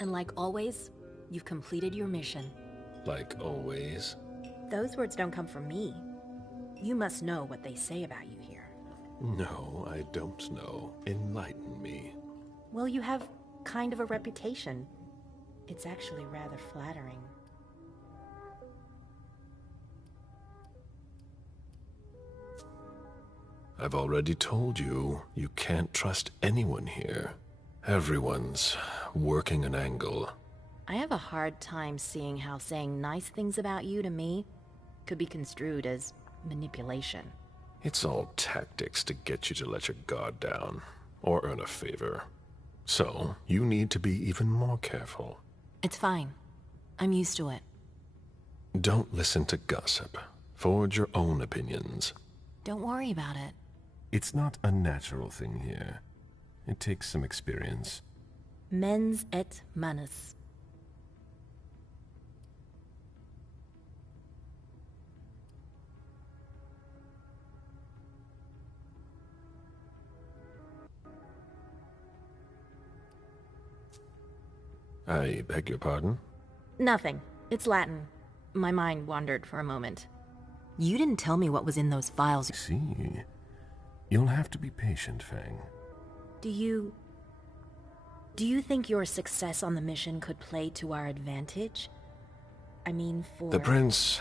And like always, you've completed your mission. Like always? Those words don't come from me. You must know what they say about you here. No, I don't know. Enlighten me. Well, you have kind of a reputation. It's actually rather flattering. I've already told you, you can't trust anyone here. Everyone's working an angle. I have a hard time seeing how saying nice things about you to me could be construed as manipulation. It's all tactics to get you to let your guard down, or earn a favor. So, you need to be even more careful. It's fine. I'm used to it. Don't listen to gossip. Forge your own opinions. Don't worry about it. It's not a natural thing here. It takes some experience. Mens et manus. I beg your pardon? Nothing. It's Latin. My mind wandered for a moment. You didn't tell me what was in those files. See. You'll have to be patient, Fang. Do you think your success on the mission could play to our advantage? I mean, for... The Prince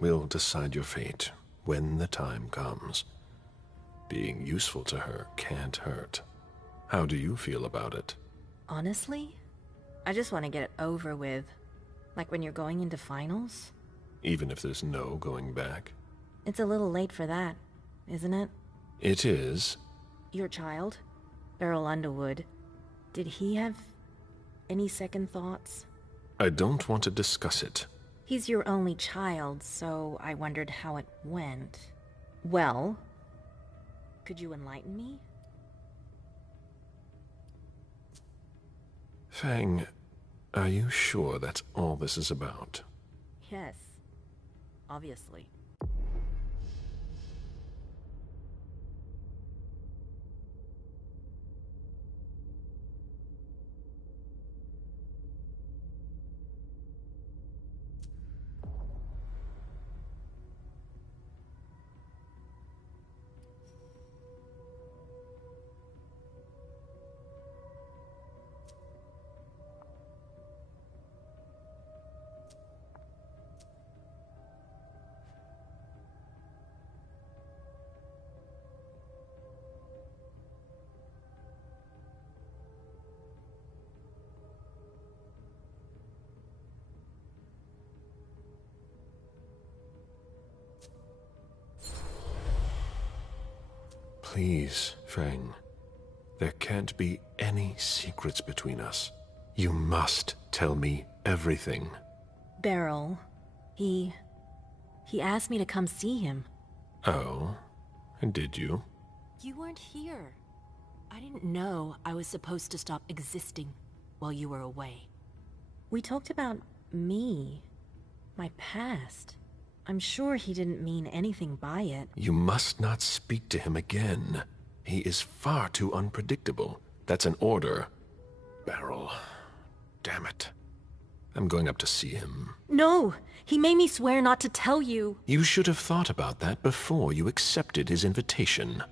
will decide your fate when the time comes. Being useful to her can't hurt. How do you feel about it? Honestly? I just want to get it over with. Like when you're going into finals? Even if there's no going back? It's a little late for that, isn't it? It is. Your child, Beryl Underwood, did he have any second thoughts? I don't want to discuss it. He's your only child, so I wondered how it went. Well, could you enlighten me? Fang, are you sure that's all this is about? Yes, obviously. Please, Fang. There can't be any secrets between us. You must tell me everything. Beryl, he asked me to come see him. Oh? And did you? You weren't here. I didn't know I was supposed to stop existing while you were away. We talked about me, my past. I'm sure he didn't mean anything by it. You must not speak to him again. He is far too unpredictable. That's an order. Beryl. Damn it. I'm going up to see him. No! He made me swear not to tell you. You should have thought about that before you accepted his invitation.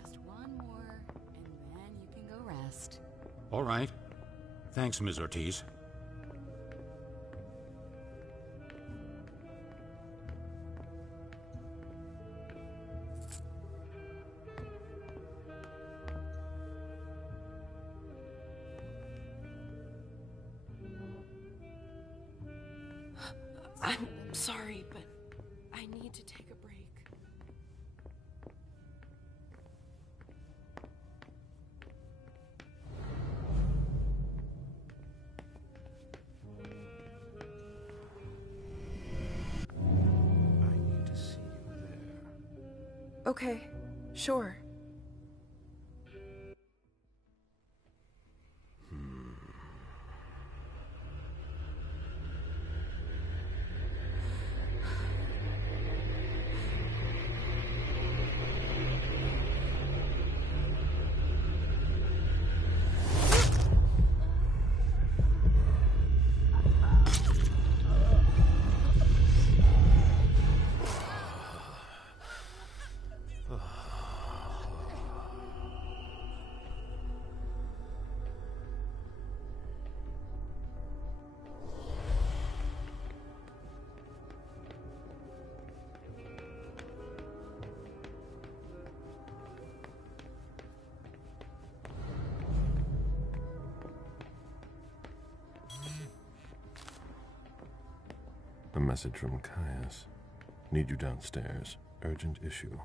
Just one more, and then you can go rest. All right. Thanks, Ms. Ortiz. I'm sorry, but I need to take a break. I need to see you there. Okay, sure. message from Caius. Need you downstairs. Urgent issue.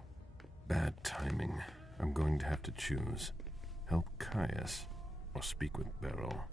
Bad timing. I'm going to have to choose. Help Caius or speak with Beryl.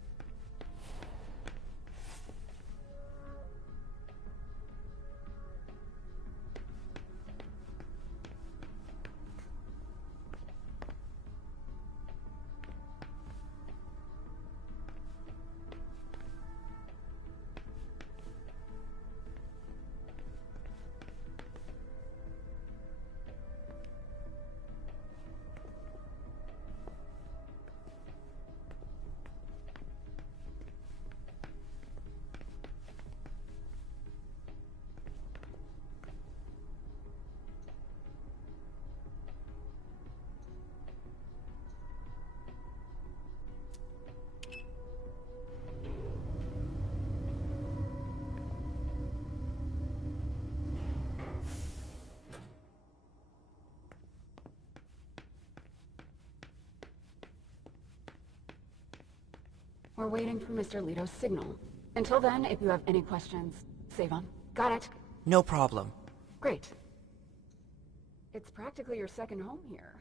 We're waiting for Mr. Leto's signal. Until then, if you have any questions, save on. Got it? No problem. Great. It's practically your second home here.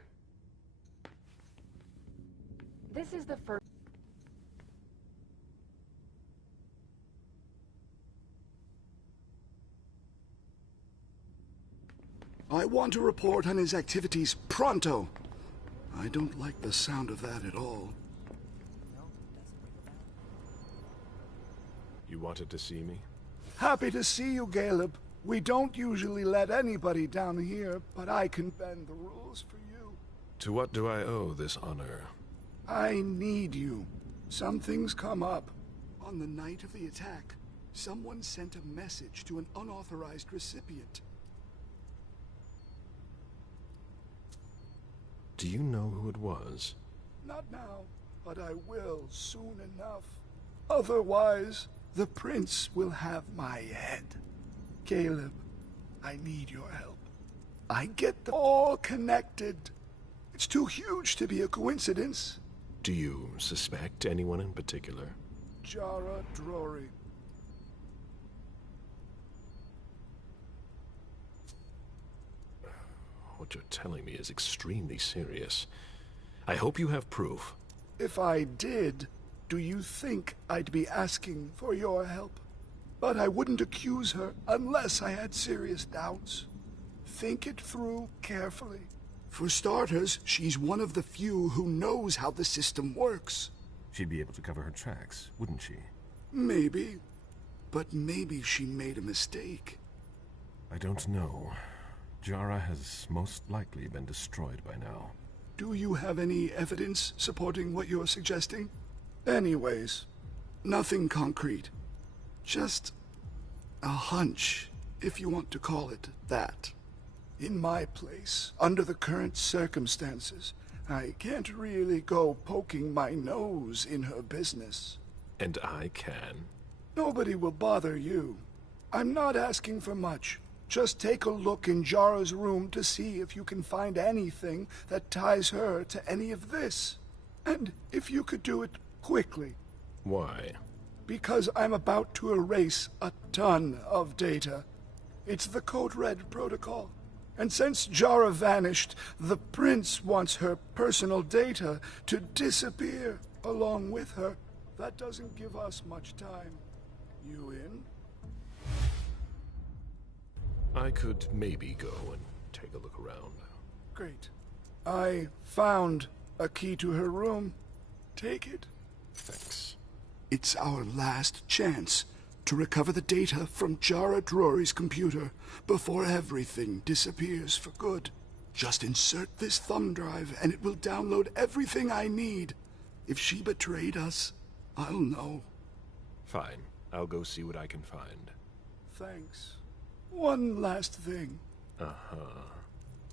This is the first... I want to report on his activities pronto. I don't like the sound of that at all. You wanted to see me? Happy to see you, Caleb. We don't usually let anybody down here, but I can bend the rules for you. To what do I owe this honor? I need you. Something's come up. On the night of the attack, someone sent a message to an unauthorized recipient. Do you know who it was? Not now, but I will soon enough. Otherwise, the prince will have my head. Caleb, I need your help. I get them all connected. It's too huge to be a coincidence. Do you suspect anyone in particular? Jara Drory. What you're telling me is extremely serious. I hope you have proof. If I did, do you think I'd be asking for your help? But I wouldn't accuse her unless I had serious doubts. Think it through carefully. For starters, she's one of the few who knows how the system works. She'd be able to cover her tracks, wouldn't she? Maybe. But maybe she made a mistake. I don't know. Jara has most likely been destroyed by now. Do you have any evidence supporting what you're suggesting? Anyways, nothing concrete. Just a hunch, if you want to call it that. In my place, under the current circumstances, I can't really go poking my nose in her business. And I can? Nobody will bother you. I'm not asking for much. Just take a look in Jara's room to see if you can find anything that ties her to any of this. And if you could do it quickly. Why? Because I'm about to erase a ton of data. It's the Code Red protocol. And since Jara vanished, the prince wants her personal data to disappear along with her. That doesn't give us much time. You in? I could maybe go and take a look around. Great. I found a key to her room. Take it. Thanks. It's our last chance to recover the data from Jara Drory's computer before everything disappears for good. Just insert this thumb drive and it will download everything I need. If she betrayed us, I'll know. Fine. I'll go see what I can find. Thanks. One last thing. Uh-huh.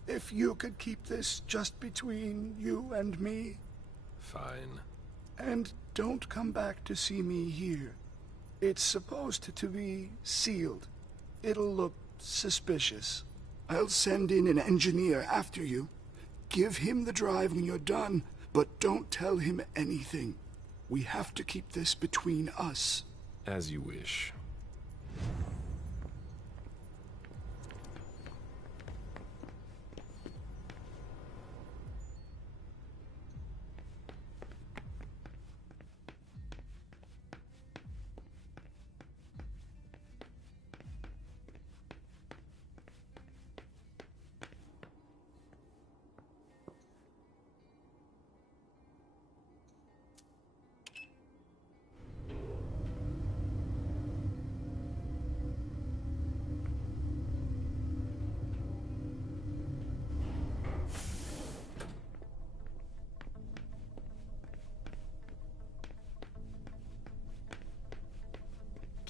If you could keep this just between you and me. Fine. And don't come back to see me here. It's supposed to be sealed. It'll look suspicious. I'll send in an engineer after you. Give him the drive when you're done, but don't tell him anything. We have to keep this between us. As you wish.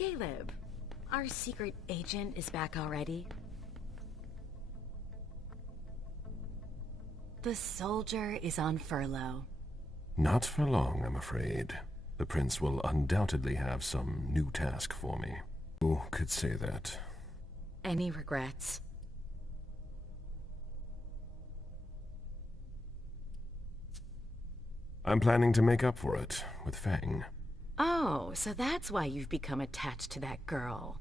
Caleb, our secret agent is back already. The soldier is on furlough. Not for long, I'm afraid. The prince will undoubtedly have some new task for me. Who could say that? Any regrets? I'm planning to make up for it with Fang. Oh, so that's why you've become attached to that girl.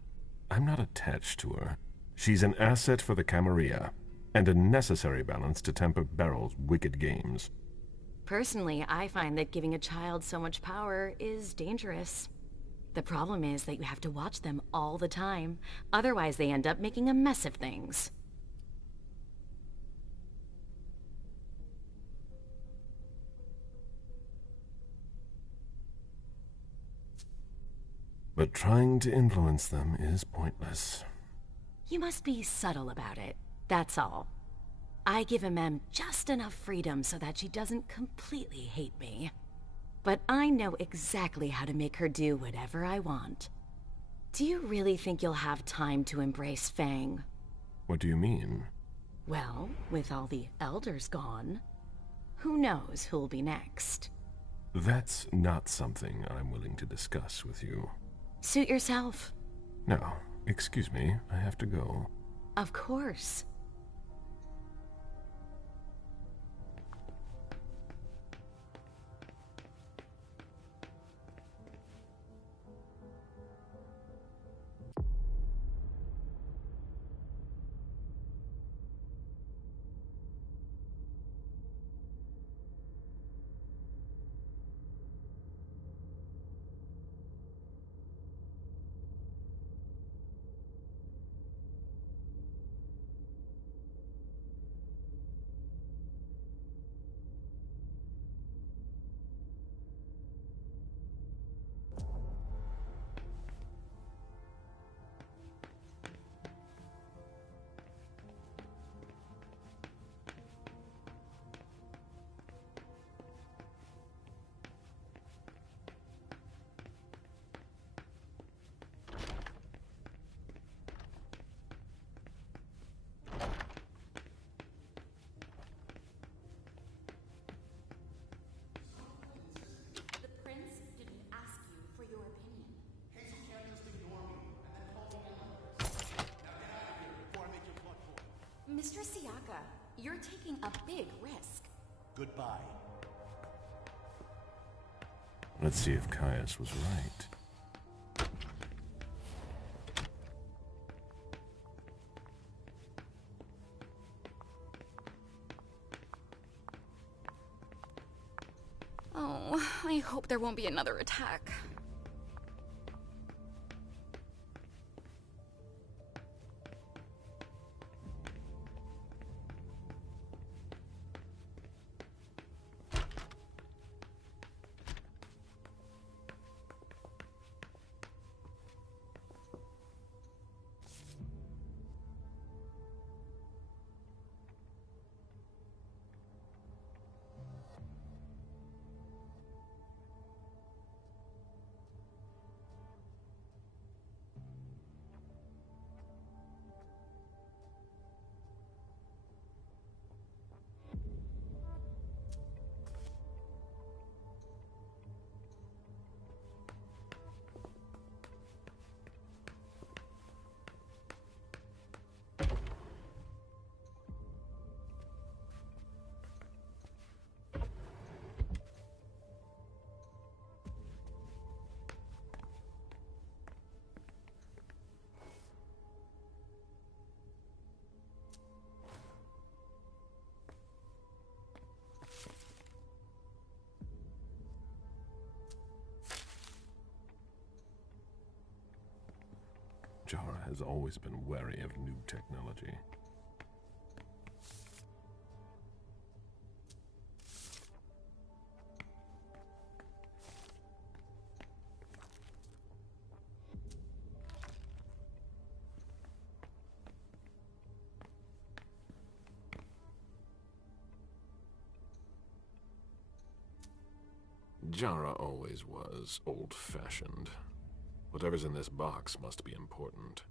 I'm not attached to her. She's an asset for the Camarilla, and a necessary balance to temper Beryl's wicked games. Personally, I find that giving a child so much power is dangerous. The problem is that you have to watch them all the time. Otherwise, they end up making a mess of things. But trying to influence them is pointless. You must be subtle about it, that's all. I give Mem just enough freedom so that she doesn't completely hate me. But I know exactly how to make her do whatever I want. Do you really think you'll have time to embrace Fang? What do you mean? Well, with all the elders gone, who knows who'll be next? That's not something I'm willing to discuss with you. Suit yourself. No, excuse me, I have to go. Of course. Mr. Siaka, you're taking a big risk. Goodbye. Let's see if Caius was right. Oh, I hope there won't be another attack. Jara has always been wary of new technology. Jara always was old-fashioned. Whatever's in this box must be important.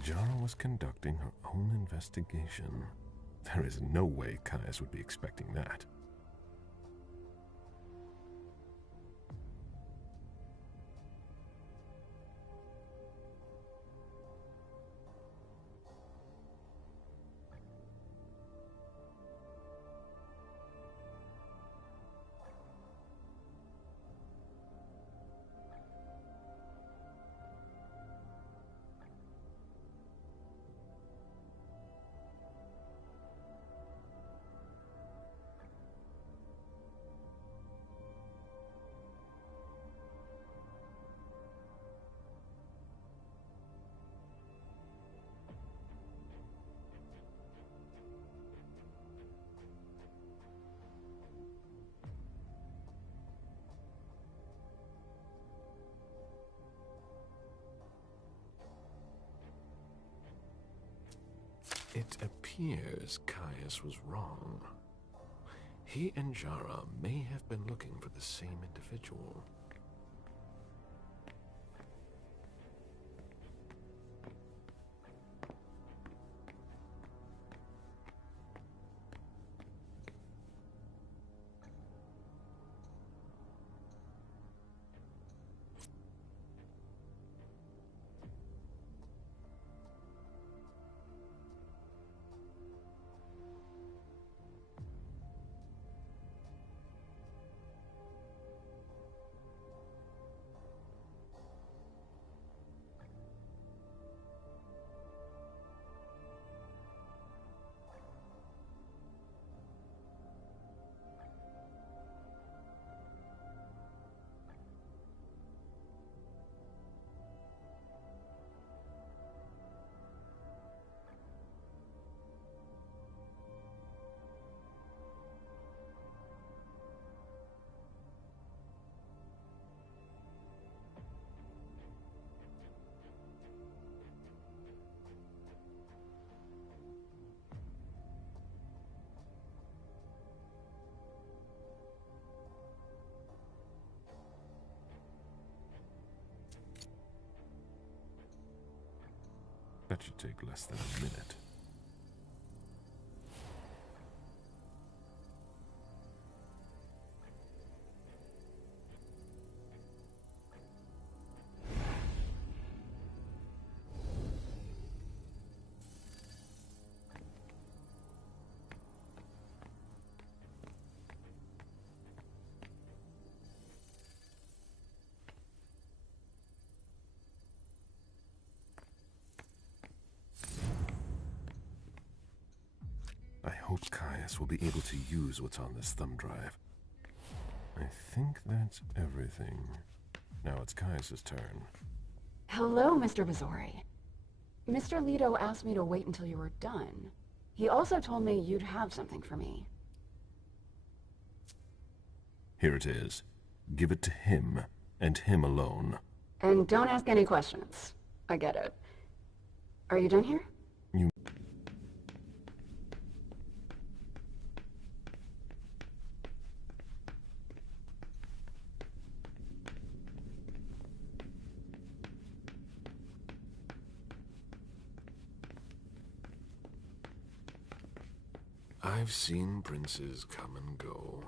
Jara was conducting her own investigation. There is no way Caius would be expecting that. It appears Caius was wrong. He and Jara may have been looking for the same individual. That should take less than a minute. I hope Caius will be able to use what's on this thumb drive. I think that's everything. Now it's Caius's turn. Hello, Mr. Vizori. Mr. Leto asked me to wait until you were done. He also told me you'd have something for me. Here it is. Give it to him, and him alone. And don't ask any questions. I get it. Are you done here? You... I've seen princes come and go.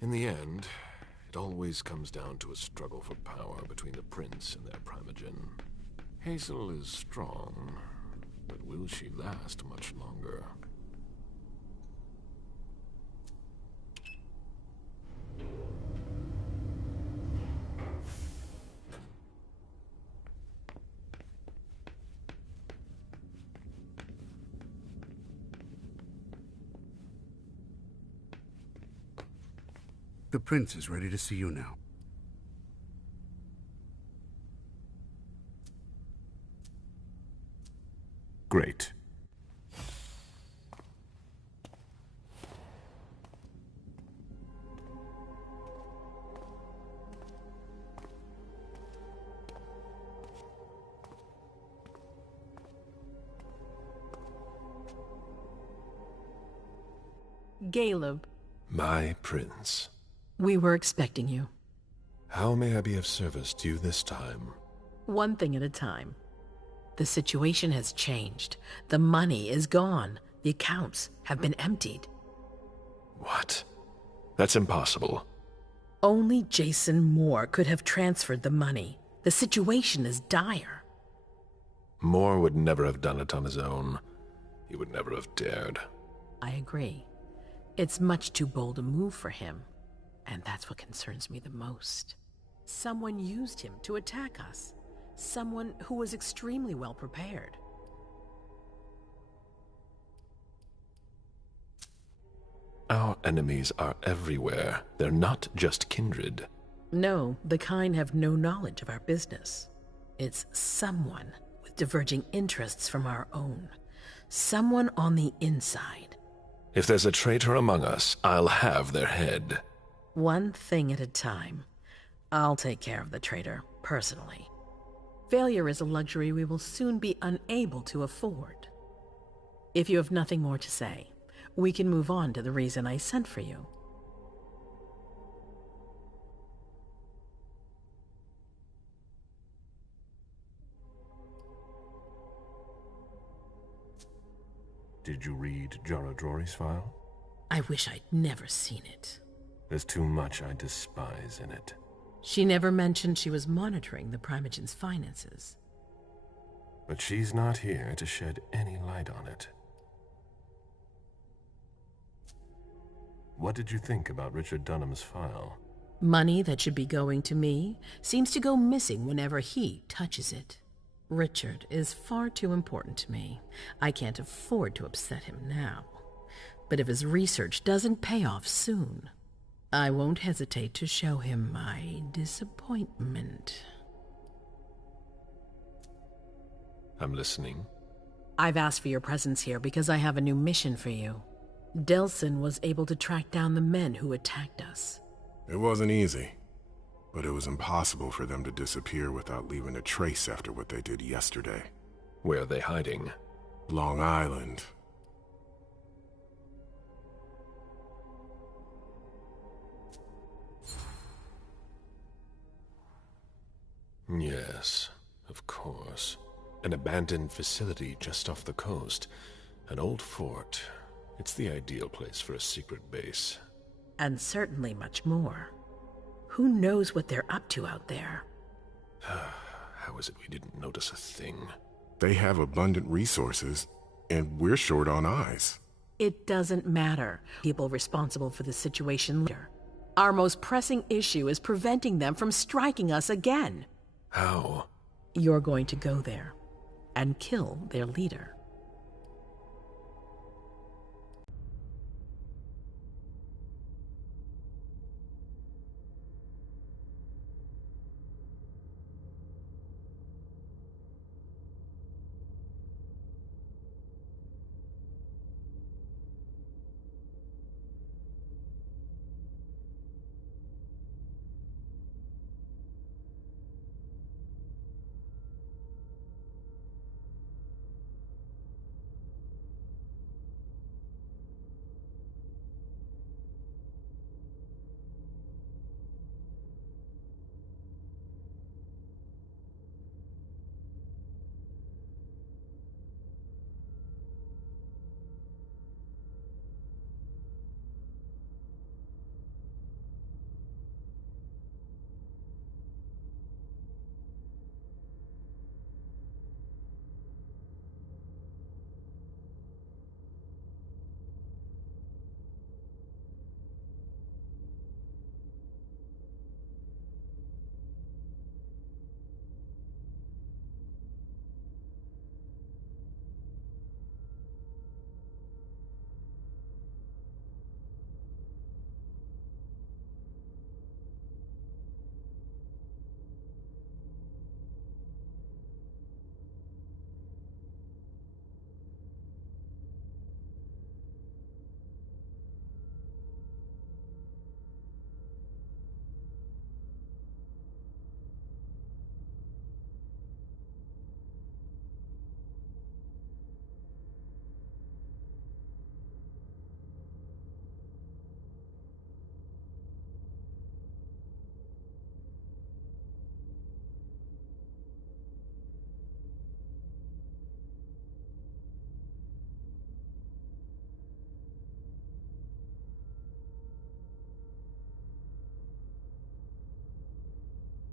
In the end, It always comes down to a struggle for power between the prince and their primogen. Hazel is strong, but will she last much longer? The prince is ready to see you now. Great. Caleb. My prince. We were expecting you. How may I be of service to you this time? One thing at a time. The situation has changed. The money is gone. The accounts have been emptied. What? That's impossible. Only Jason Moore could have transferred the money. The situation is dire. Moore would never have done it on his own. He would never have dared. I agree. It's much too bold a move for him. And that's what concerns me the most. Someone used him to attack us. Someone who was extremely well prepared. Our enemies are everywhere. They're not just kindred. No, the kind have no knowledge of our business. It's someone with diverging interests from our own. Someone on the inside. If there's a traitor among us, I'll have their head. One thing at a time. I'll take care of the traitor, personally. Failure is a luxury we will soon be unable to afford. If you have nothing more to say, we can move on to the reason I sent for you. Did you read Jaradori's file? I wish I'd never seen it. There's too much I despise in it. She never mentioned she was monitoring the Primogen's finances. But she's not here to shed any light on it. What did you think about Richard Dunham's file? Money that should be going to me seems to go missing whenever he touches it. Richard is far too important to me. I can't afford to upset him now. But if his research doesn't pay off soon, I won't hesitate to show him my disappointment. I'm listening. I've asked for your presence here because I have a new mission for you. Delsin was able to track down the men who attacked us. It wasn't easy, but it was impossible for them to disappear without leaving a trace after what they did yesterday. Where are they hiding? Long Island. Yes, of course. An abandoned facility just off the coast. An old fort. It's the ideal place for a secret base. And certainly much more. Who knows what they're up to out there? How is it we didn't notice a thing? They have abundant resources, and we're short on eyes. It doesn't matter. People responsible for the situation later. Our most pressing issue is preventing them from striking us again. How? You're going to go there and kill their leader.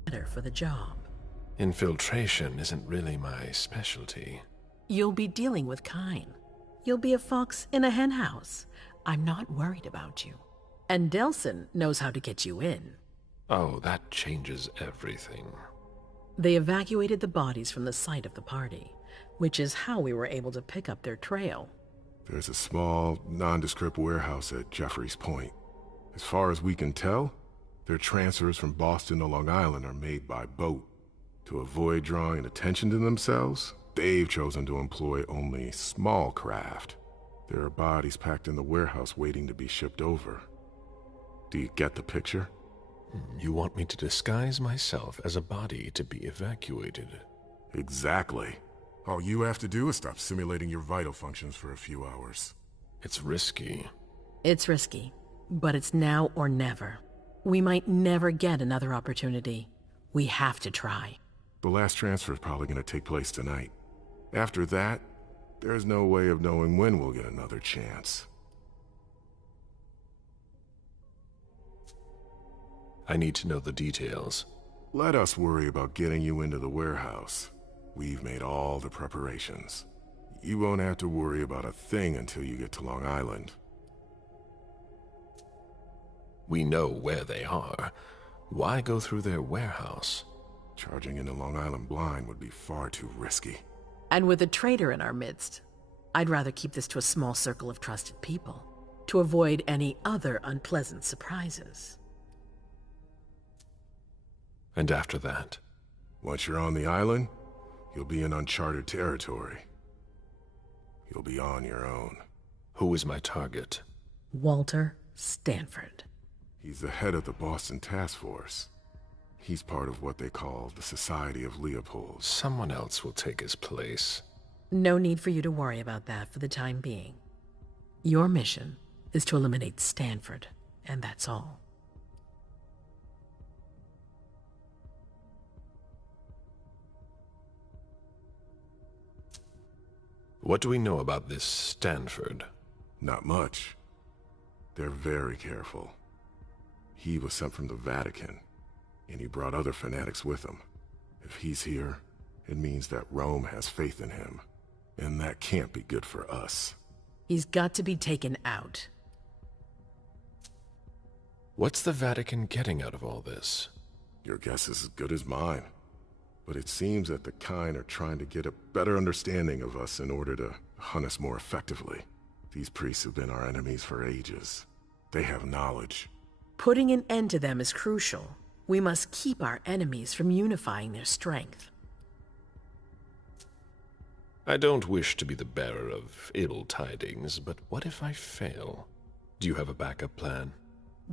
better for the job. Infiltration isn't really my specialty. You'll be dealing with Kine. You'll be a fox in a henhouse. I'm not worried about you. And Delson knows how to get you in. Oh, that changes everything. They evacuated the bodies from the site of the party, which is how we were able to pick up their trail. There's a small, nondescript warehouse at Jeffrey's Point. As far as we can tell, their transfers from Boston to Long Island are made by boat. To avoid drawing attention to themselves, they've chosen to employ only small craft. There are bodies packed in the warehouse waiting to be shipped over. Do you get the picture? You want me to disguise myself as a body to be evacuated? Exactly. All you have to do is stop simulating your vital functions for a few hours. It's risky. It's risky, but it's now or never. We might never get another opportunity. We have to try. The last transfer is probably going to take place tonight. After that, there's no way of knowing when we'll get another chance. I need to know the details. Let us worry about getting you into the warehouse. We've made all the preparations. You won't have to worry about a thing until you get to Long Island. We know where they are. Why go through their warehouse? Charging into Long Island blind would be far too risky. And with a traitor in our midst, I'd rather keep this to a small circle of trusted people, to avoid any other unpleasant surprises. And after that? Once you're on the island, you'll be in uncharted territory. You'll be on your own. Who is my target? Walter Stanford. He's the head of the Boston Task Force. He's part of what they call the Society of Leopold. Someone else will take his place. No need for you to worry about that for the time being. Your mission is to eliminate Stanford, and that's all. What do we know about this Stanford? Not much. They're very careful. He was sent from the Vatican, and he brought other fanatics with him. If he's here, it means that Rome has faith in him, and that can't be good for us. He's got to be taken out. What's the Vatican getting out of all this? Your guess is as good as mine. But it seems that the kind are trying to get a better understanding of us in order to hunt us more effectively. These priests have been our enemies for ages. They have knowledge. Putting an end to them is crucial. We must keep our enemies from unifying their strength. I don't wish to be the bearer of ill tidings, but what if I fail? Do you have a backup plan?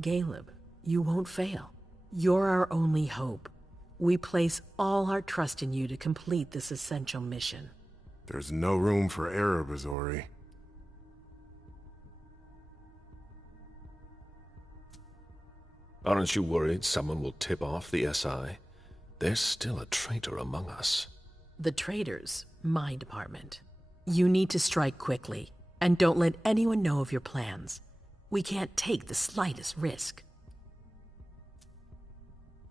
Caleb, you won't fail. You're our only hope. We place all our trust in you to complete this essential mission. There's no room for error, Bizori. Aren't you worried someone will tip off the SI? There's still a traitor among us. The traitors, my department. You need to strike quickly, and don't let anyone know of your plans. We can't take the slightest risk.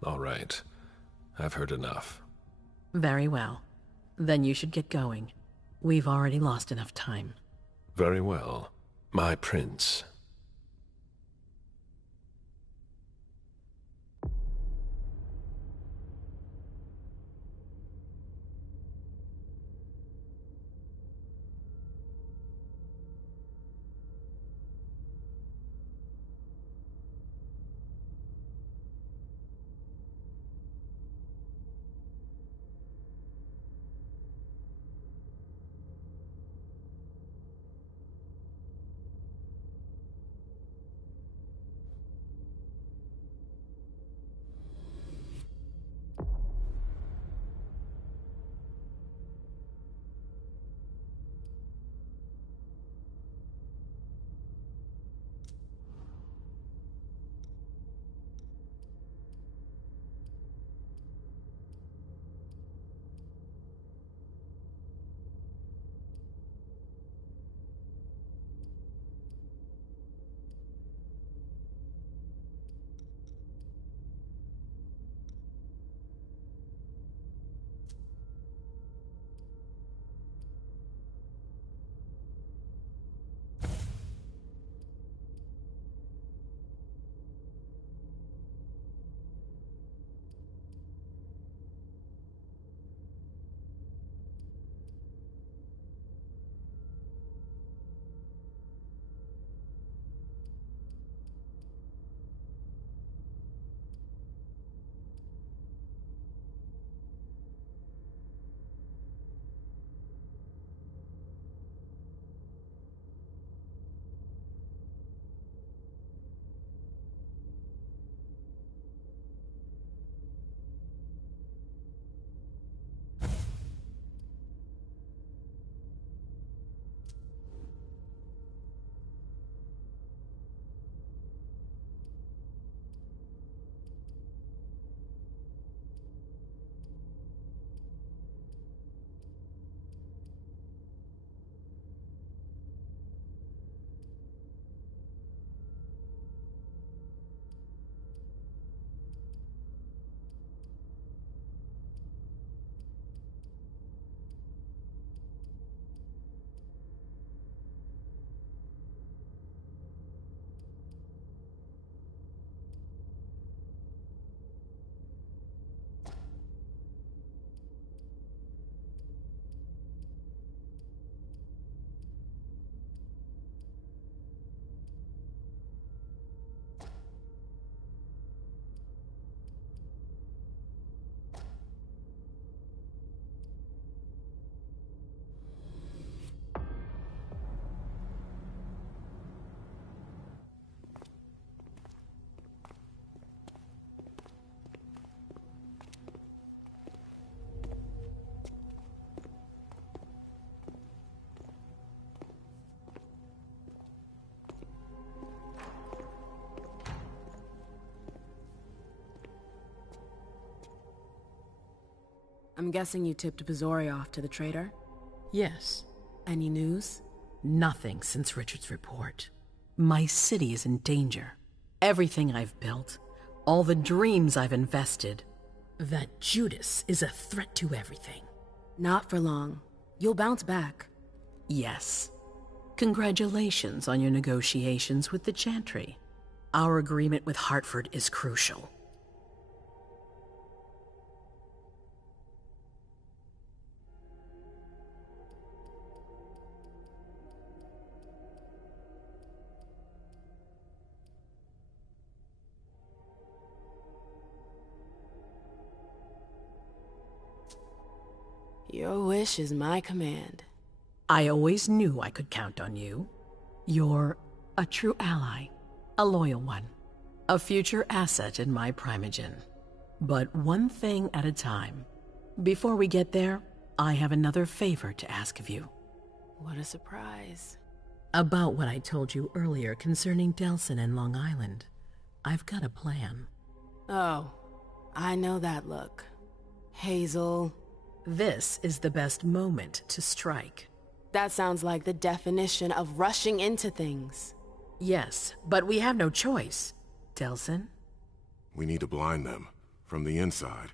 All right. I've heard enough. Very well. Then you should get going. We've already lost enough time. Very well. My prince. guessing you tipped Bizori off to the traitor? Yes. Any news? Nothing since Richard's report. My city is in danger. Everything I've built, all the dreams I've invested. That Judas is a threat to everything. Not for long. You'll bounce back. Yes. Congratulations on your negotiations with the Chantry. Our agreement with Hartford is crucial. Your wish is my command. I always knew I could count on you. You're a true ally, a loyal one, a future asset in my Primogen. But one thing at a time. Before we get there, I have another favor to ask of you. What a surprise. About what I told you earlier concerning Delsin and Long Island. I've got a plan. Oh, I know that look. Hazel. This is the best moment to strike. That sounds like the definition of rushing into things. Yes, but we have no choice. Delsin? We need to blind them, from the inside.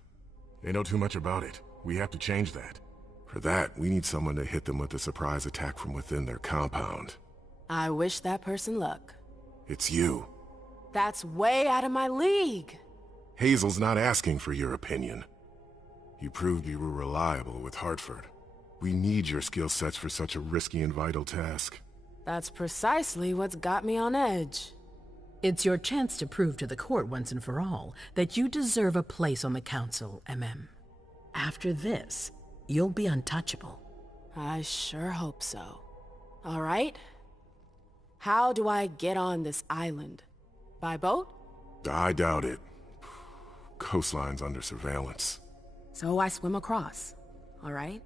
They know too much about it. We have to change that. For that, we need someone to hit them with a surprise attack from within their compound. I wish that person luck. It's you. That's way out of my league. Hazel's not asking for your opinion. You proved you were reliable with Hartford. We need your skill sets for such a risky and vital task. That's precisely what's got me on edge. It's your chance to prove to the court once and for all that you deserve a place on the council, After this, you'll be untouchable. I sure hope so. All right. How do I get on this island? By boat? I doubt it. Coastline's under surveillance. So I swim across. All right.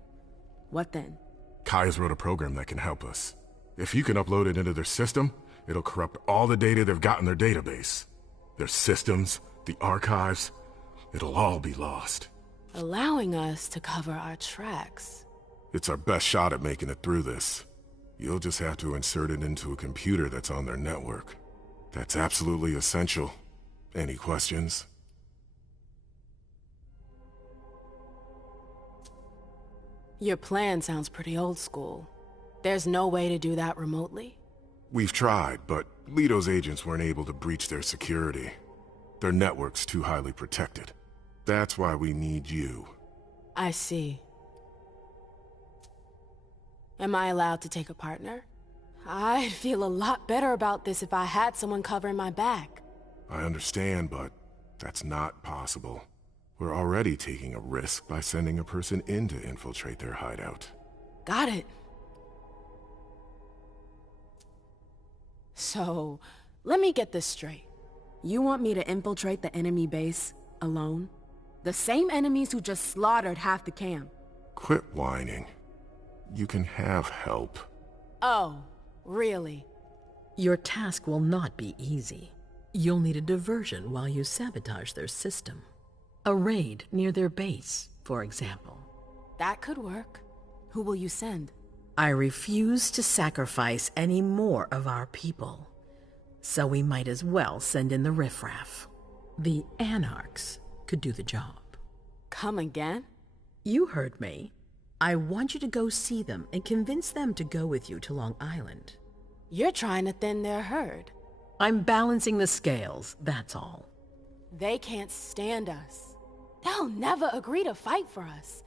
What then? Kaya's wrote a program that can help us. If you can upload it into their system, it'll corrupt all the data they've got in their database. Their systems, the archives, it'll all be lost. Allowing us to cover our tracks. It's our best shot at making it through this. You'll just have to insert it into a computer that's on their network. That's absolutely essential. Any questions? Your plan sounds pretty old school. There's no way to do that remotely? We've tried, but Leto's agents weren't able to breach their security. Their network's too highly protected. That's why we need you. I see. Am I allowed to take a partner? I'd feel a lot better about this if I had someone covering my back. I understand, but that's not possible. We're already taking a risk by sending a person in to infiltrate their hideout. Got it. So, let me get this straight. You want me to infiltrate the enemy base alone? The same enemies who just slaughtered half the camp. Quit whining. You can have help. Oh, really? Your task will not be easy. You'll need a diversion while you sabotage their system. A raid near their base, for example. That could work. Who will you send? I refuse to sacrifice any more of our people. So we might as well send in the riffraff. The Anarchs could do the job. Come again? You heard me. I want you to go see them and convince them to go with you to Long Island. You're trying to thin their herd. I'm balancing the scales, that's all. They can't stand us. They'll never agree to fight for us.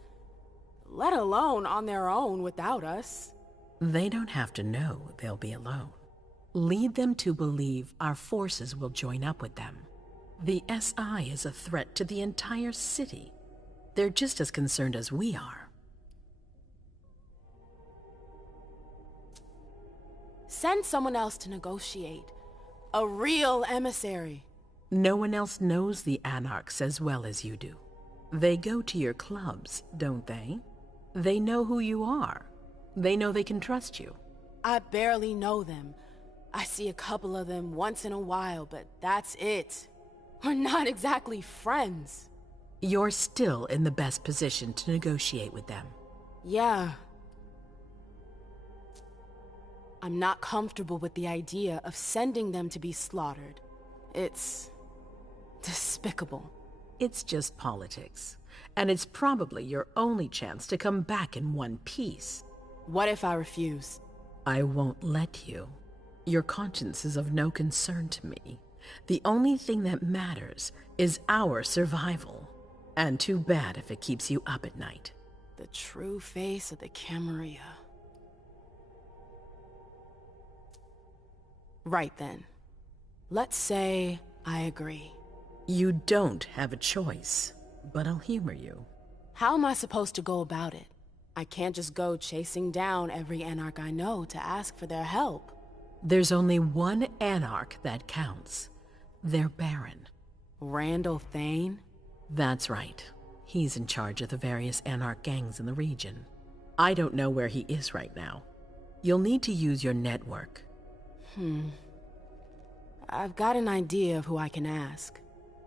Let alone on their own without us. They don't have to know they'll be alone. Lead them to believe our forces will join up with them. The SI is a threat to the entire city. They're just as concerned as we are. Send someone else to negotiate. A real emissary. No one else knows the Anarchs as well as you do. They go to your clubs, don't they? They know who you are. They know they can trust you. I barely know them. I see a couple of them once in a while, but that's it. We're not exactly friends. You're still in the best position to negotiate with them. Yeah. I'm not comfortable with the idea of sending them to be slaughtered. It's despicable. It's just politics, and it's probably your only chance to come back in one piece. What if I refuse? I won't let you. Your conscience is of no concern to me. The only thing that matters is our survival. And too bad if it keeps you up at night. The true face of the Camarilla. Right then. Let's say I agree. You don't have a choice, but I'll humor you. How am I supposed to go about it? I can't just go chasing down every Anarch I know to ask for their help. There's only one Anarch that counts. Their Baron. Randall Thane? That's right. He's in charge of the various Anarch gangs in the region. I don't know where he is right now. You'll need to use your network. I've got an idea of who I can ask.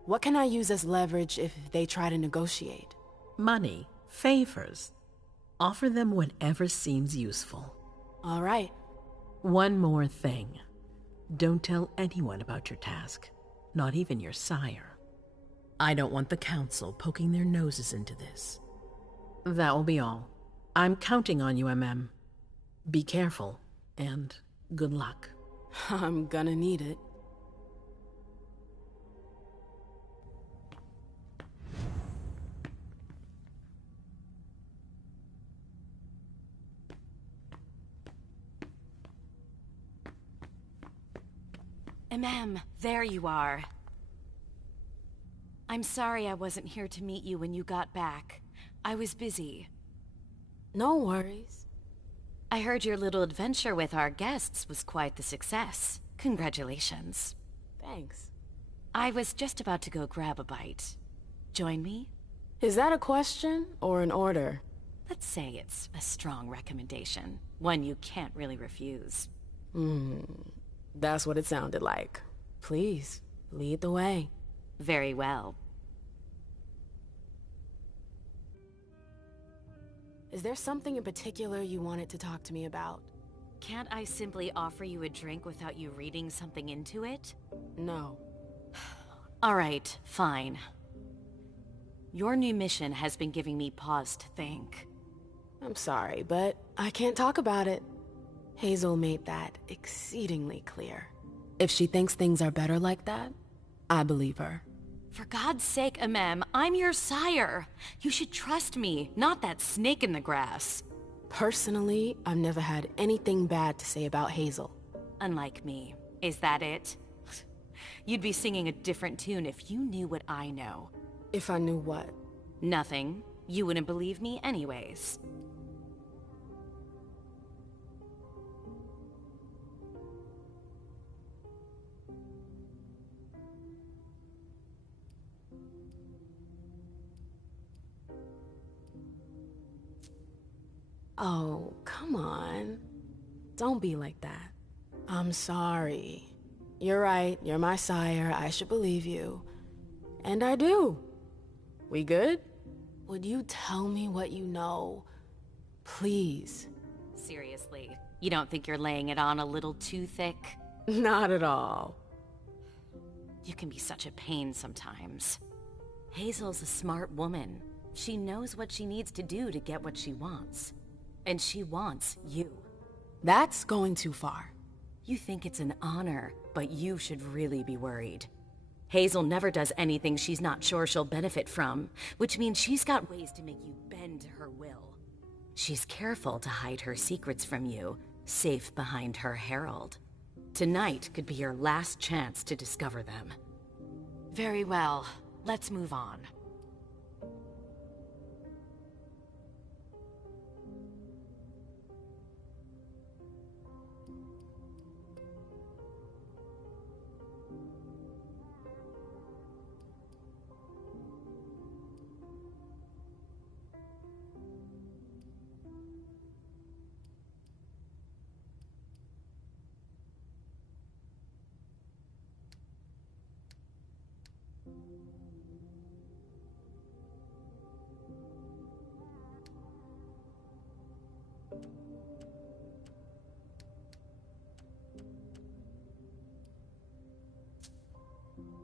What can I use as leverage if they try to negotiate? Money, favors. Offer them whatever seems useful. All right. One more thing. Don't tell anyone about your task, not even your sire. I don't want the Council poking their noses into this. That will be all. I'm counting on you, MM. Be careful, and good luck. I'm gonna need it. There you are. I'm sorry I wasn't here to meet you when you got back. I was busy. No worries. I heard your little adventure with our guests was quite the success. Congratulations. Thanks. I was just about to go grab a bite. Join me? Is that a question or an order? Let's say it's a strong recommendation. One you can't really refuse. That's what it sounded like. Please, lead the way. Very well. Is there something in particular you wanted to talk to me about? Can't I simply offer you a drink without you reading something into it? No. All right, fine. Your new mission has been giving me pause to think. I'm sorry, but I can't talk about it. Hazel made that exceedingly clear. If she thinks things are better like that, I believe her. For God's sake, Amem, I'm your sire. You should trust me, not that snake in the grass. Personally, I've never had anything bad to say about Hazel. Unlike me. Is that it? You'd be singing a different tune if you knew what I know. If I knew what? Nothing. You wouldn't believe me anyways. Oh, come on. Don't be like that. I'm sorry. You're right, you're my sire, I should believe you. And I do. We good? Would you tell me what you know? Please. Seriously, you don't think you're laying it on a little too thick? Not at all. You can be such a pain sometimes. Hazel's a smart woman. She knows what she needs to do to get what she wants. And she wants you. That's going too far. You think it's an honor, but you should really be worried. Hazel never does anything she's not sure she'll benefit from, which means she's got ways to make you bend to her will. She's careful to hide her secrets from you, safe behind her herald. Tonight could be your last chance to discover them. Very well, let's move on.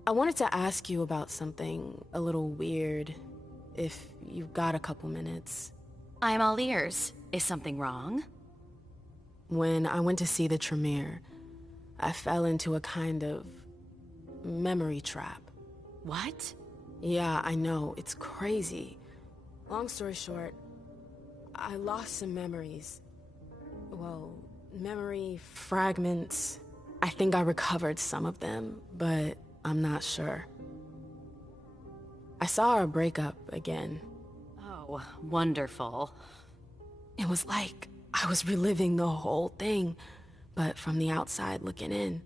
I wanted to ask you about something a little weird, if you've got a couple minutes. I'm all ears. Is something wrong? When I went to see the Tremere, I fell into a kind of memory trap. What? Yeah, I know, it's crazy. Long story short, I lost some memories. Well, memory fragments. I think I recovered some of them, but I'm not sure. I saw our breakup again. Oh, wonderful. It was like I was reliving the whole thing, but from the outside looking in.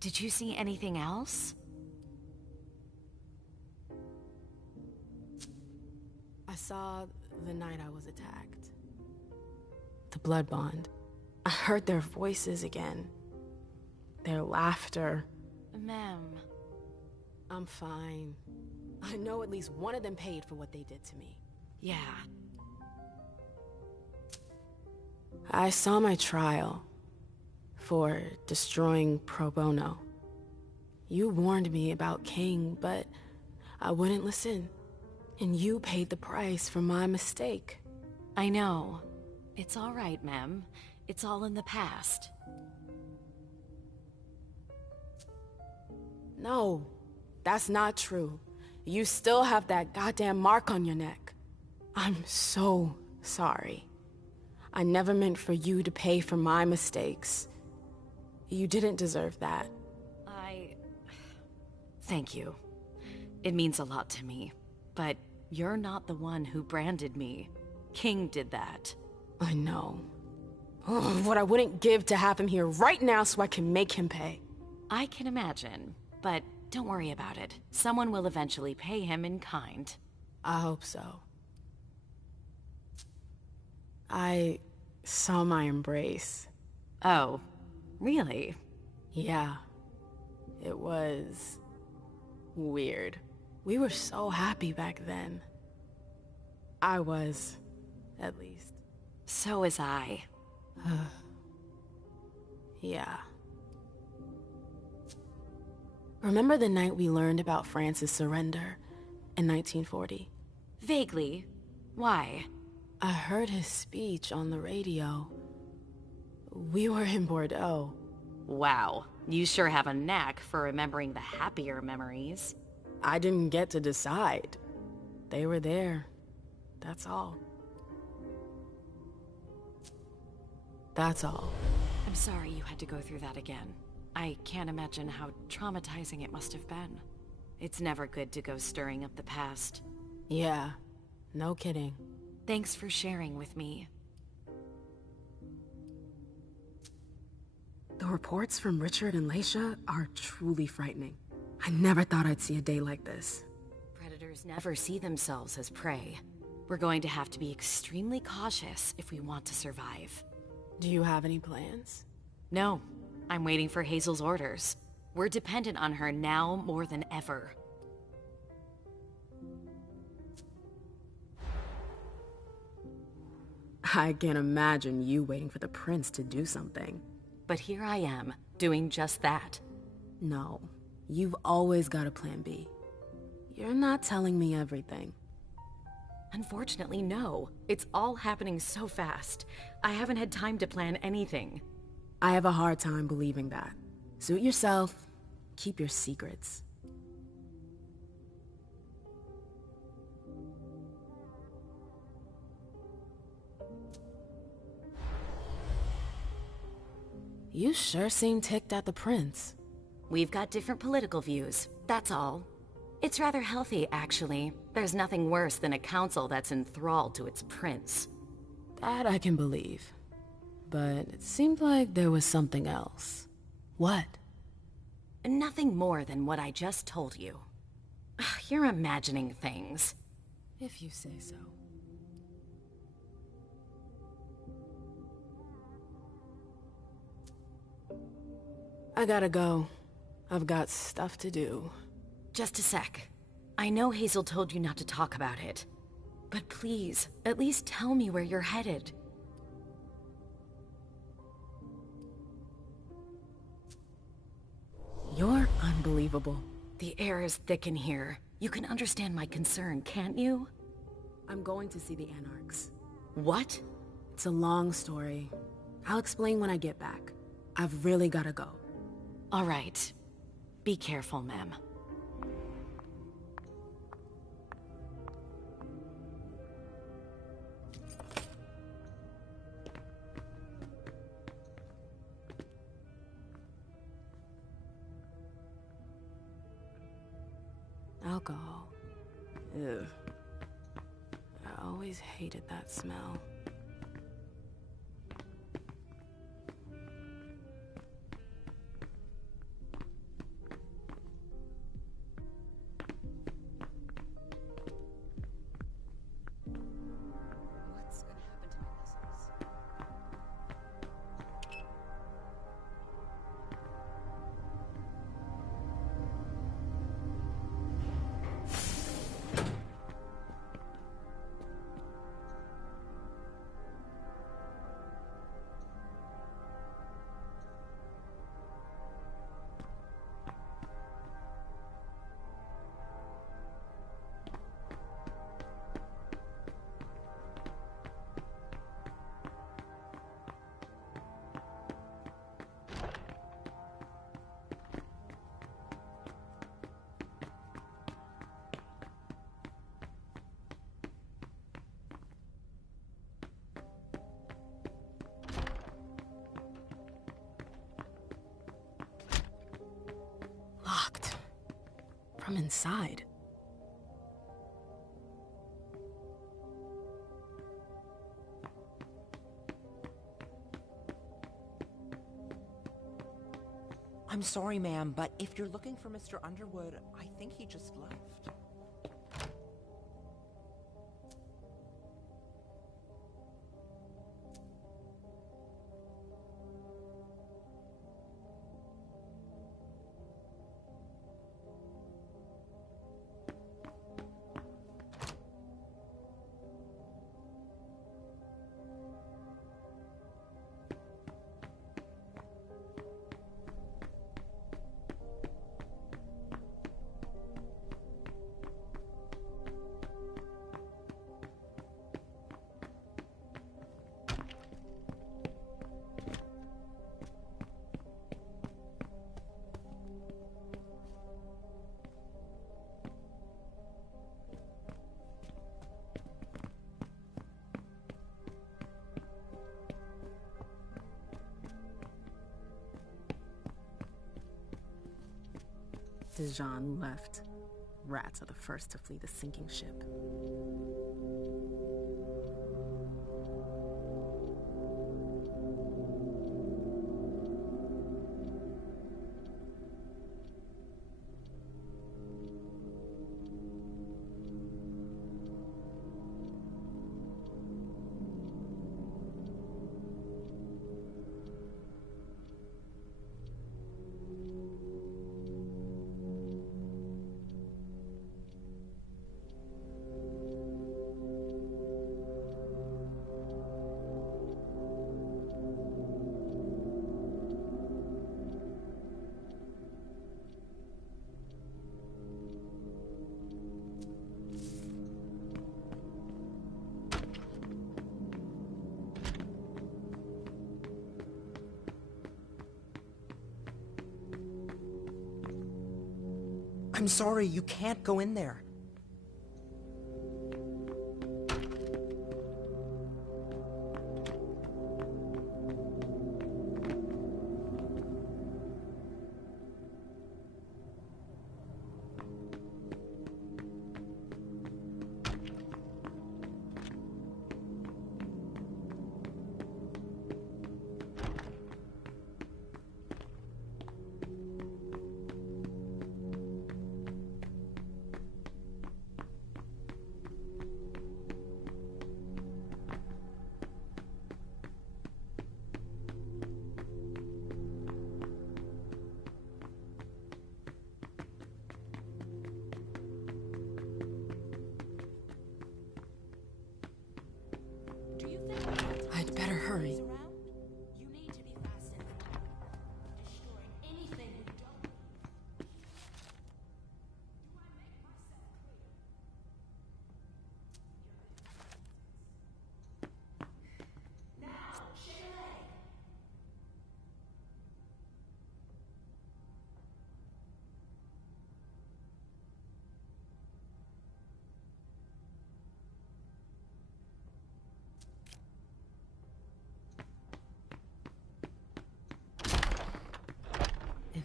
Did you see anything else? I saw the night I was attacked. The blood bond. I heard their voices again. Their laughter. Ma'am. I'm fine. I know at least one of them paid for what they did to me. Yeah. I saw my trial for destroying pro bono. You warned me about King, but I wouldn't listen. And you paid the price for my mistake. I know. It's all right, ma'am. It's all in the past. No, that's not true. You still have that goddamn mark on your neck. I'm so sorry. I never meant for you to pay for my mistakes. You didn't deserve that. Thank you. It means a lot to me. But you're not the one who branded me. King did that. I know. Ugh, what I wouldn't give to have him here right now so I can make him pay. I can imagine, but don't worry about it. Someone will eventually pay him in kind. I hope so. I saw my embrace. Oh, really? Yeah. It was weird. We were so happy back then. I was, at least. So was I. Yeah. Remember the night we learned about France's surrender in 1940? Vaguely. Why? I heard his speech on the radio. We were in Bordeaux. Wow, you sure have a knack for remembering the happier memories. I didn't get to decide. They were there. That's all. That's all. I'm sorry you had to go through that again. I can't imagine how traumatizing it must have been. It's never good to go stirring up the past. Yeah, no kidding. Thanks for sharing with me. The reports from Richard and Leisha are truly frightening. I never thought I'd see a day like this. Predators never see themselves as prey. We're going to have to be extremely cautious if we want to survive. Do you have any plans? No. I'm waiting for Hazel's orders. We're dependent on her now more than ever. I can't imagine you waiting for the prince to do something. But here I am, doing just that. No, you've always got a plan B. You're not telling me everything. Unfortunately, no. It's all happening so fast. I haven't had time to plan anything. I have a hard time believing that. Suit yourself. Keep your secrets. You sure seem ticked at the prince. We've got different political views, that's all. It's rather healthy, actually. There's nothing worse than a council that's enthralled to its prince. That I can believe. But it seemed like there was something else. What? Nothing more than what I just told you. You're imagining things. If you say so. I gotta go. I've got stuff to do. Just a sec. I know Hazel told you not to talk about it. But please, at least tell me where you're headed. You're unbelievable. The air is thick in here. You can understand my concern, can't you? I'm going to see the Anarchs. What? It's a long story. I'll explain when I get back. I've really gotta go. All right. Be careful, ma'am. Alcohol. Ugh. I always hated that smell. What's gonna happen to my muscles? Locked. From inside. I'm sorry, ma'am, but if you're looking for Mr. Underwood, I think he just left. Dijon left. Rats are the first to flee the sinking ship. I'm sorry, you can't go in there.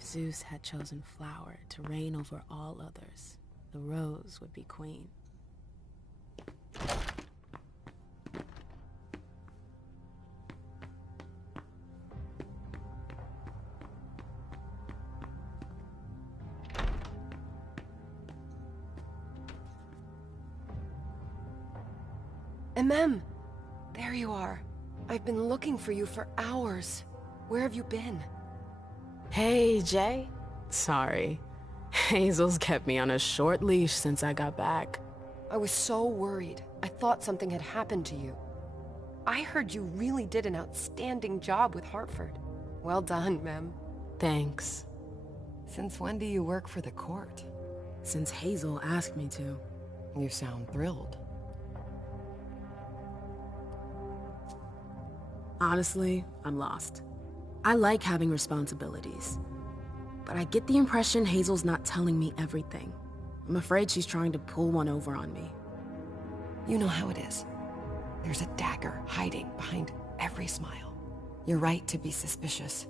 If Zeus had chosen flower to reign over all others, the rose would be queen. Mem, there you are. I've been looking for you for hours. Where have you been? Hey, Jay. Sorry. Hazel's kept me on a short leash since I got back. I was so worried. I thought something had happened to you. I heard you really did an outstanding job with Hartford. Well done, Mem. Thanks. Since when do you work for the court? Since Hazel asked me to. You sound thrilled. Honestly, I'm lost. I like having responsibilities. But I get the impression Hazel's not telling me everything. I'm afraid she's trying to pull one over on me. You know how it is. There's a dagger hiding behind every smile. You're right to be suspicious.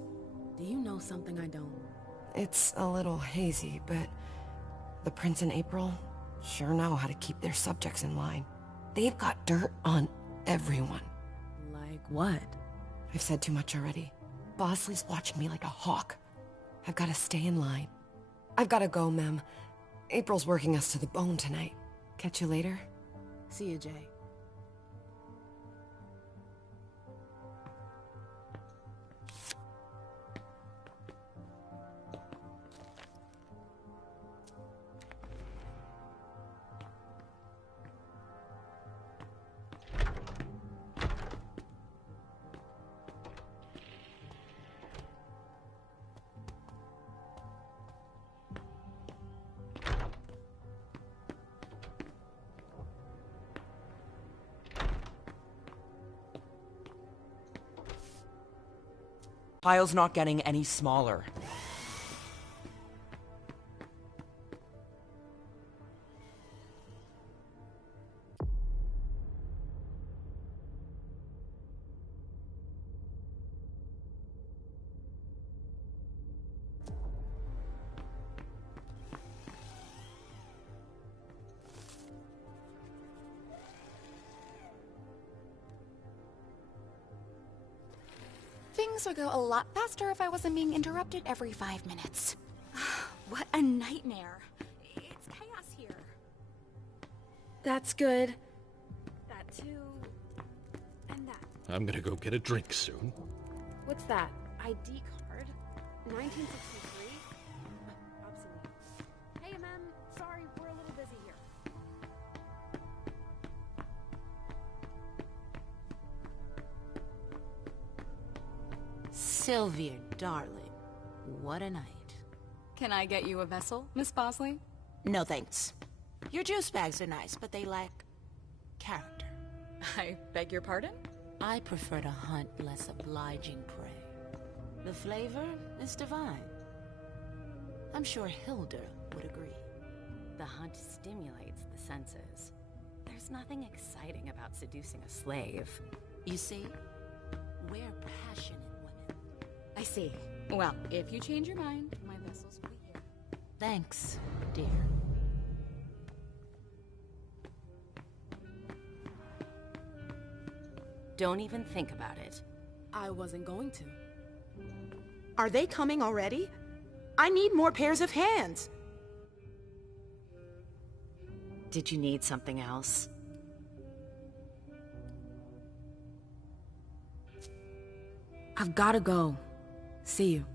Do you know something I don't? It's a little hazy, but the Prince and April sure know how to keep their subjects in line. They've got dirt on everyone. Like what? I've said too much already. Bosley's watching me like a hawk. I've got to stay in line. I've got to go, Mem. April's working us to the bone tonight. Catch you later? See you, Jay. Pile's not getting any smaller. Things would go a lot faster if I wasn't being interrupted every 5 minutes. What a nightmare. It's chaos here. That's good. That too. And that. I'm gonna go get a drink soon. What's that? ID card? 1963? Obsolete. Hey, Mem. Sorry, we're a little busy here. Sylvia, darling, what a night. Can I get you a vessel, Miss Bosley? No thanks. Your juice bags are nice, but they lack character. I beg your pardon? I prefer to hunt less obliging prey. The flavor is divine. I'm sure Hilda would agree. The hunt stimulates the senses. There's nothing exciting about seducing a slave. You see, we're passionate women. I see. Well, if you change your mind, my vessels will be here. Thanks, dear. Don't even think about it. I wasn't going to. Are they coming already? I need more pairs of hands. Did you need something else? I've gotta go. See you.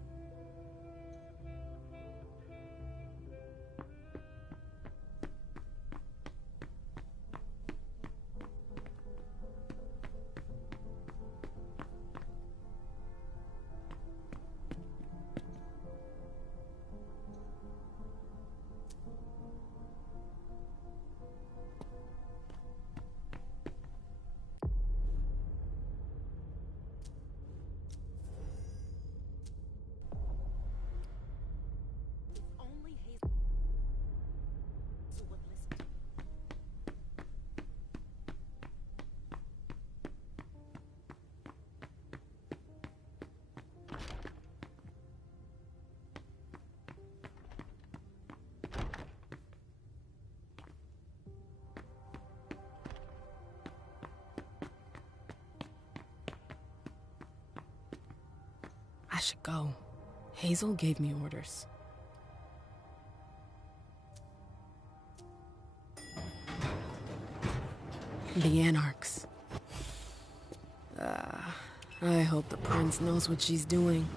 I should go. Hazel gave me orders. The Anarchs. I hope the prince knows what she's doing.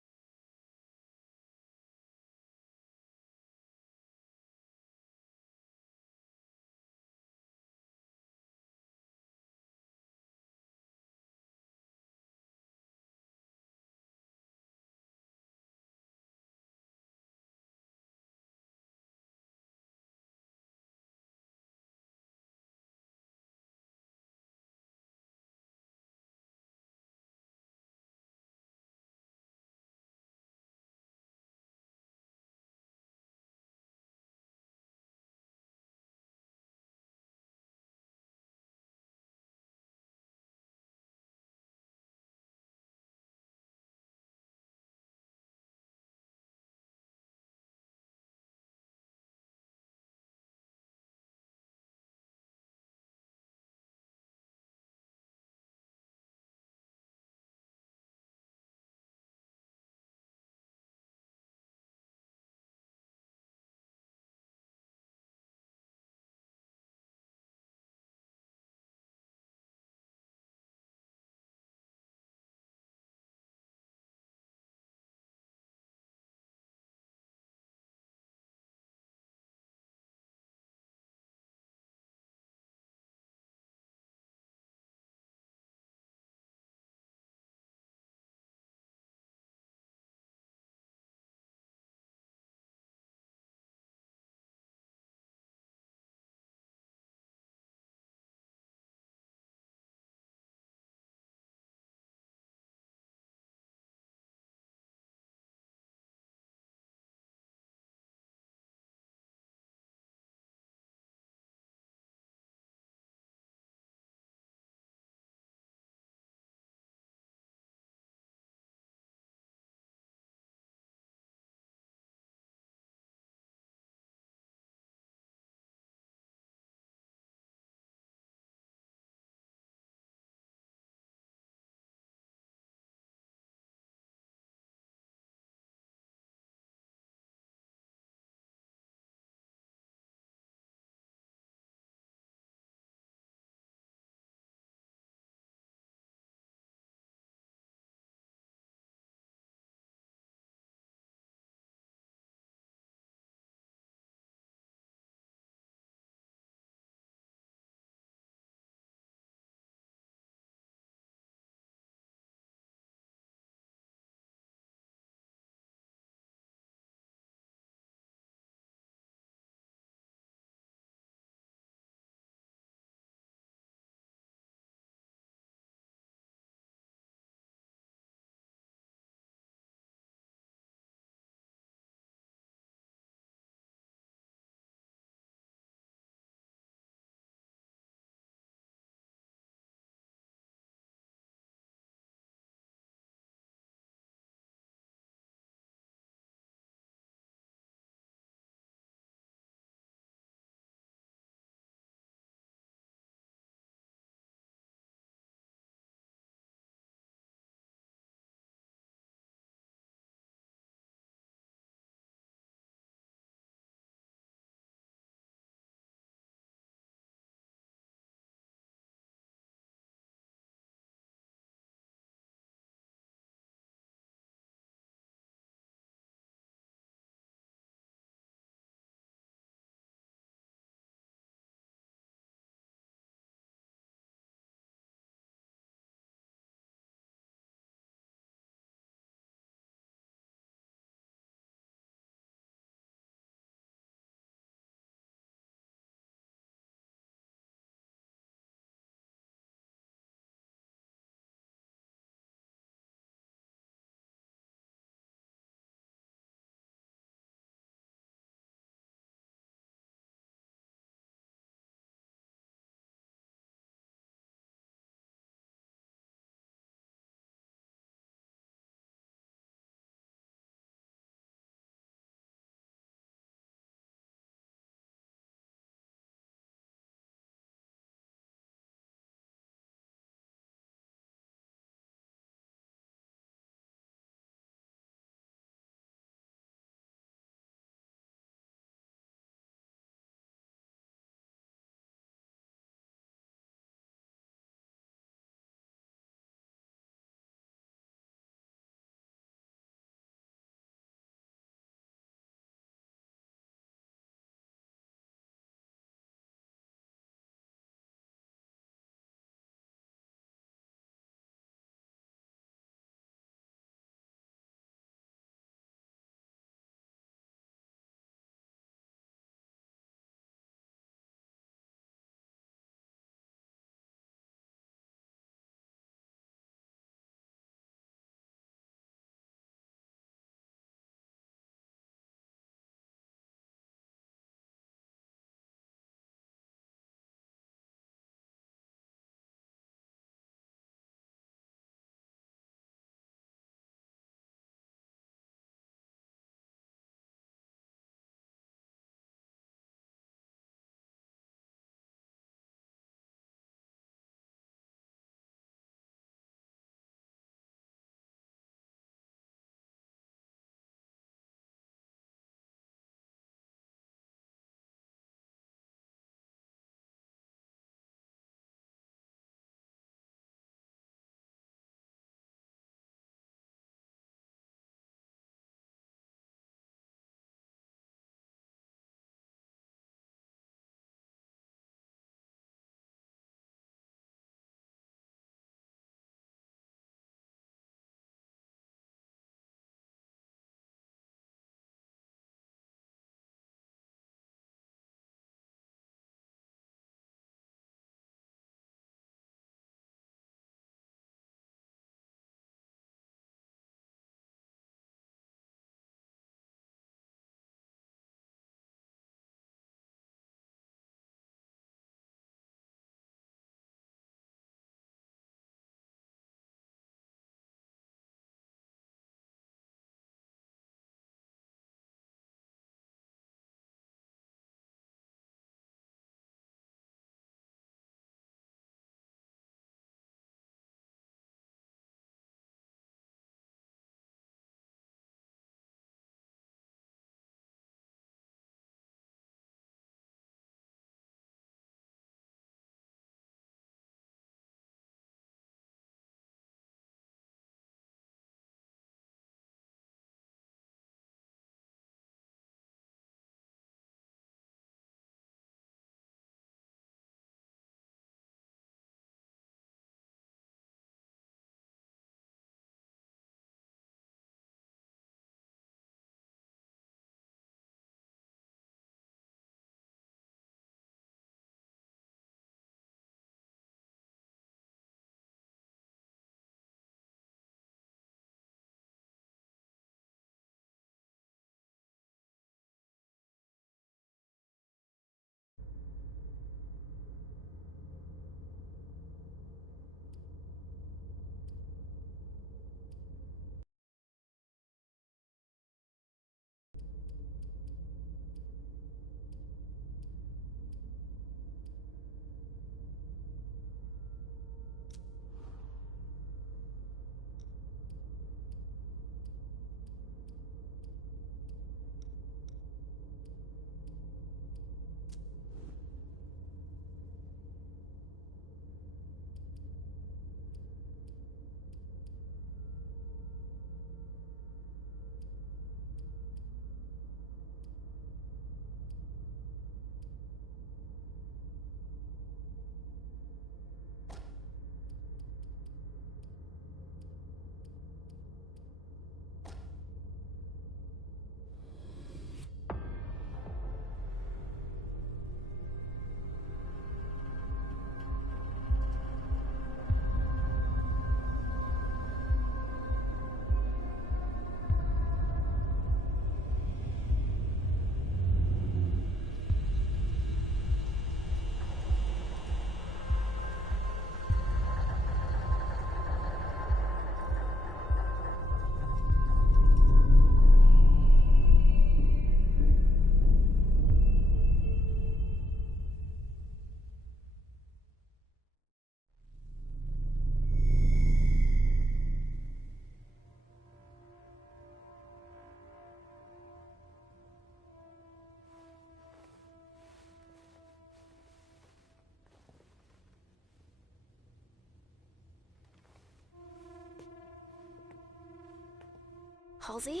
Halsey?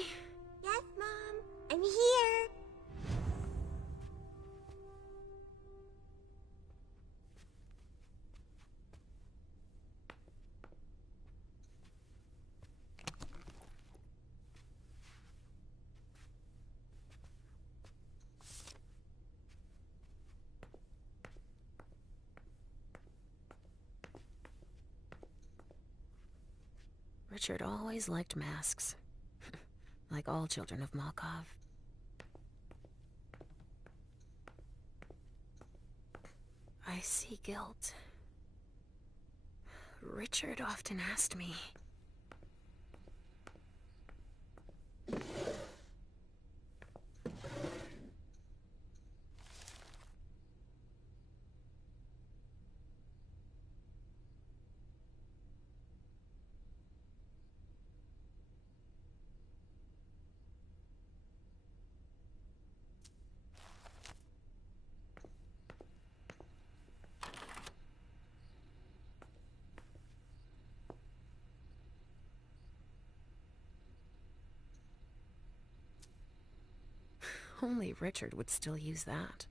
Yes, Mom. I'm here. Richard always liked masks. Like all children of Malkov. I see guilt. Richard often asked me. Only Richard would still use that.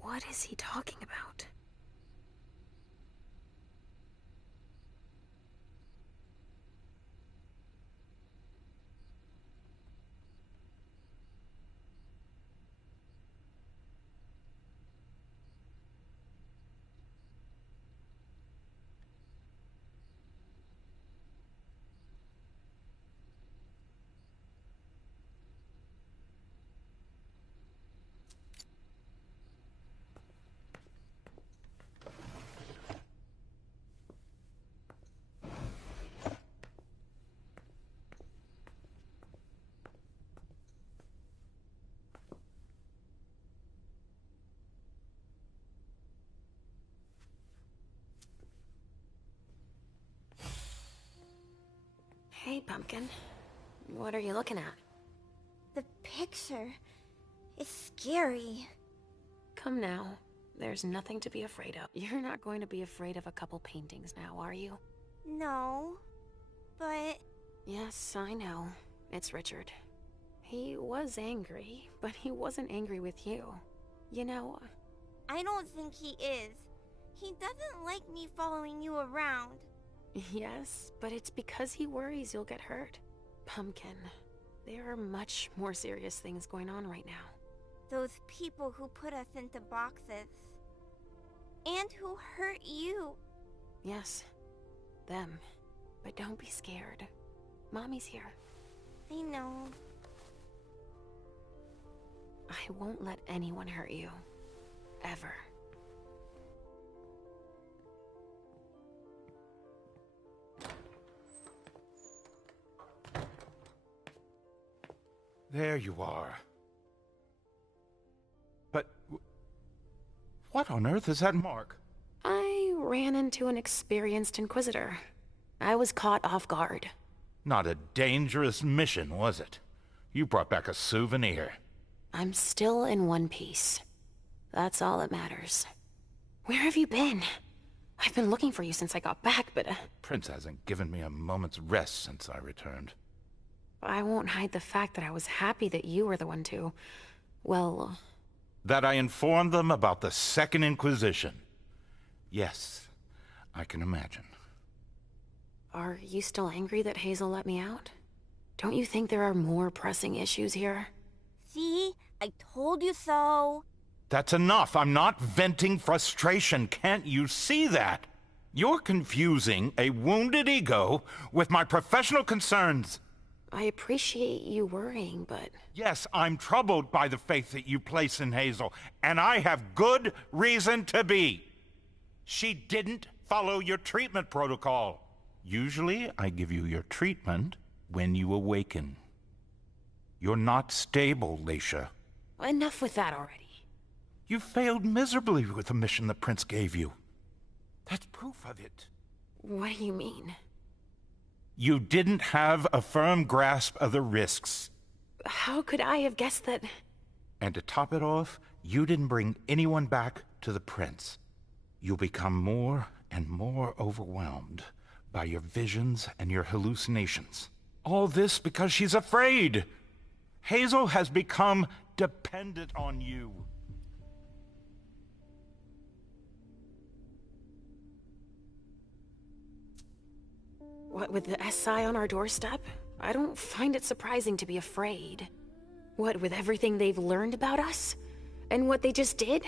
What is he talking about? Hey, Pumpkin. What are you looking at? The picture is scary. Come now. There's nothing to be afraid of. You're not going to be afraid of a couple paintings now, are you? No, but... Yes, I know. It's Richard. He was angry, but he wasn't angry with you. You know... I don't think he is. He doesn't like me following you around. Yes, but it's because he worries you'll get hurt. Pumpkin, there are much more serious things going on right now. Those people who put us into boxes. And who hurt you. Yes, them. But don't be scared. Mommy's here. I know. I won't let anyone hurt you. Ever. There you are. But... what on earth is that mark? I ran into an experienced Inquisitor. I was caught off guard. Not a dangerous mission, was it? You brought back a souvenir. I'm still in one piece. That's all that matters. Where have you been? I've been looking for you since I got back, but... Prince hasn't given me a moment's rest since I returned. I won't hide the fact that I was happy that you were the one to... well... That I informed them about the Second Inquisition. Yes, I can imagine. Are you still angry that Hazel let me out? Don't you think there are more pressing issues here? See? I told you so. That's enough. I'm not venting frustration. Can't you see that? You're confusing a wounded ego with my professional concerns. I appreciate you worrying, but... Yes, I'm troubled by the faith that you place in Hazel, and I have good reason to be. She didn't follow your treatment protocol. Usually, I give you your treatment when you awaken. You're not stable, Leisha. Enough with that already. You failed miserably with the mission the Prince gave you. That's proof of it. What do you mean? You didn't have a firm grasp of the risks. How could I have guessed that... And to top it off, you didn't bring anyone back to the Prince. You'll become more and more overwhelmed by your visions and your hallucinations. All this because she's afraid. Hazel has become dependent on you. What, with the SI on our doorstep? I don't find it surprising to be afraid. What, with everything they've learned about us? And what they just did?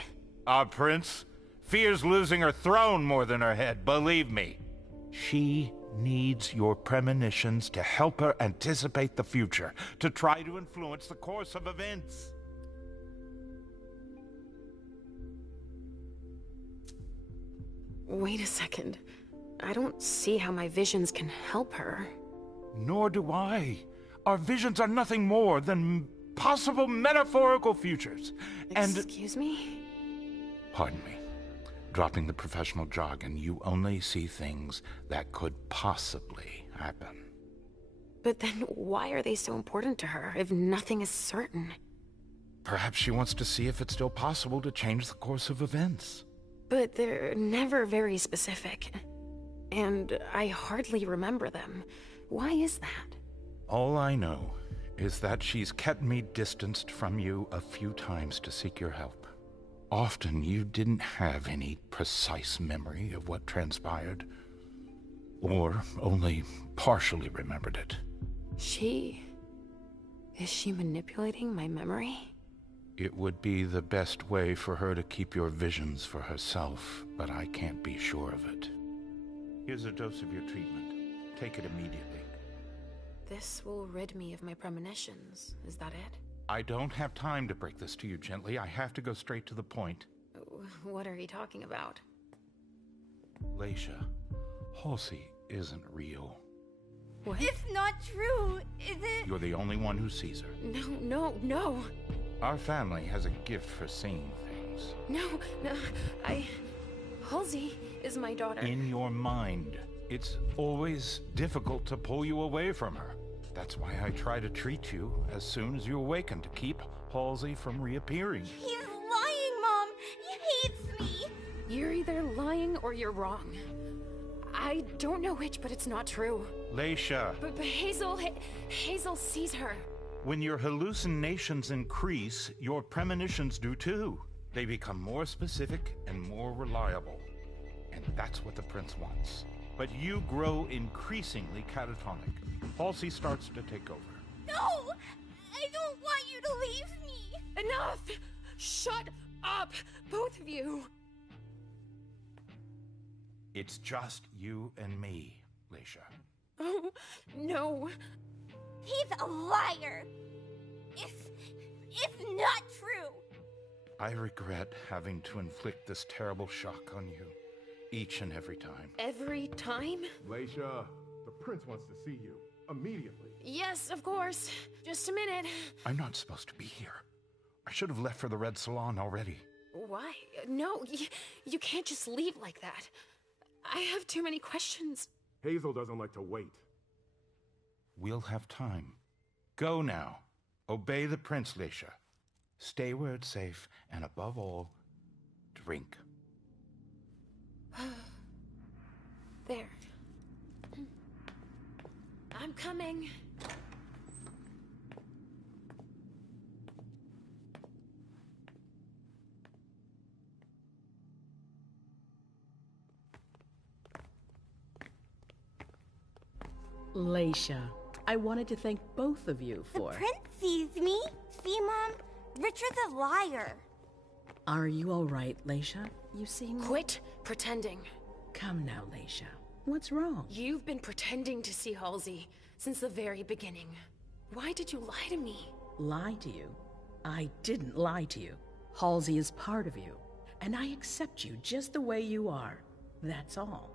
Our Prince fears losing her throne more than her head, believe me. She needs your premonitions to help her anticipate the future, to try to influence the course of events. Wait a second. I don't see how my visions can help her. Nor do I. Our visions are nothing more than possible metaphorical futures. Excuse me? Pardon me. Dropping the professional jargon, you only see things that could possibly happen. But then why are they so important to her if nothing is certain? Perhaps she wants to see if it's still possible to change the course of events. But they're never very specific. And I hardly remember them. Why is that? All I know is that she's kept me distanced from you a few times to seek your help. Often you didn't have any precise memory of what transpired, or only partially remembered it. Is she manipulating my memory? It would be the best way for her to keep your visions for herself, but I can't be sure of it. Here's a dose of your treatment. Take it immediately. This will rid me of my premonitions. Is that it? I don't have time to break this to you gently. I have to go straight to the point. What are you talking about? Leisha, Halsey isn't real. What? It's not true, is it? You're the only one who sees her. No. Our family has a gift for seeing things. No, Halsey is my daughter. In your mind. It's always difficult to pull you away from her. That's why I try to treat you as soon as you awaken, to keep Halsey from reappearing. He's lying, Mom! He hates me! You're either lying or you're wrong. I don't know which, but it's not true. Leisha! But Hazel sees her. When your hallucinations increase, your premonitions do too. They become more specific and more reliable. And that's what the Prince wants. But you grow increasingly catatonic. Halsey starts to take over. No! I don't want you to leave me! Enough! Shut up, both of you! It's just you and me, Leisha. Oh, no. He's a liar! It's not true! I regret having to inflict this terrible shock on you. Each and every time. Every time? Leisha, the Prince wants to see you. Immediately. Yes, of course. Just a minute. I'm not supposed to be here. I should have left for the Red Salon already. Why? No, you can't just leave like that. I have too many questions. Hazel doesn't like to wait. We'll have time. Go now. Obey the Prince, Leisha. Stay where it's safe, and above all, drink. There. I'm coming. Leisha, I wanted to thank both of you for... The prince sees me. See, Mom? Richard's a liar. Are you all right, Leisha? You seem... Quit pretending. Come now, Leisha. What's wrong? You've been pretending to see Halsey since the very beginning. Why did you lie to me? Lie to you? I didn't lie to you. Halsey is part of you, and I accept you just the way you are. That's all.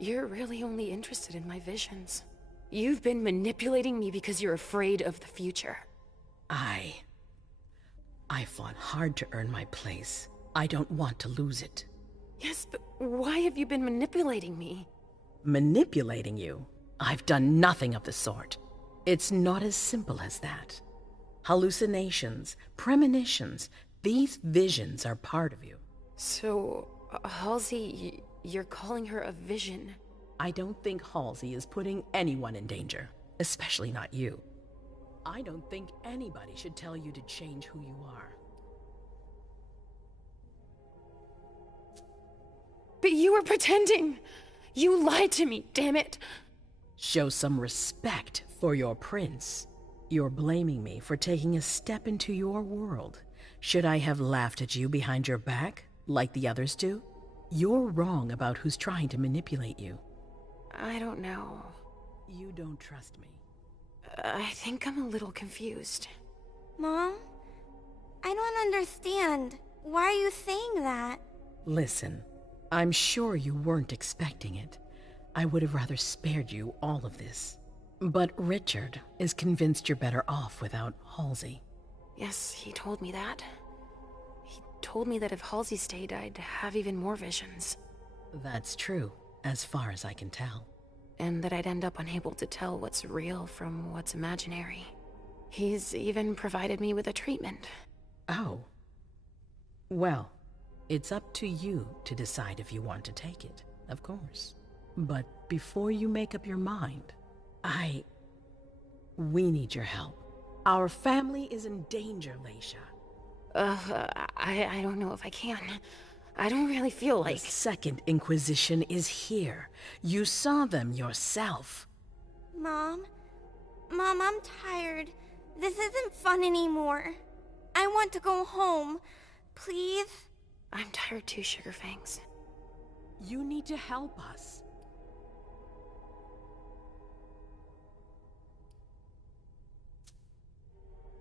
You're really only interested in my visions. You've been manipulating me because you're afraid of the future. I fought hard to earn my place. I don't want to lose it. Yes, but why have you been manipulating me? Manipulating you? I've done nothing of the sort. It's not as simple as that. Hallucinations, premonitions, these visions are part of you. So, Halsey, you're calling her a vision? I don't think Halsey is putting anyone in danger, especially not you. I don't think anybody should tell you to change who you are. But you were pretending! You lied to me, damn it! Show some respect for your prince. You're blaming me for taking a step into your world. Should I have laughed at you behind your back, like the others do? You're wrong about who's trying to manipulate you. I don't know. You don't trust me. I think I'm a little confused. Mom? I don't understand. Why are you saying that? Listen, I'm sure you weren't expecting it. I would have rather spared you all of this. But Richard is convinced you're better off without Halsey. Yes, he told me that. He told me that if Halsey stayed, I'd have even more visions. That's true, as far as I can tell. And that I'd end up unable to tell what's real from what's imaginary. He's even provided me with a treatment. Oh. Well, it's up to you to decide if you want to take it, of course. But before you make up your mind, we need your help. Our family is in danger, Leisha. I don't know if I can. I don't really feel like... The Second Inquisition is here. You saw them yourself. Mom? Mom, I'm tired. This isn't fun anymore. I want to go home. Please? I'm tired too, Sugarfangs. You need to help us.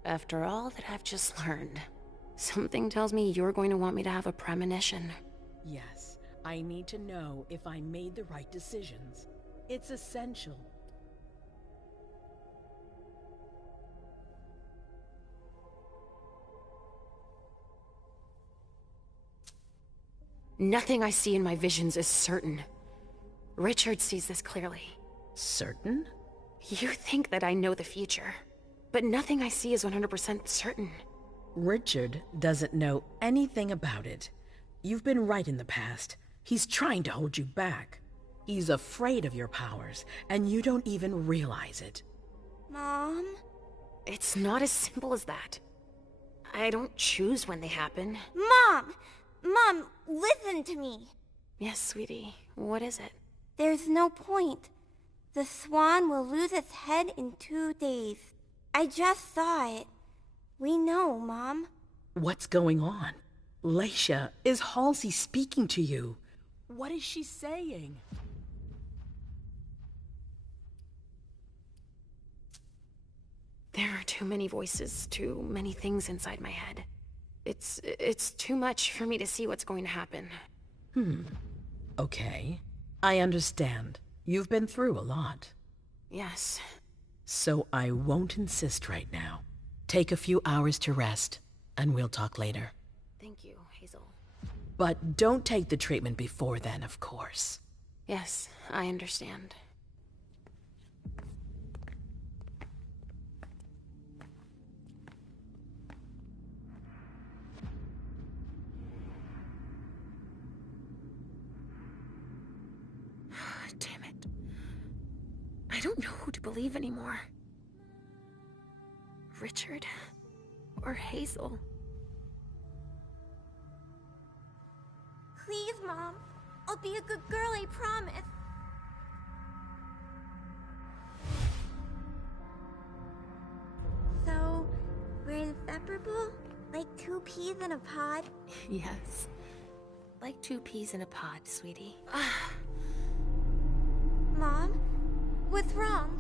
After all that I've just learned, something tells me you're going to want me to have a premonition. Yes, I need to know if I made the right decisions. It's essential. Nothing I see in my visions is certain. Richard sees this clearly. Certain? You think that I know the future, but nothing I see is 100% certain. Richard doesn't know anything about it. You've been right in the past. He's trying to hold you back. He's afraid of your powers, and you don't even realize it. Mom? It's not as simple as that. I don't choose when they happen. Mom! Mom, listen to me. Yes, sweetie. What is it? There's no point. The swan will lose its head in 2 days. I just saw it. We know, Mom. What's going on? Leisha, is Halsey speaking to you? What is she saying? There are too many voices, too many things inside my head. It's too much for me to see what's going to happen. Okay. I understand. You've been through a lot. Yes. So I won't insist right now. Take a few hours to rest, and we'll talk later. Thank you, Hazel. But don't take the treatment before then, of course. Yes, I understand. Damn it. I don't know who to believe anymore. Richard or Hazel. Please, Mom. I'll be a good girl, I promise. So, we're inseparable? Like 2 peas in a pod? Yes. Like 2 peas in a pod, sweetie. Mom? What's wrong?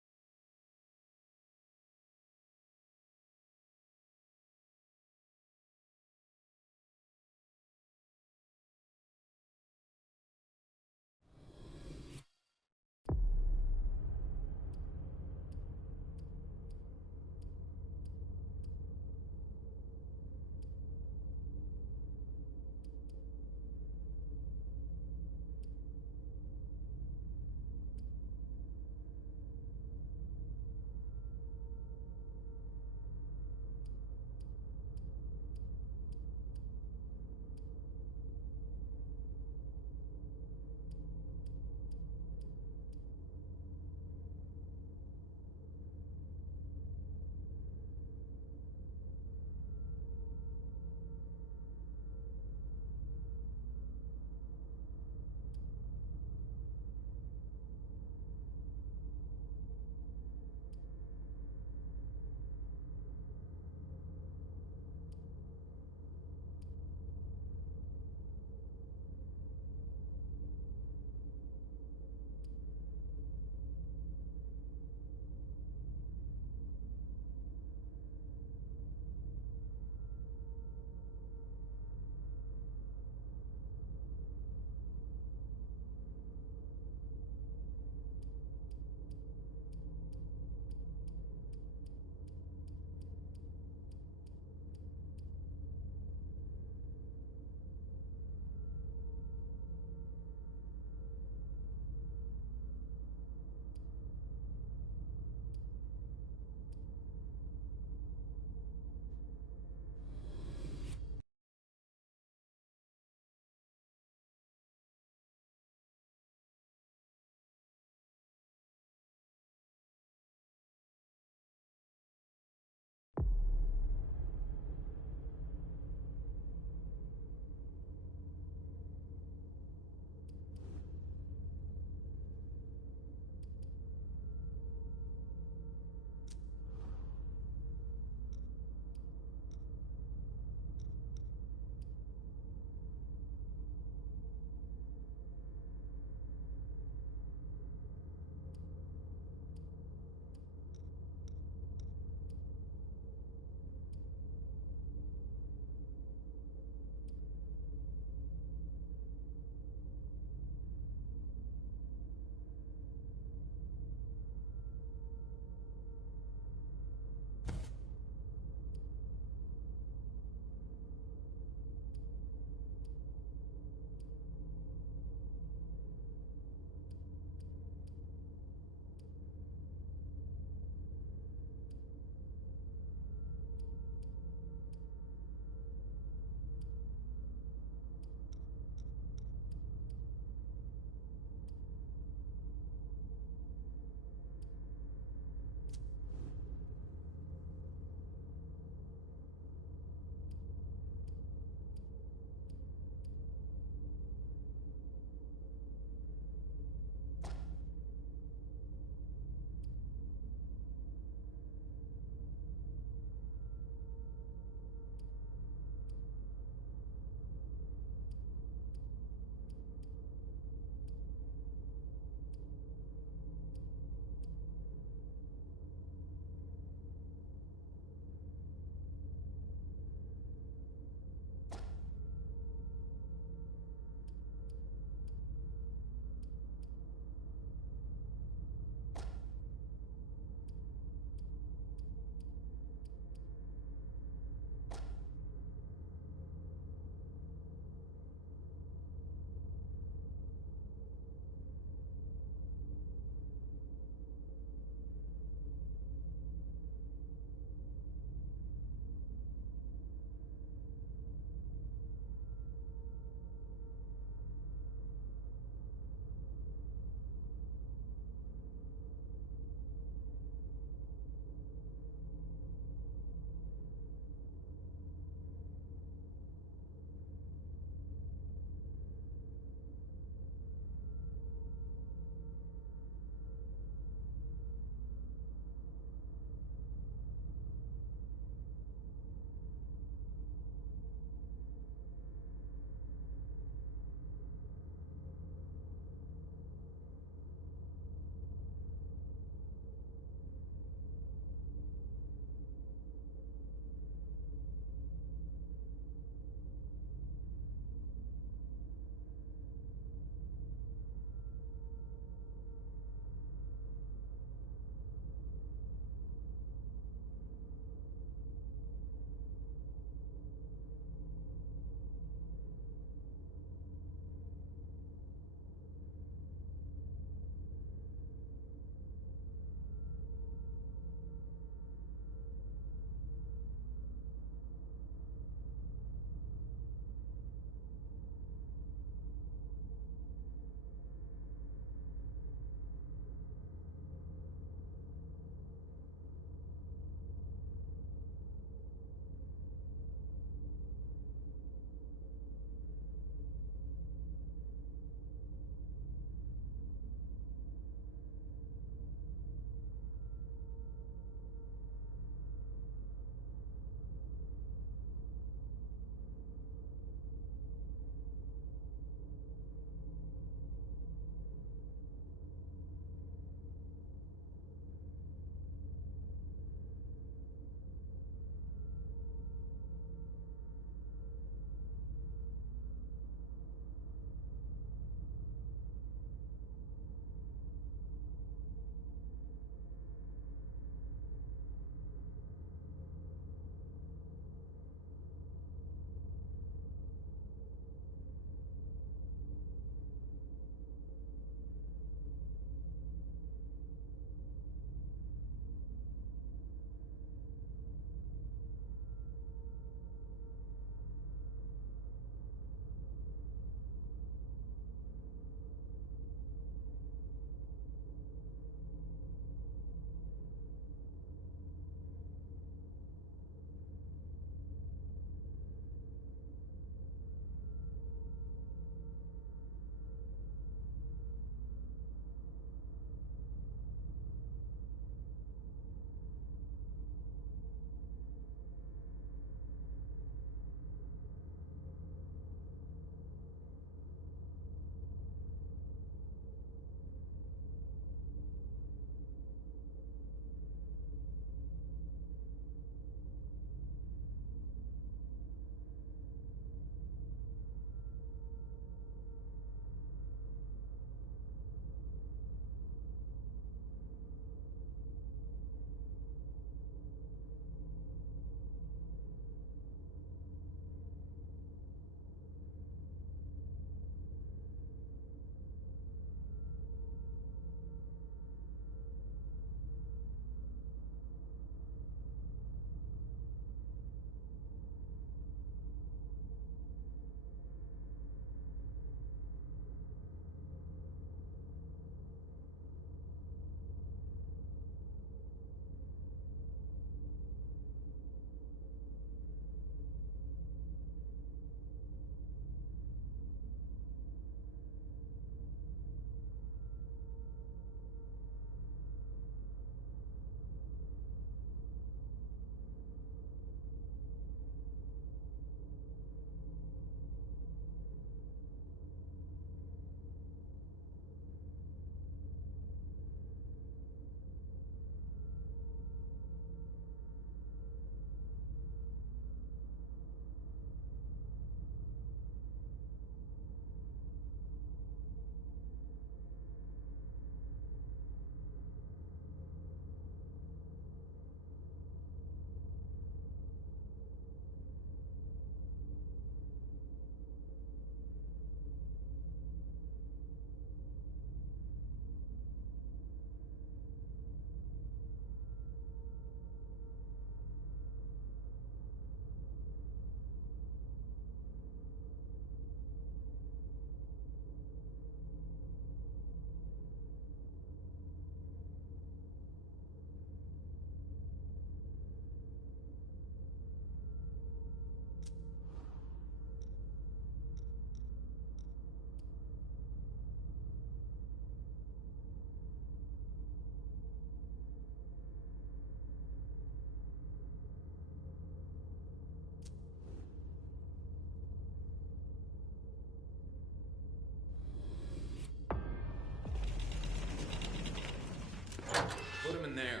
Put him in there.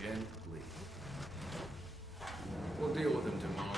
Gently. We'll deal with him tomorrow.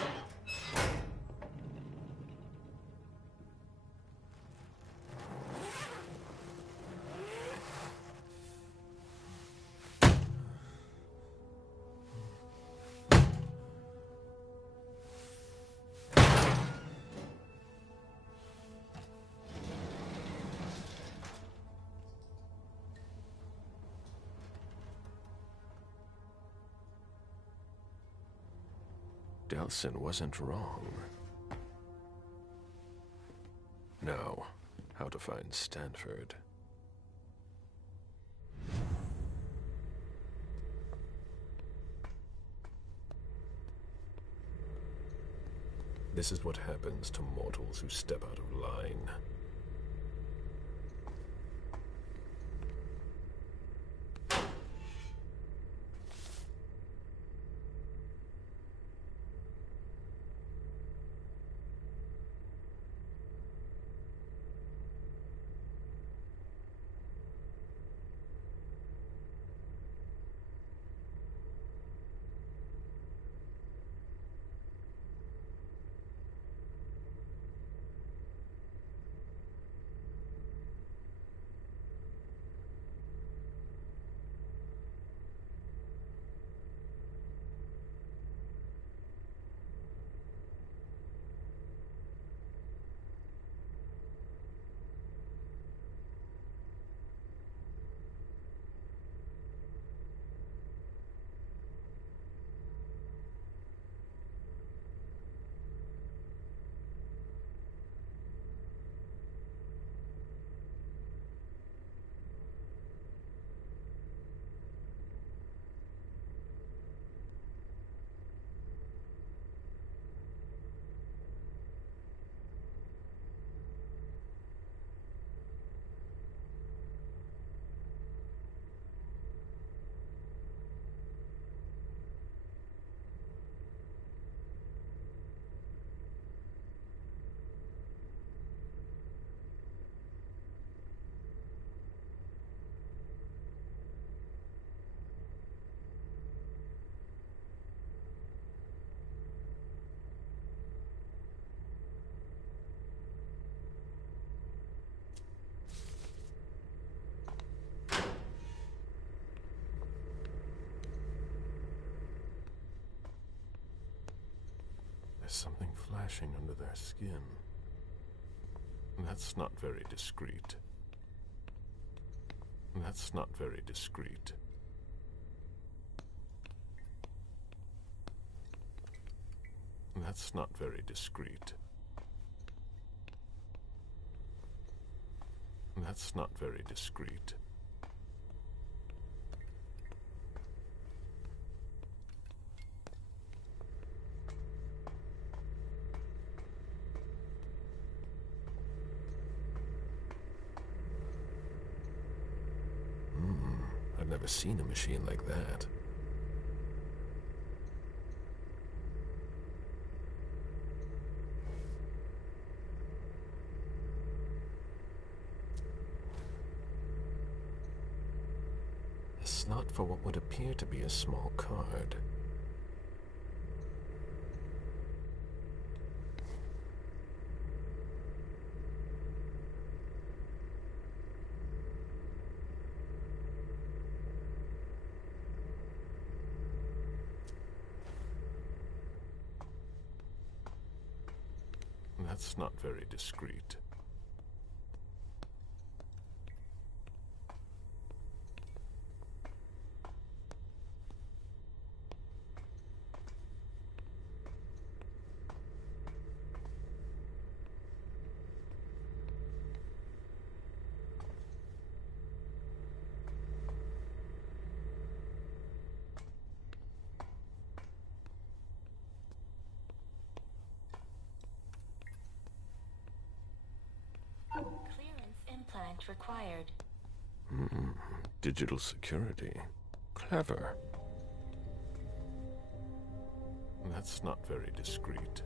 Delsin wasn't wrong. Now, how to find Stanford. This is what happens to mortals who step out of line. There's something flashing under their skin. That's not very discreet. That's not very discreet. That's not very discreet. That's not very discreet. I've never seen a machine like that. A slot for what would appear to be a small card. That's not very discreet. Clearance implant required. Digital security. Clever. That's not very discreet.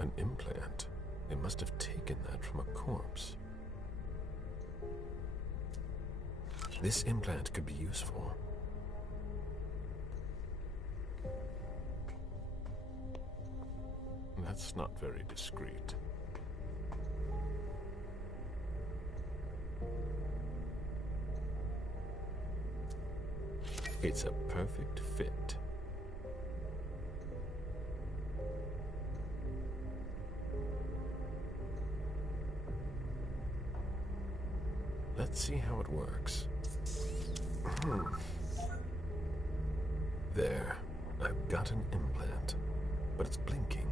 An implant. They must have taken that from a corpse. This implant could be useful. That's not very discreet. It's a perfect fit. Let's see how it works. There. I've got an implant, but it's blinking.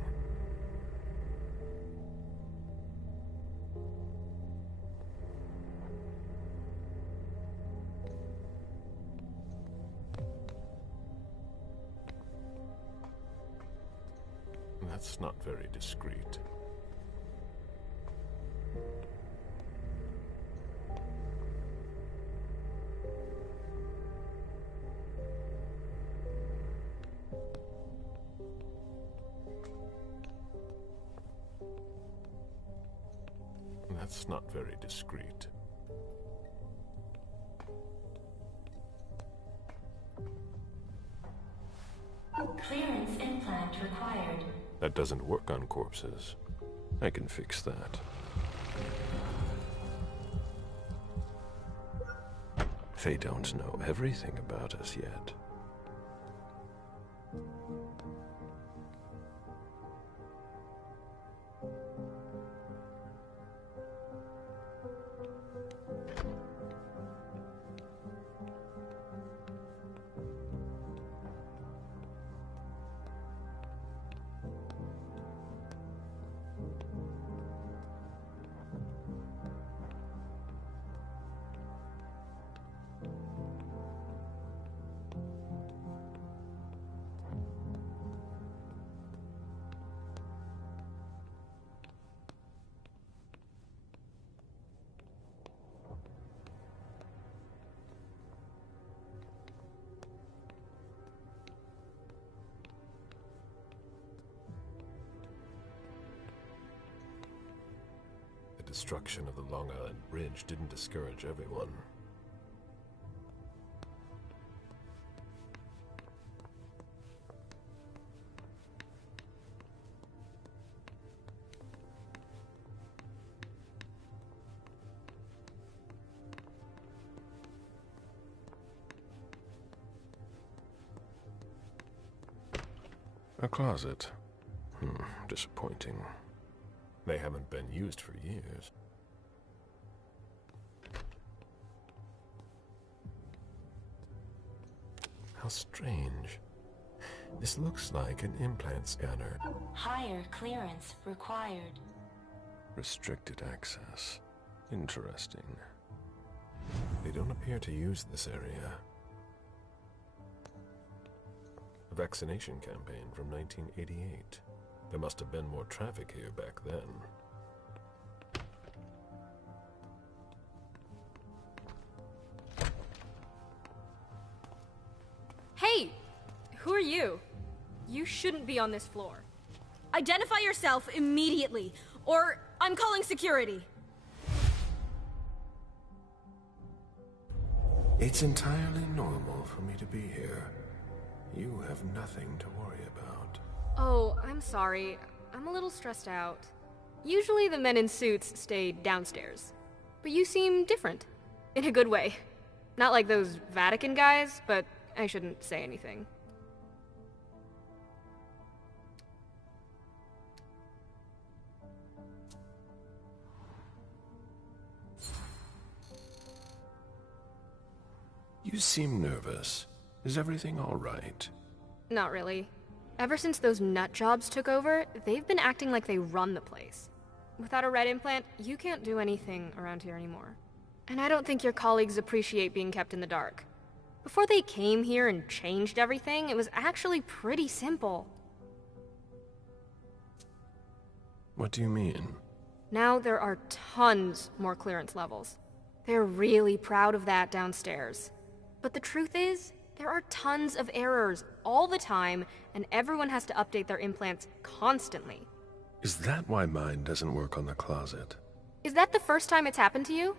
That's not very discreet. That's not very discreet. Clearance implant required. That doesn't work on corpses. I can fix that. They don't know everything about us yet. The destruction of the Long Island Bridge didn't discourage everyone. A closet. Disappointing. They haven't been used for years. How strange. This looks like an implant scanner. Higher clearance required. Restricted access. Interesting. They don't appear to use this area. A vaccination campaign from 1988. There must have been more traffic here back then. Hey! Who are you? You shouldn't be on this floor. Identify yourself immediately, or I'm calling security. It's entirely normal for me to be here. You have nothing to worry about. Oh, I'm sorry. I'm a little stressed out. Usually the men in suits stay downstairs. But you seem different. In a good way. Not like those Vatican guys, but I shouldn't say anything. You seem nervous. Is everything all right? Not really. Ever since those nut jobs took over, they've been acting like they run the place. Without a red implant, you can't do anything around here anymore. And I don't think your colleagues appreciate being kept in the dark. Before they came here and changed everything, it was actually pretty simple. What do you mean? Now there are tons more clearance levels. They're really proud of that downstairs. But the truth is, there are tons of errors all the time, and everyone has to update their implants constantly. Is that why mine doesn't work on the closet? Is that the first time it's happened to you?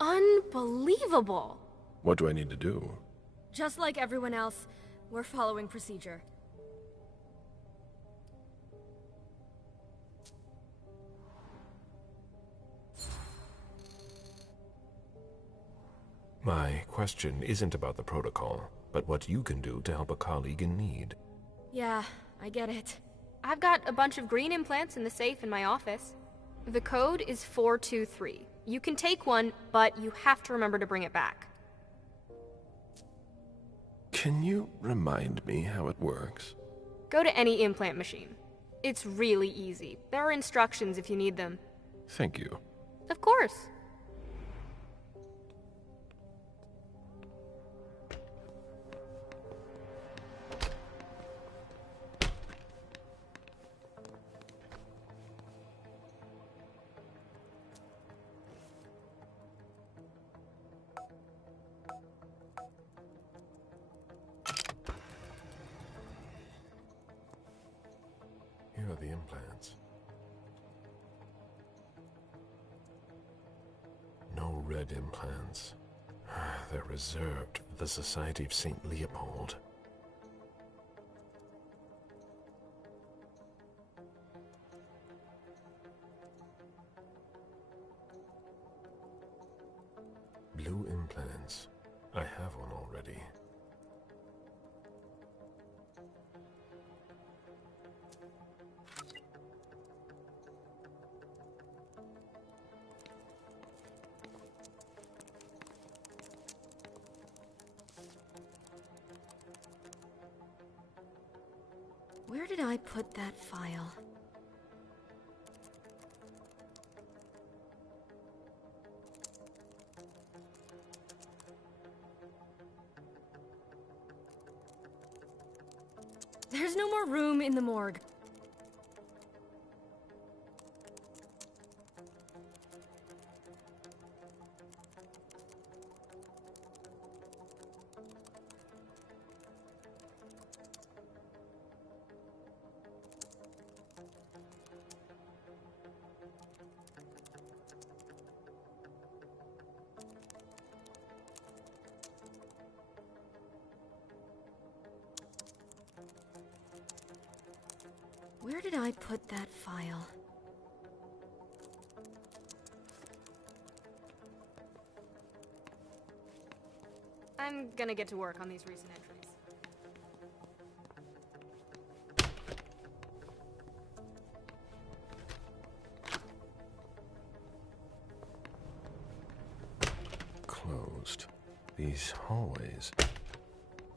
Unbelievable! What do I need to do? Just like everyone else, we're following procedure. My question isn't about the protocol, but what you can do to help a colleague in need. Yeah, I get it. I've got a bunch of green implants in the safe in my office. The code is 423. You can take one, but you have to remember to bring it back. Can you remind me how it works? Go to any implant machine. It's really easy. There are instructions if you need them. Thank you. Of course. Here are the implants. No red implants. They're reserved for the Society of St. Leopold. Blue implants. I have one already. Where did I put that file? There's no more room in the morgue. Where did I put that file? I'm gonna get to work on these recent entries. Closed. These hallways,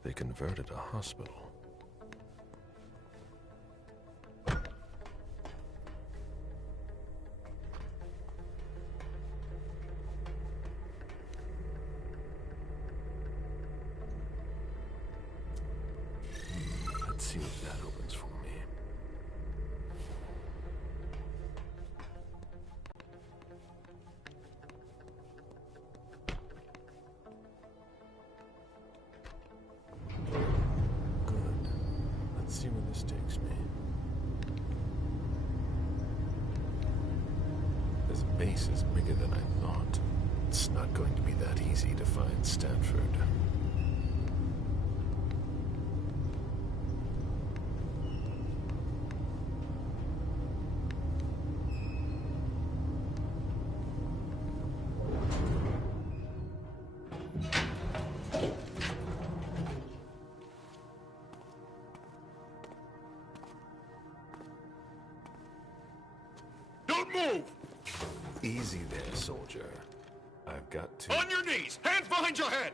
they converted a hospital. Let's see what that opens for me. Good. Let's see where this takes me. This base is bigger than I thought. It's not going to be that easy to find Stanford. Don't move! Easy there, soldier. I've got to... On your knees! Hands behind your head!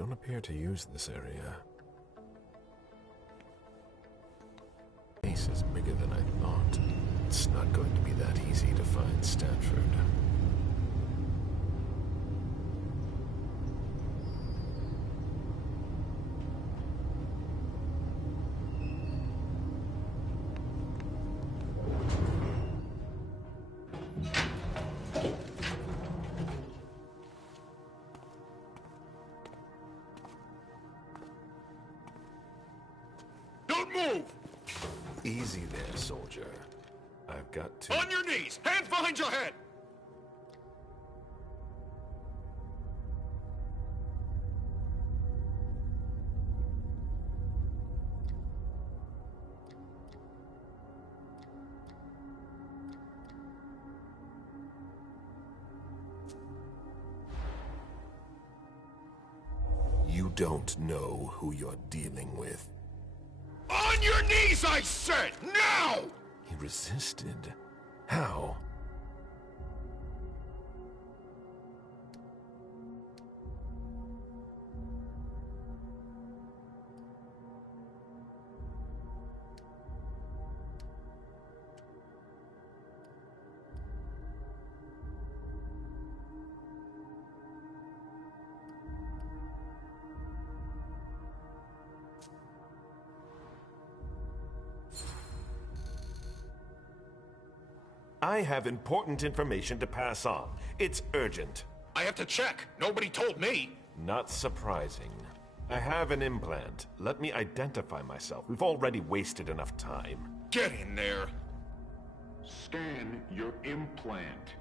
don't appear to use this area. The base is bigger than I thought. It's not going to be that easy to find Stanford. Don't move! Easy there, soldier. I've got to... On your knees! Hands behind your head! You don't know who you're dealing with. On your knees, I said! Now! He resisted. How? I have important information to pass on. It's urgent. I have to check. Nobody told me. Not surprising. I have an implant. Let me identify myself. We've already wasted enough time. Get in there. Scan your implant.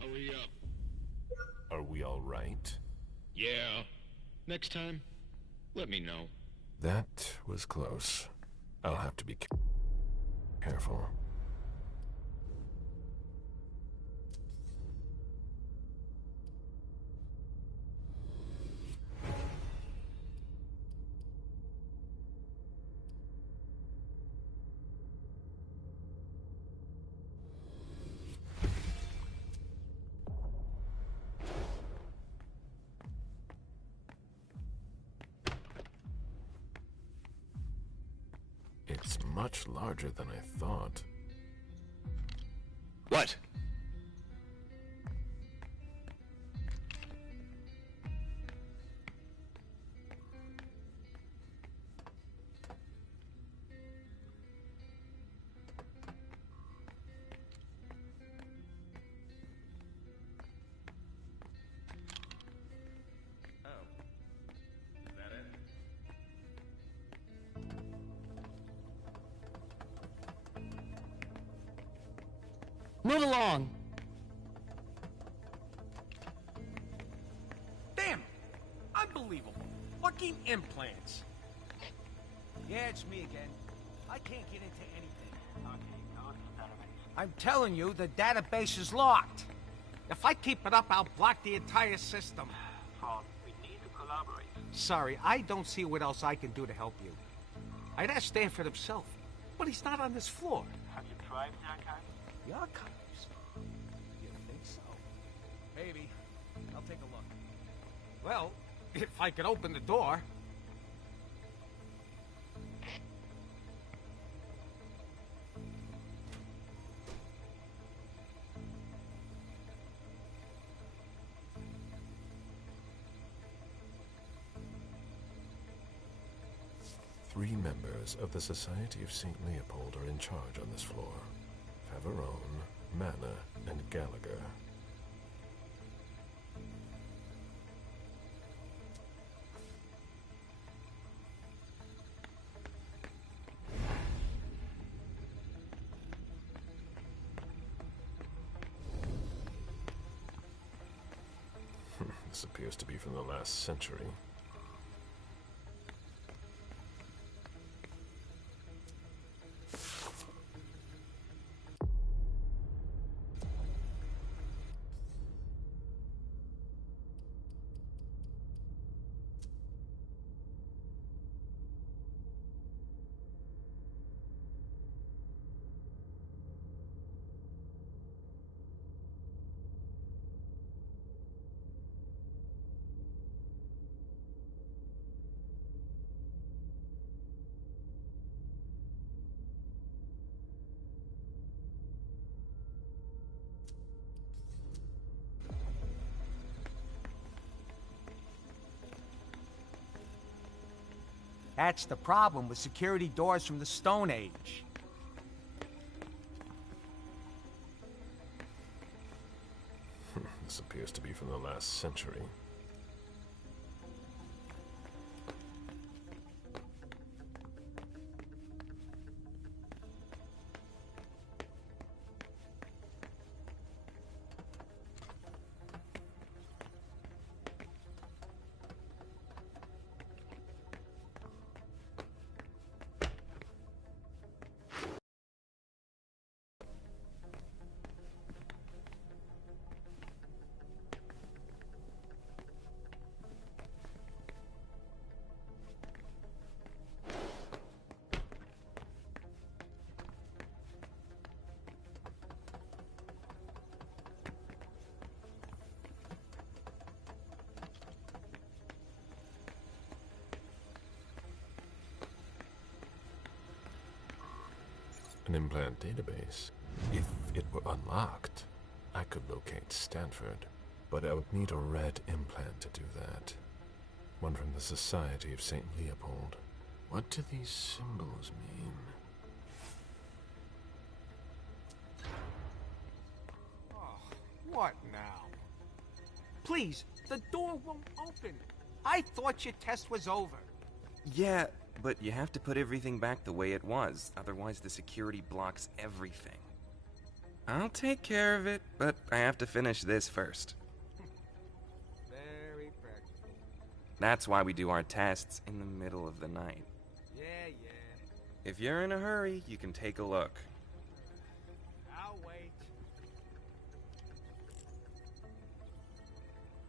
Hurry up. Are we all right? Yeah. Next time, let me know. That was close. I'll have to be careful. It's much larger than I thought. What? Move along! Damn! Unbelievable! Fucking implants! Yeah, it's me again. I can't get into anything. Okay, go to the database. I'm telling you, the database is locked. If I keep it up, I'll block the entire system. Fawn, we need to collaborate. Sorry, I don't see what else I can do to help you. I'd ask Stanford himself, but he's not on this floor. Have you tried the archive? The archives? You think so? Maybe. I'll take a look. Well, if I could open the door. Three members of the Society of St. Leopold are in charge on this floor. Favarone, Mana, and Gallagher. This appears to be from the last century. That's the problem with security doors from the Stone Age. This appears to be from the last century. An implant database. If it were unlocked, I could locate Stanford, but I would need a red implant to do that. One from the Society of St. Leopold. What do these symbols mean? Oh, what now? Please, the door won't open. I thought your test was over. Yeah, but you have to put everything back the way it was, otherwise the security blocks everything. I'll take care of it, but I have to finish this first. Very practical. That's why we do our tests in the middle of the night. Yeah. If you're in a hurry, you can take a look. I'll wait.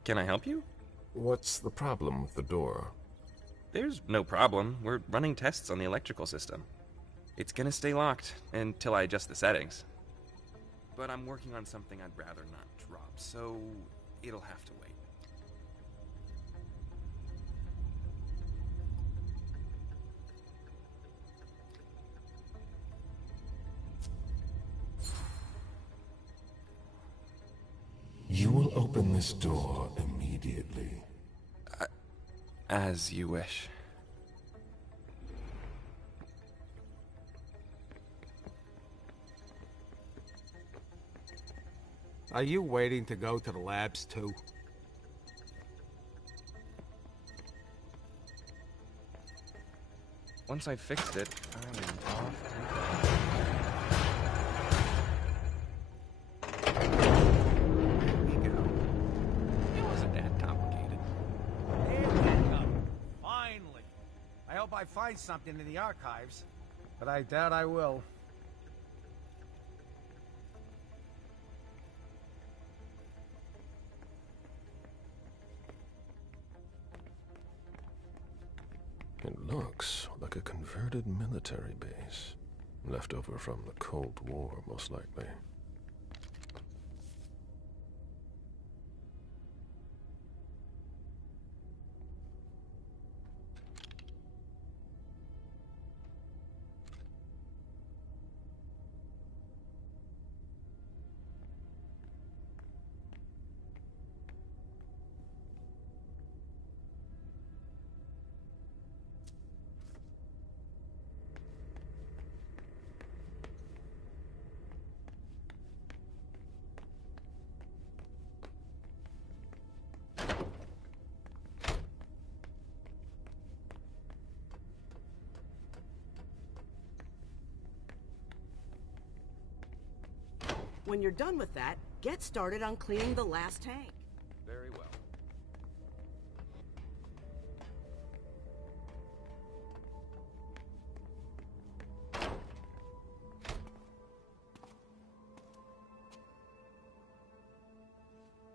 Can I help you? What's the problem with the door? There's no problem. We're running tests on the electrical system. It's gonna stay locked until I adjust the settings. But I'm working on something I'd rather not drop, so it'll have to wait. You will open this door immediately. As you wish. Are you waiting to go to the labs too? Once I fixed it, I am off. I hope I find something in the archives, but I doubt I will. It looks like a converted military base. Left over from the Cold War, most likely. When you're done with that, get started on cleaning the last tank. Very well.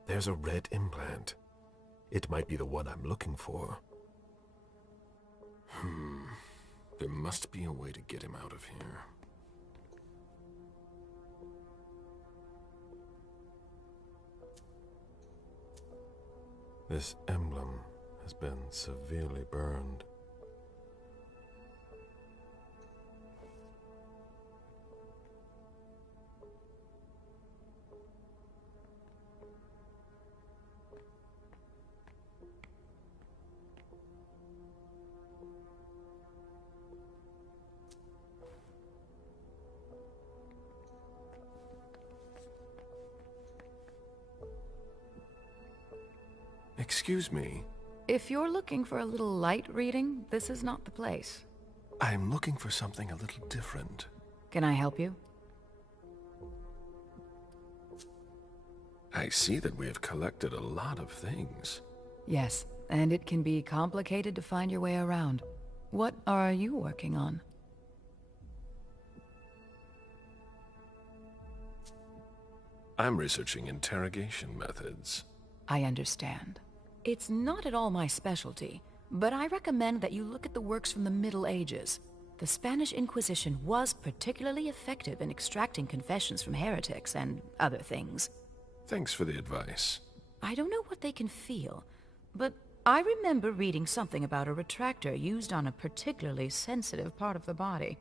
There's a red implant. It might be the one I'm looking for. There must be a way to get him out of here. This emblem has been severely burned. Excuse me. If you're looking for a little light reading, this is not the place. I'm looking for something a little different. Can I help you? I see that we have collected a lot of things. Yes, and it can be complicated to find your way around. What are you working on? I'm researching interrogation methods. I understand. It's not at all my specialty, but I recommend that you look at the works from the Middle Ages. The Spanish Inquisition was particularly effective in extracting confessions from heretics and other things. Thanks for the advice. I don't know what they can feel, but I remember reading something about a retractor used on a particularly sensitive part of the body.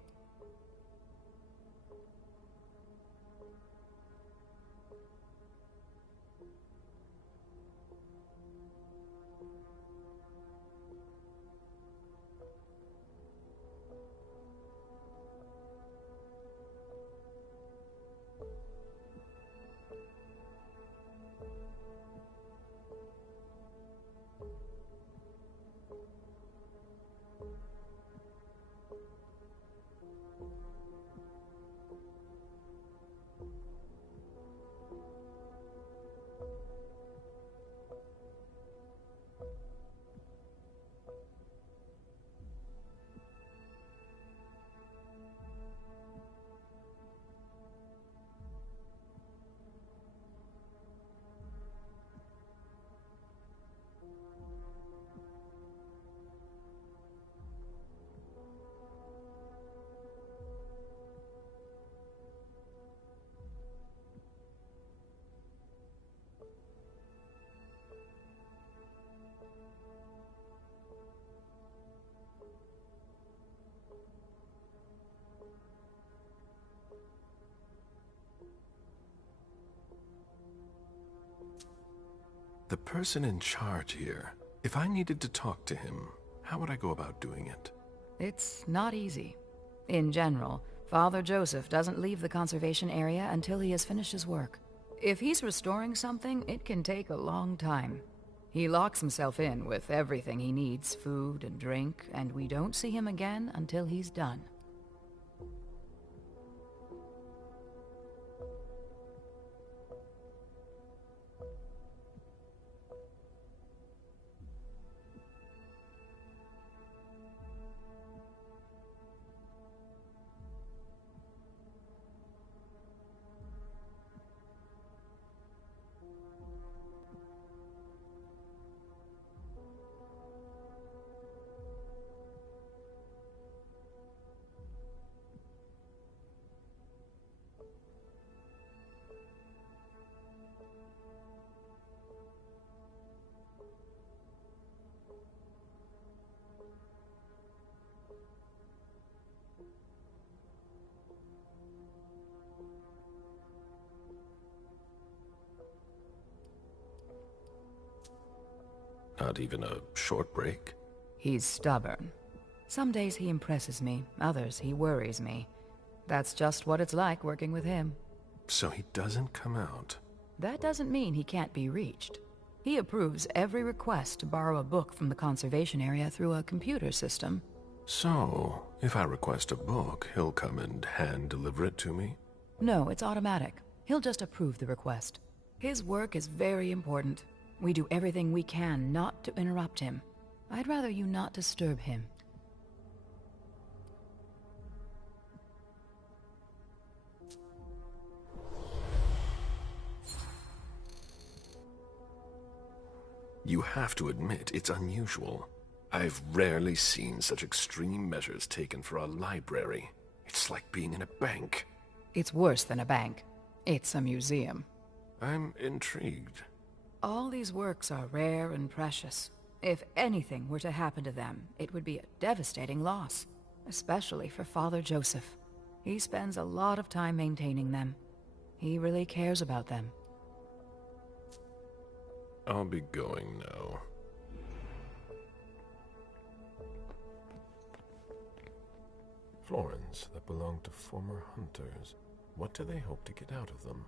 The person in charge here, if I needed to talk to him, how would I go about doing it? It's not easy. In general, Father Joseph doesn't leave the conservation area until he has finished his work. If he's restoring something, it can take a long time. He locks himself in with everything he needs, food and drink, and we don't see him again until he's done. Not even a short break? He's stubborn. Some days he impresses me, others he worries me. That's just what it's like working with him. So he doesn't come out? That doesn't mean he can't be reached. He approves every request to borrow a book from the conservation area through a computer system. So, if I request a book, he'll come and hand-deliver it to me? No, it's automatic. He'll just approve the request. His work is very important. We do everything we can not to interrupt him. I'd rather you not disturb him. You have to admit it's unusual. I've rarely seen such extreme measures taken for a library. It's like being in a bank. It's worse than a bank. It's a museum. I'm intrigued. All these works are rare and precious. If anything were to happen to them, it would be a devastating loss, especially for Father Joseph. He spends a lot of time maintaining them. He really cares about them. I'll be going now. Florins that belong to former hunters. What do they hope to get out of them?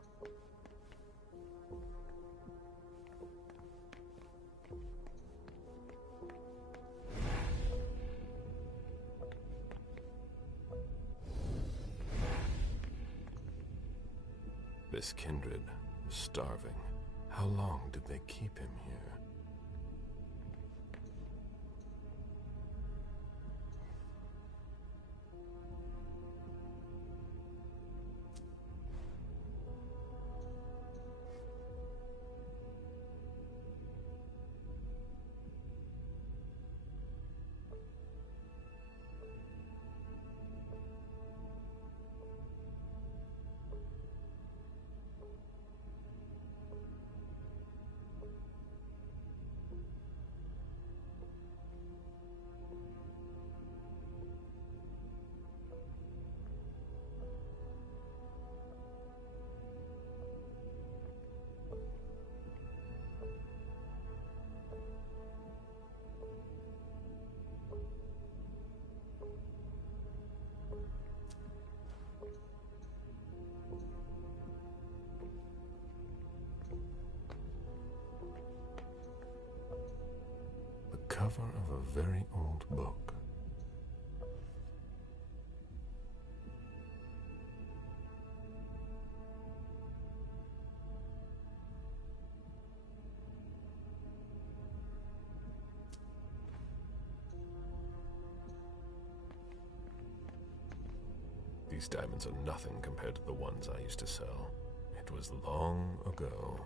Abyss kindred was starving. How long did they keep him here? Cover of a very old book. These diamonds are nothing compared to the ones I used to sell. It was long ago.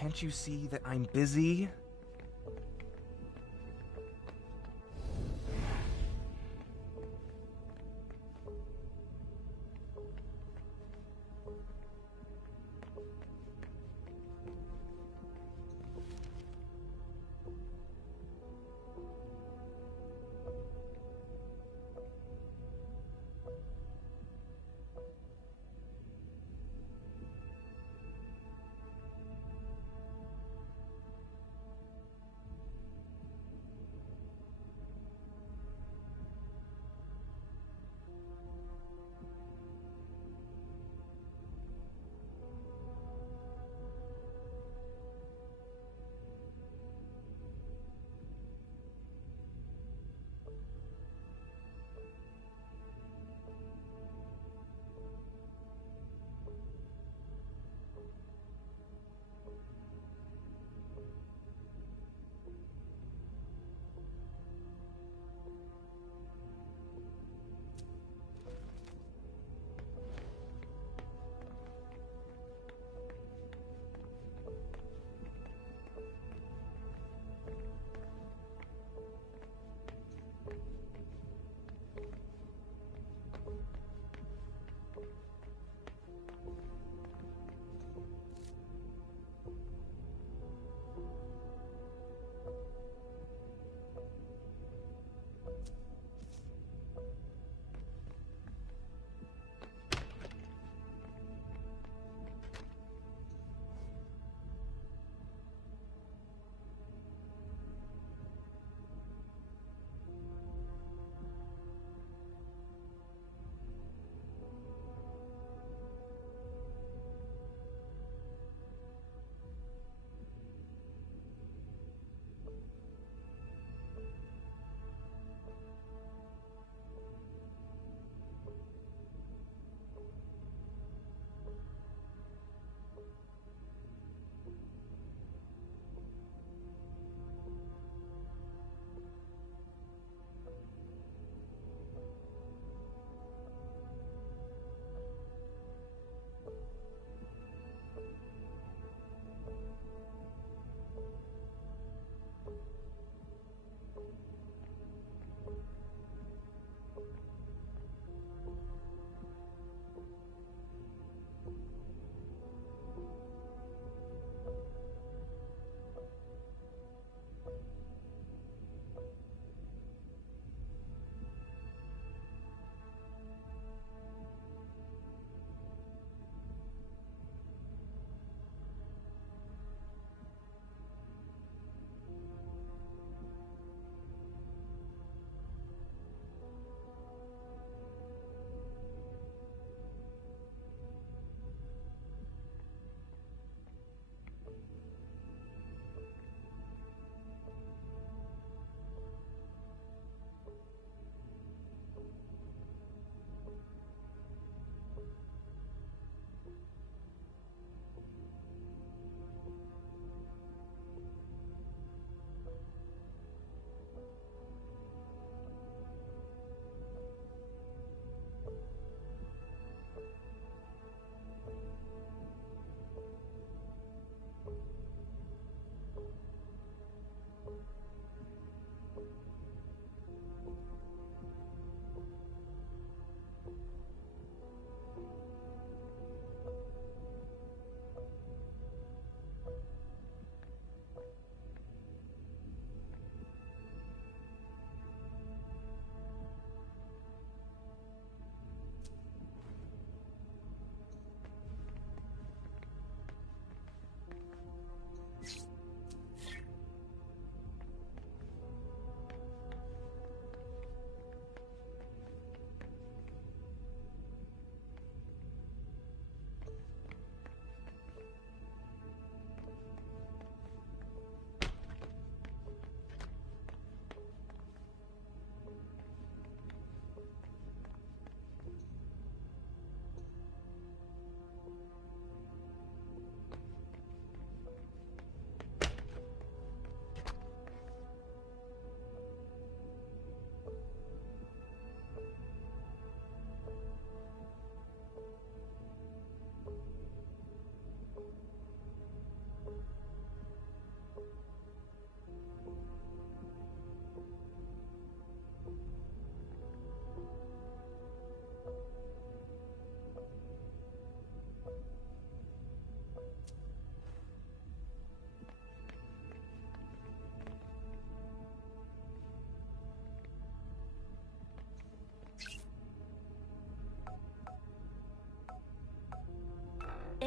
Can't you see that I'm busy?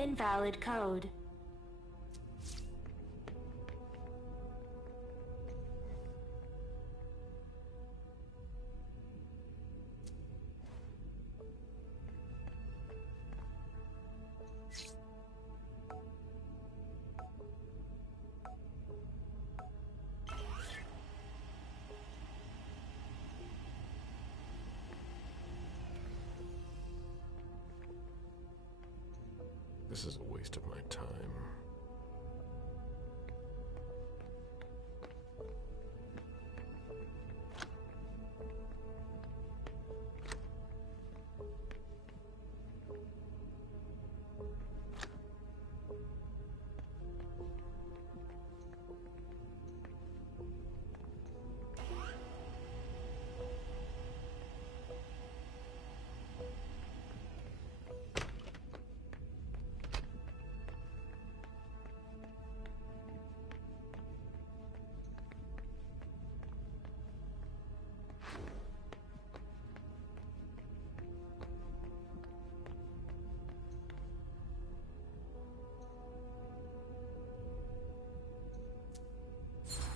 Invalid code. This is a waste of my time.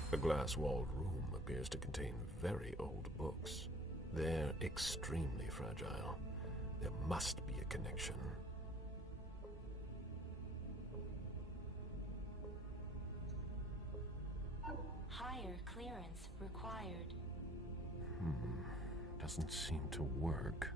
The glass-walled room appears to contain very old books. They're extremely fragile. There must be a connection. Higher clearance required. Doesn't seem to work.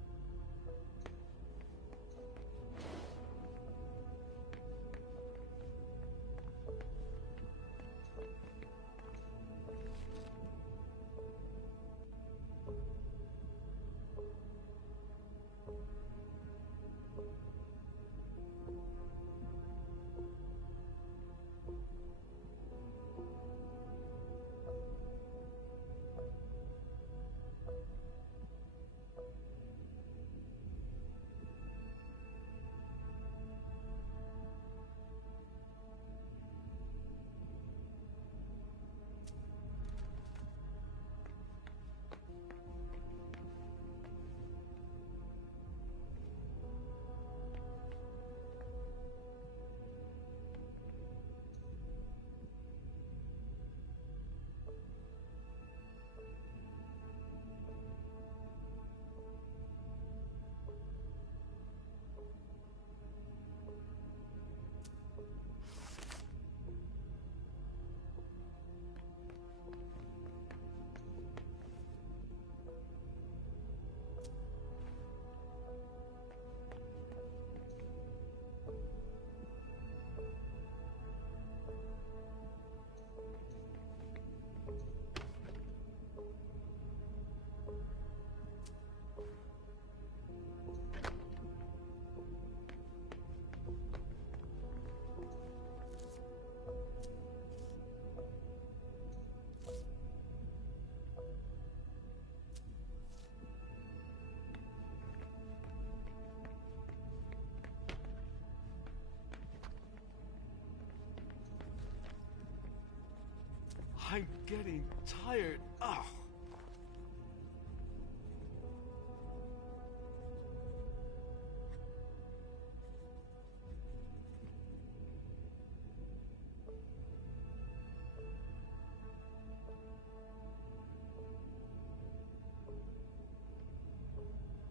I'm getting tired. Ugh.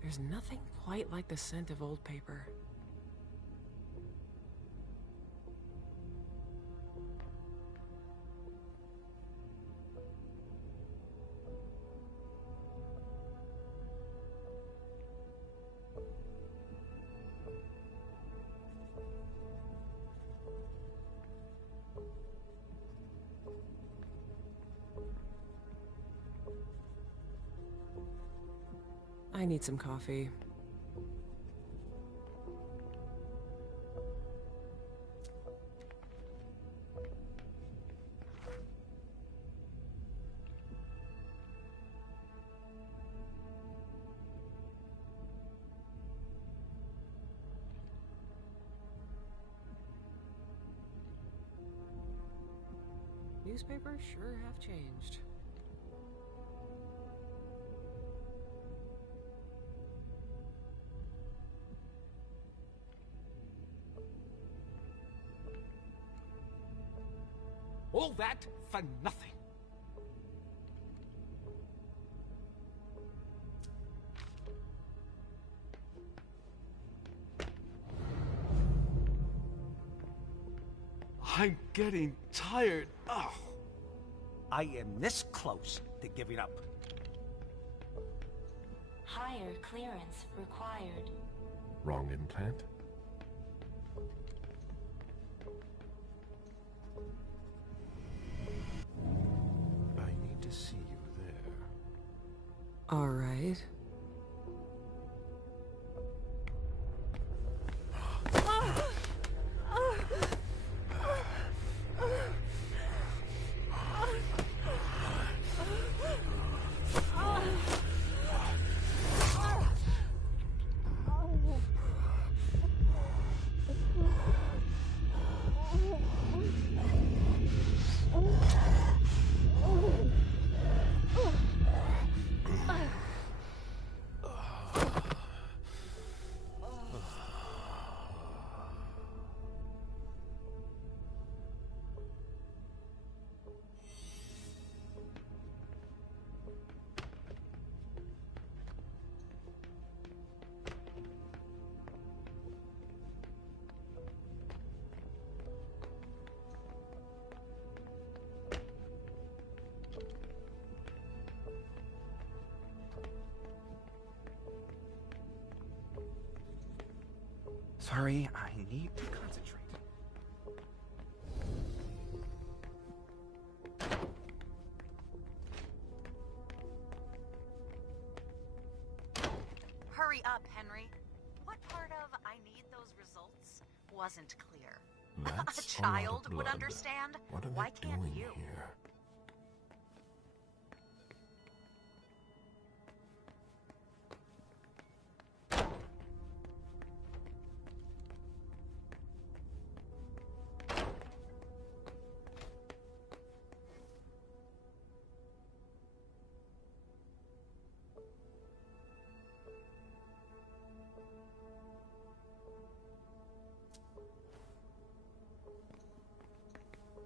There's nothing quite like the scent of old paper. I need some coffee. Newspapers sure have changed. All that for nothing. I'm getting tired. Ugh. I am this close to giving up. Higher clearance required. Wrong implant? I need to see you there. All right. Sorry, I need to concentrate. Hurry up, Henry. What part of I need those results wasn't clear? That's A child lot of would blood. understand. What are Why they can't doing you? here?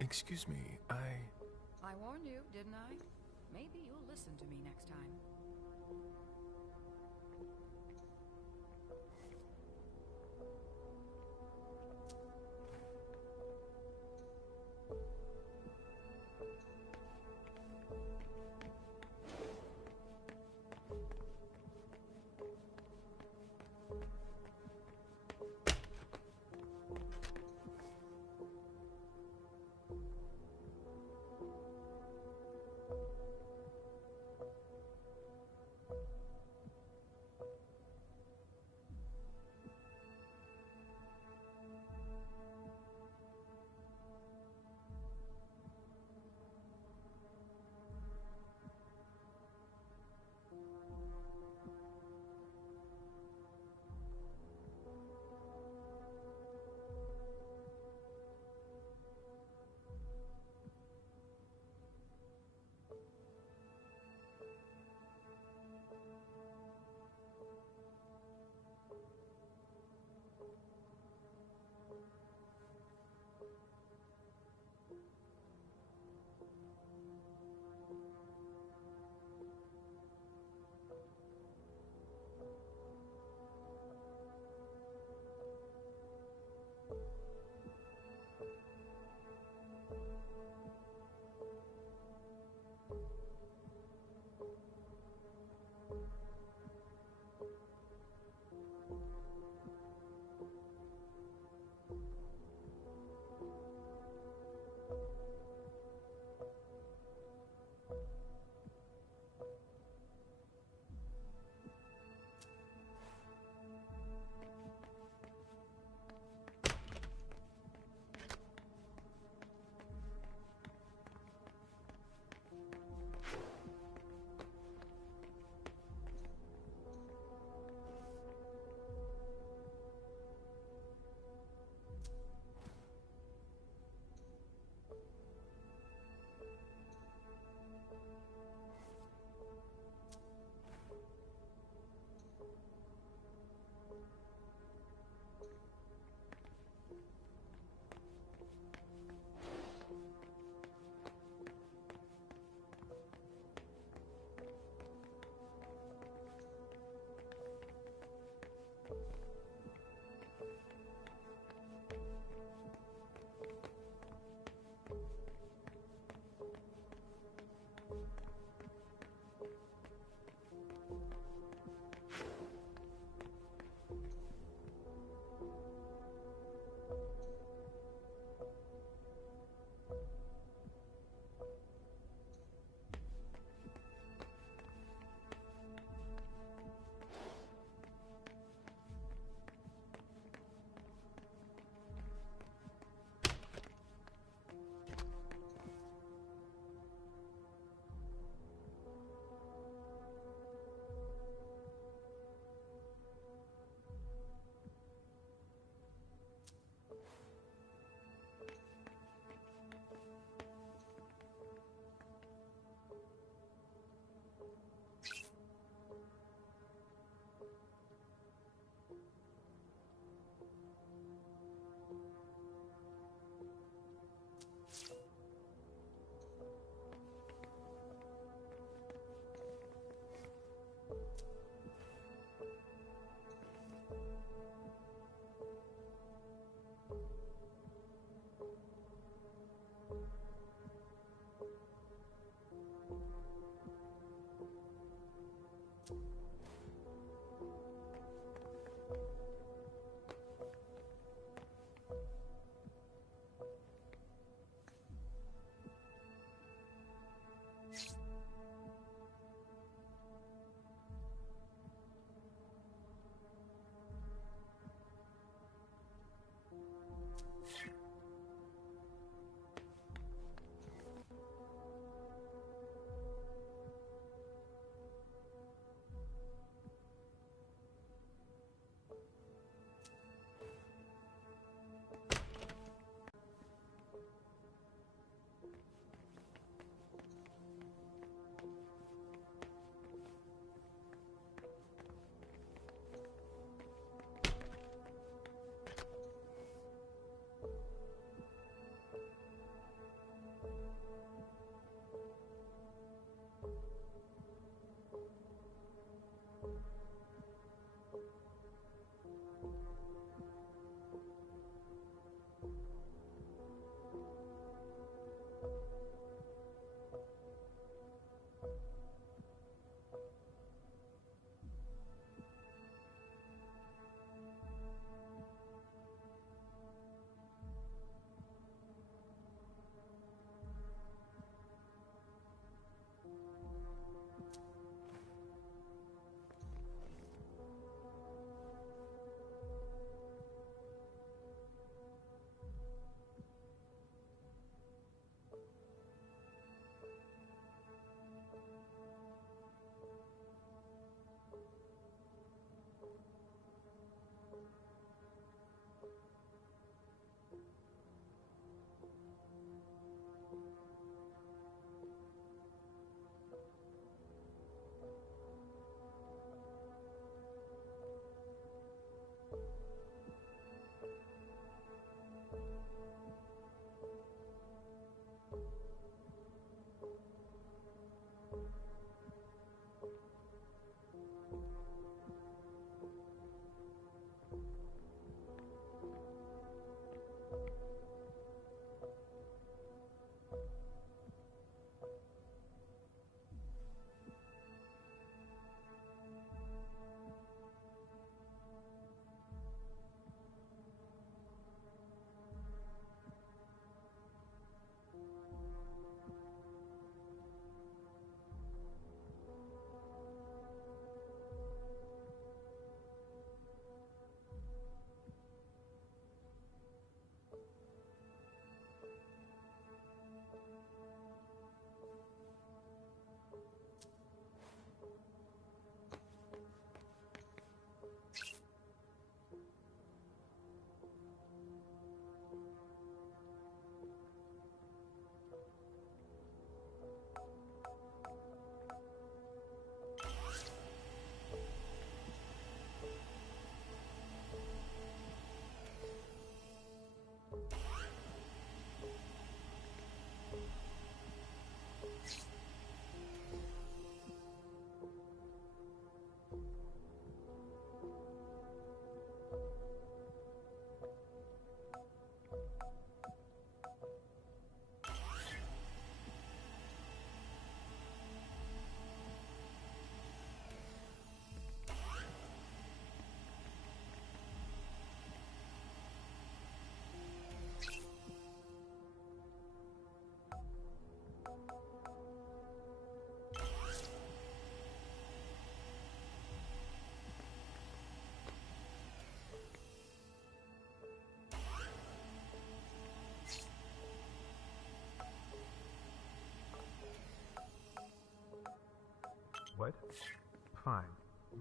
Excuse me, I warned you, didn't I? Maybe you'll listen to me next time.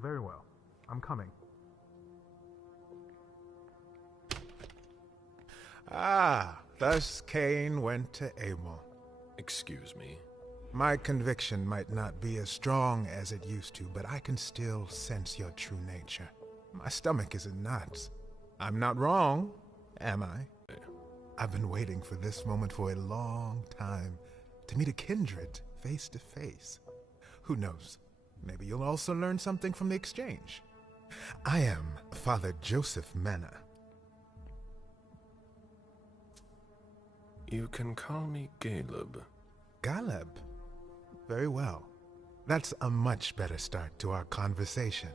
Very well. I'm coming. Ah, thus Cain went to Abel. Excuse me. My conviction might not be as strong as it used to, but I can still sense your true nature. My stomach is in knots. I'm not wrong, am I? I've been waiting for this moment for a long time, to meet a kindred face to face. Who knows? Maybe you'll also learn something from the exchange. I am Father Joseph Mena. You can call me Caleb. Caleb? Very well. That's a much better start to our conversation,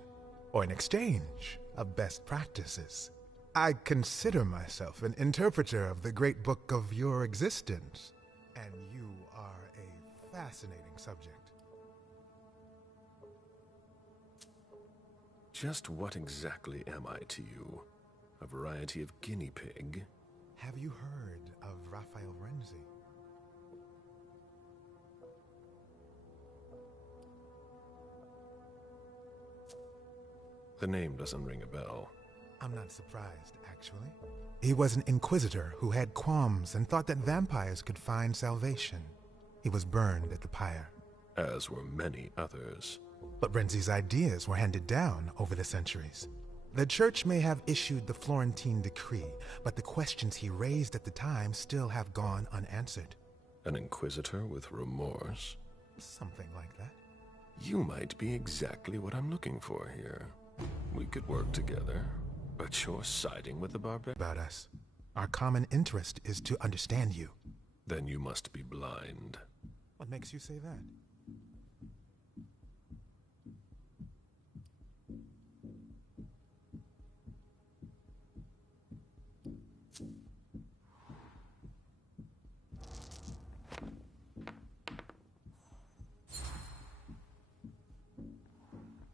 or an exchange of best practices. I consider myself an interpreter of the great book of your existence, and you are a fascinating subject. Just what exactly am I to you? A variety of guinea pig? Have you heard of Raphael Renzi? The name doesn't ring a bell. I'm not surprised, actually. He was an inquisitor who had qualms and thought that vampires could find salvation. He was burned at the pyre. As were many others. But Renzi's ideas were handed down over the centuries. The church may have issued the Florentine decree, but the questions he raised at the time still have gone unanswered. An inquisitor with remorse? Something like that. You might be exactly what I'm looking for here. We could work together, but you're siding with the barbarian. About us. Our common interest is to understand you. Then you must be blind. What makes you say that?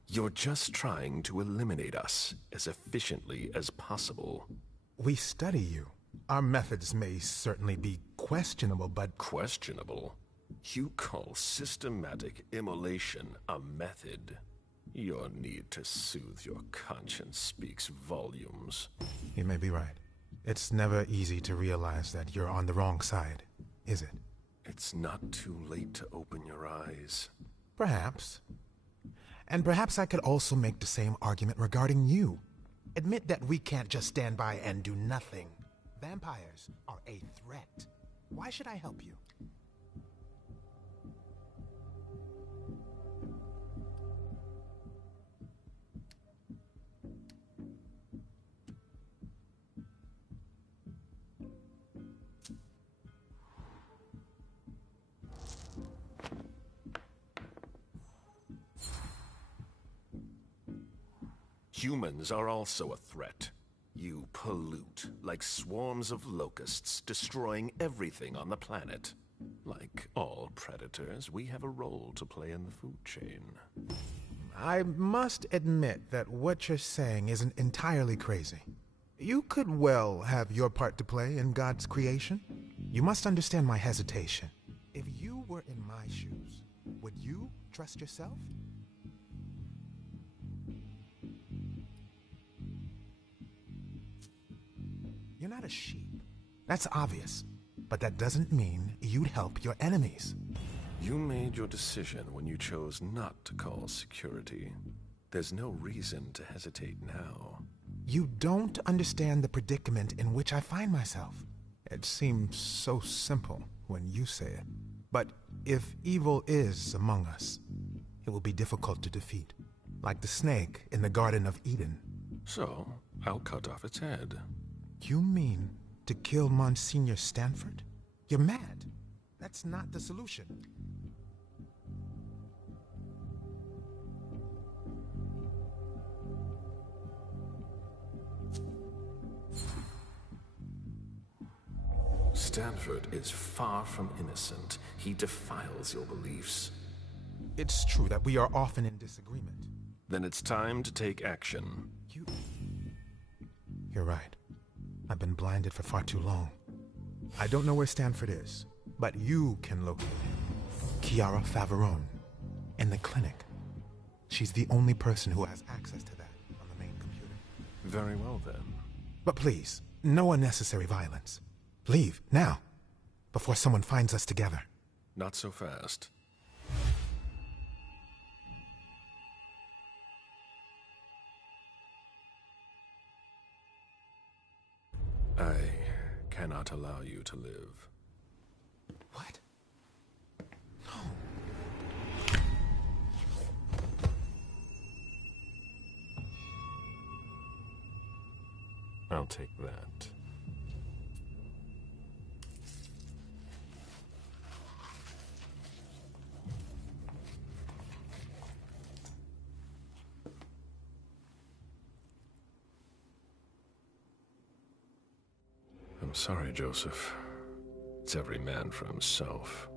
You're just trying to eliminate us as efficiently as possible. We study you. Our methods may certainly be questionable, but... Questionable? You call systematic immolation a method? Your need to soothe your conscience speaks volumes. You may be right. It's never easy to realize that you're on the wrong side, is it? It's not too late to open your eyes. Perhaps. And perhaps I could also make the same argument regarding you. Admit that we can't just stand by and do nothing. Vampires are a threat. Why should I help you? Humans are also a threat. You pollute like swarms of locusts, destroying everything on the planet. Like all predators, we have a role to play in the food chain. I must admit that what you're saying isn't entirely crazy. You could well have your part to play in God's creation. You must understand my hesitation. If you were in my shoes, would you trust yourself? You're not a sheep. That's obvious. But that doesn't mean you'd help your enemies. You made your decision when you chose not to call security. There's no reason to hesitate now. You don't understand the predicament in which I find myself. It seems so simple when you say it. But if evil is among us, it will be difficult to defeat. Like the snake in the Garden of Eden. So, I'll cut off its head. You mean to kill Monsignor Stanford? You're mad. That's not the solution. Stanford is far from innocent. He defiles your beliefs. It's true that we are often in disagreement. Then it's time to take action. You're right. I've been blinded for far too long. I don't know where Stanford is, but you can locate him. Chiara Favarone, in the clinic. She's the only person who has access to that on the main computer. Very well, then. But please, no unnecessary violence. Leave, now, before someone finds us together. Not so fast. I cannot allow you to live. What? I'll take that. I'm sorry, Joseph. It's every man for himself.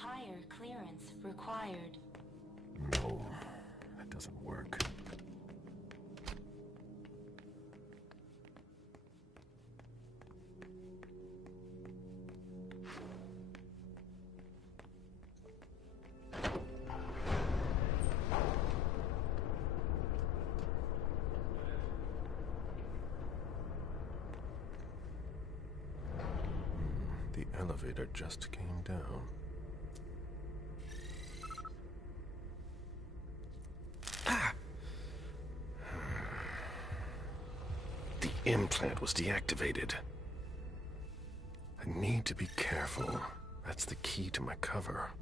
Higher clearance required. No, that doesn't work. The elevator just came down. The implant was deactivated. I need to be careful. That's the key to my cover.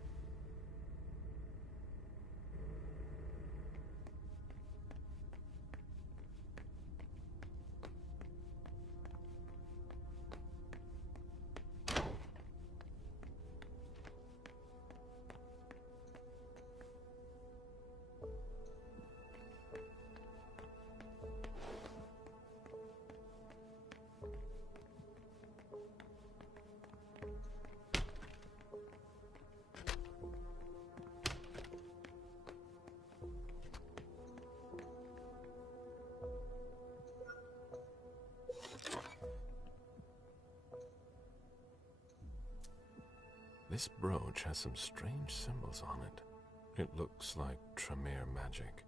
This brooch has some strange symbols on it. It looks like Tremere magic.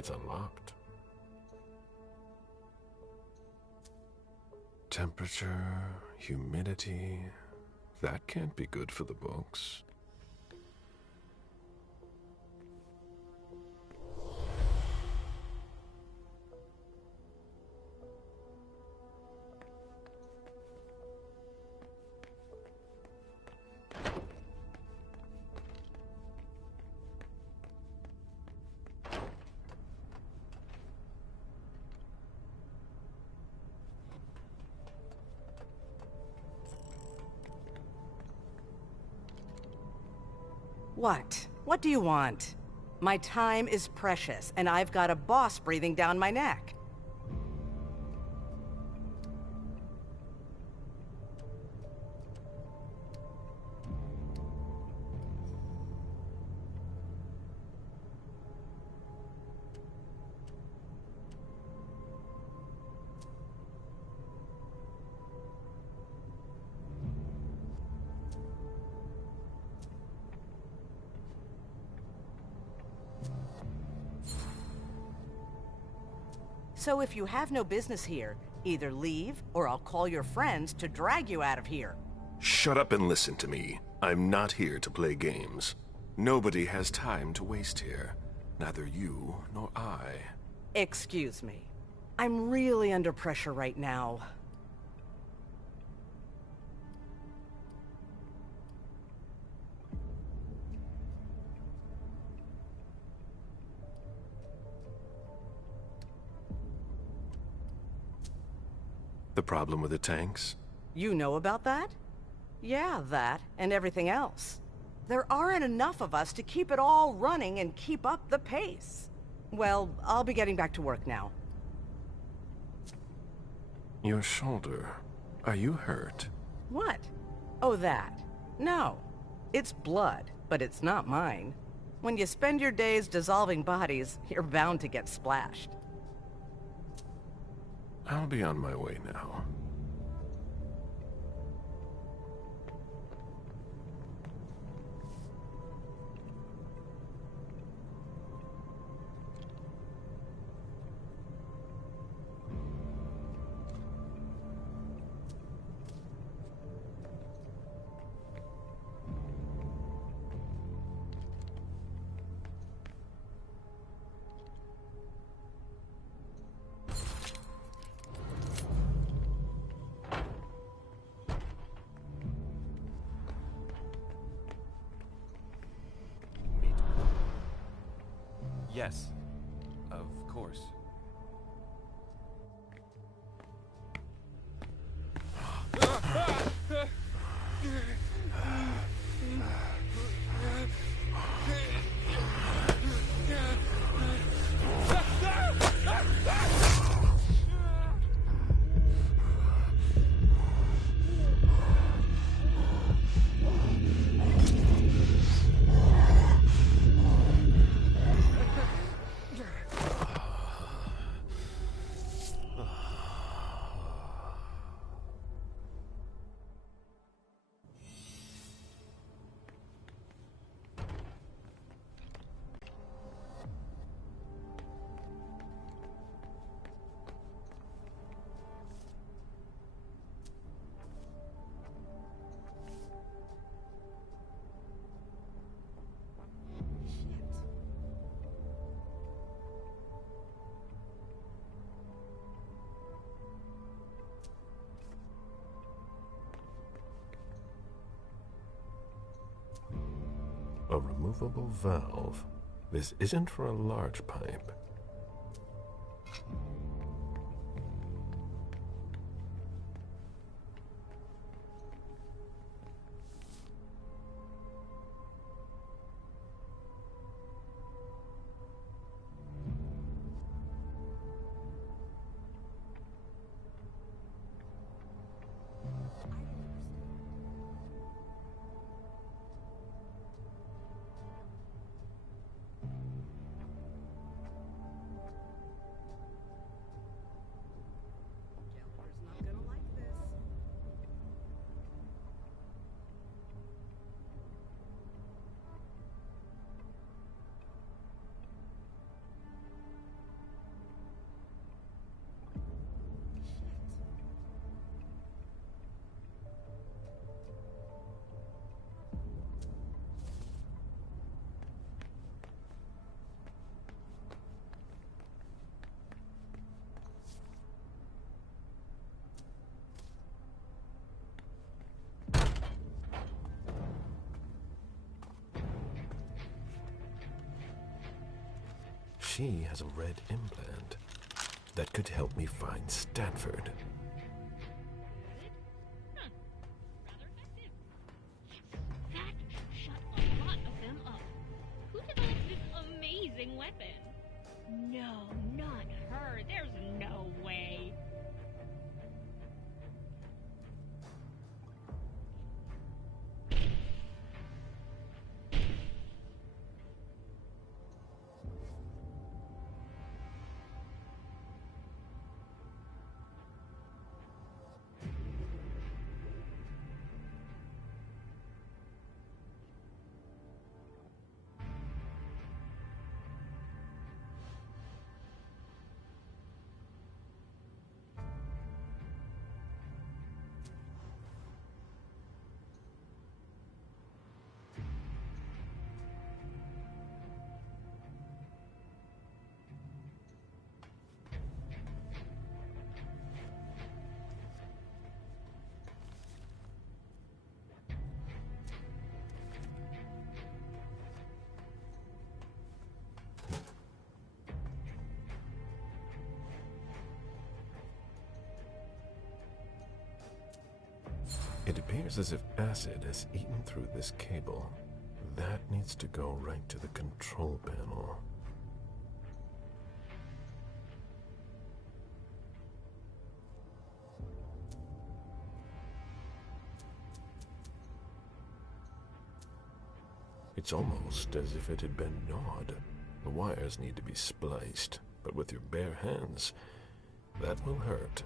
It's unlocked. Temperature, humidity, that can't be good for the books. What? What do you want? My time is precious, and I've got a boss breathing down my neck. So if you have no business here, either leave, or I'll call your friends to drag you out of here. Shut up and listen to me. I'm not here to play games. Nobody has time to waste here. Neither you nor I. Excuse me. I'm really under pressure right now. The problem with the tanks? You know about that? Yeah, that, and everything else. There aren't enough of us to keep it all running and keep up the pace. Well, I'll be getting back to work now. Your shoulder. Are you hurt? What? Oh, that. No. It's blood, but it's not mine. When you spend your days dissolving bodies, you're bound to get splashed. I'll be on my way now. Yes, of course. A removable valve. This isn't for a large pipe. she has a red implant that could help me find Stanford. That shut a lot of them up. Who developed this amazing weapon? No, not her. There's no way. It appears as if acid has eaten through this cable. That needs to go right to the control panel. It's almost as if it had been gnawed. The wires need to be spliced, but with your bare hands, that will hurt.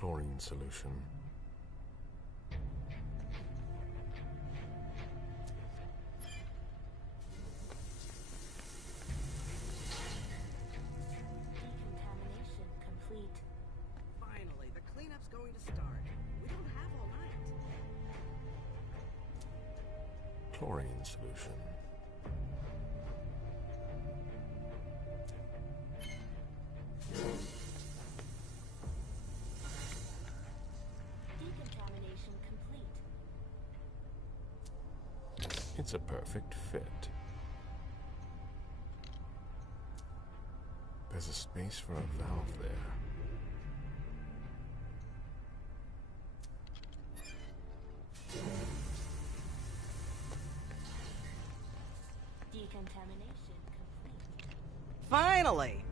chlorine solution. Decontamination complete. Finally, the cleanup's going to start. We don't have all night. Chlorine solution. Decontamination complete. It's a perfect fit. There's a space for a valve there. Decontamination complete. Finally!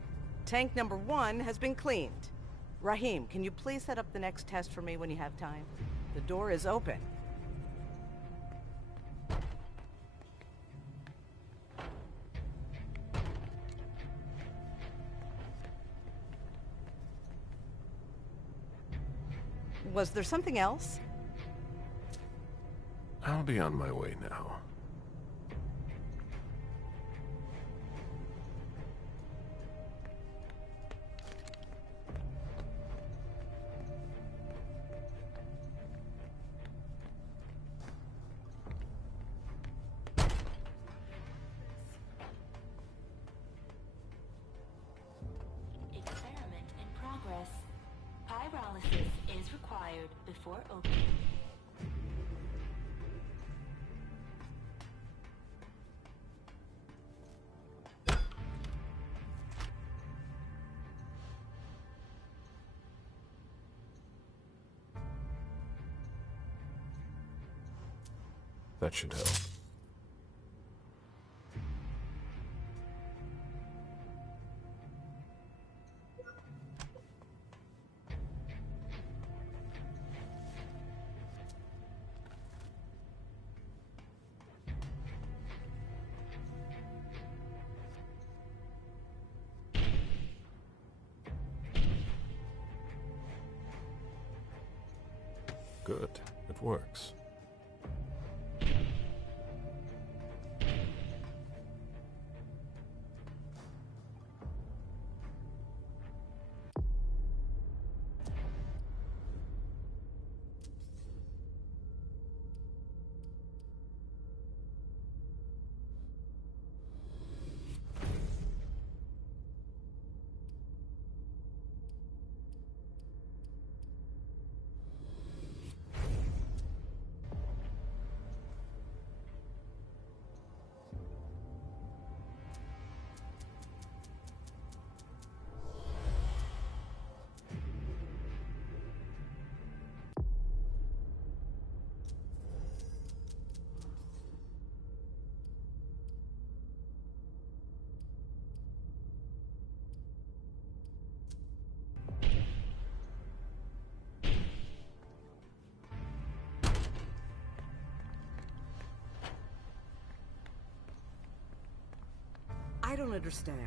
Tank number 1 has been cleaned. Rahim, can you please set up the next test for me when you have time? The door is open. Was there something else? I'll be on my way now. Experiment in progress. Pyrolysis is required before opening. That should help. Good. It works. I don't understand.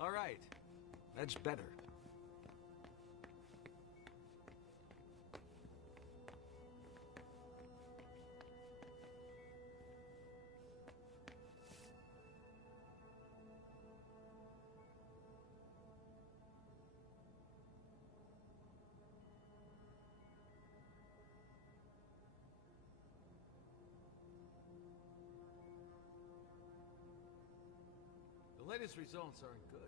All right. That's better. The latest results aren't good.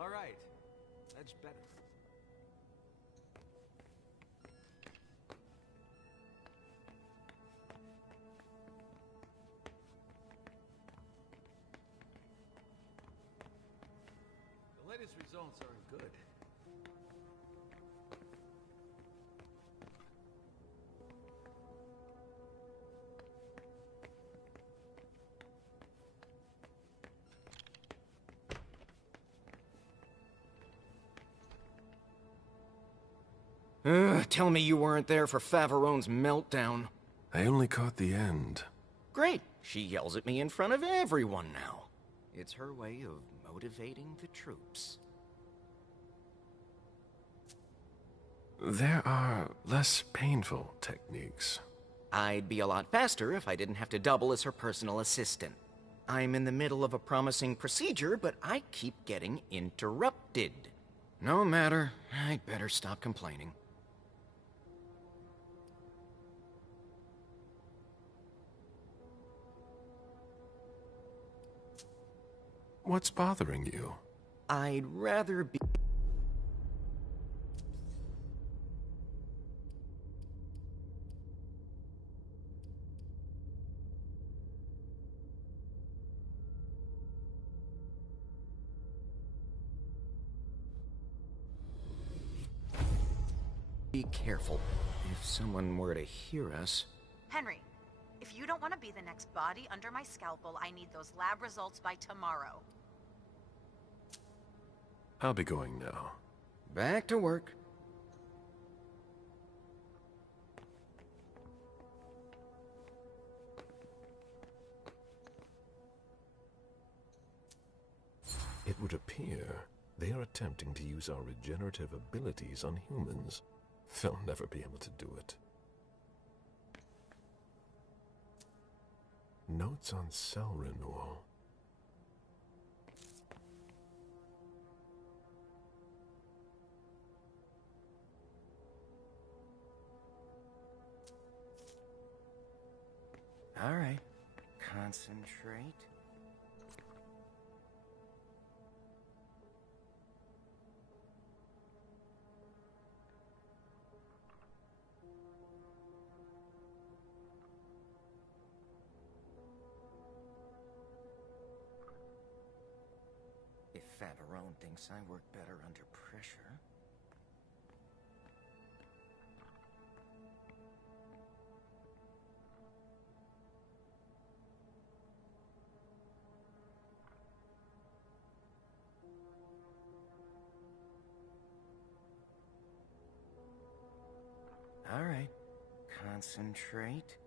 All right. That's better. The latest results aren't good. Tell me you weren't there for Faverone's meltdown. I only caught the end. Great. She yells at me in front of everyone now. It's her way of motivating the troops. There are less painful techniques. I'd be a lot faster if I didn't have to double as her personal assistant. I'm in the middle of a promising procedure, but I keep getting interrupted. No matter. I'd better stop complaining. What's bothering you? I'd rather be careful. If someone were to hear us... Henry, if you don't want to be the next body under my scalpel, I need those lab results by tomorrow. I'll be going now. Back to work. It would appear they are attempting to use our regenerative abilities on humans. They'll never be able to do it. Notes on cell renewal. All right. Concentrate. If Faverone thinks I work better under pressure... All right. Concentrate.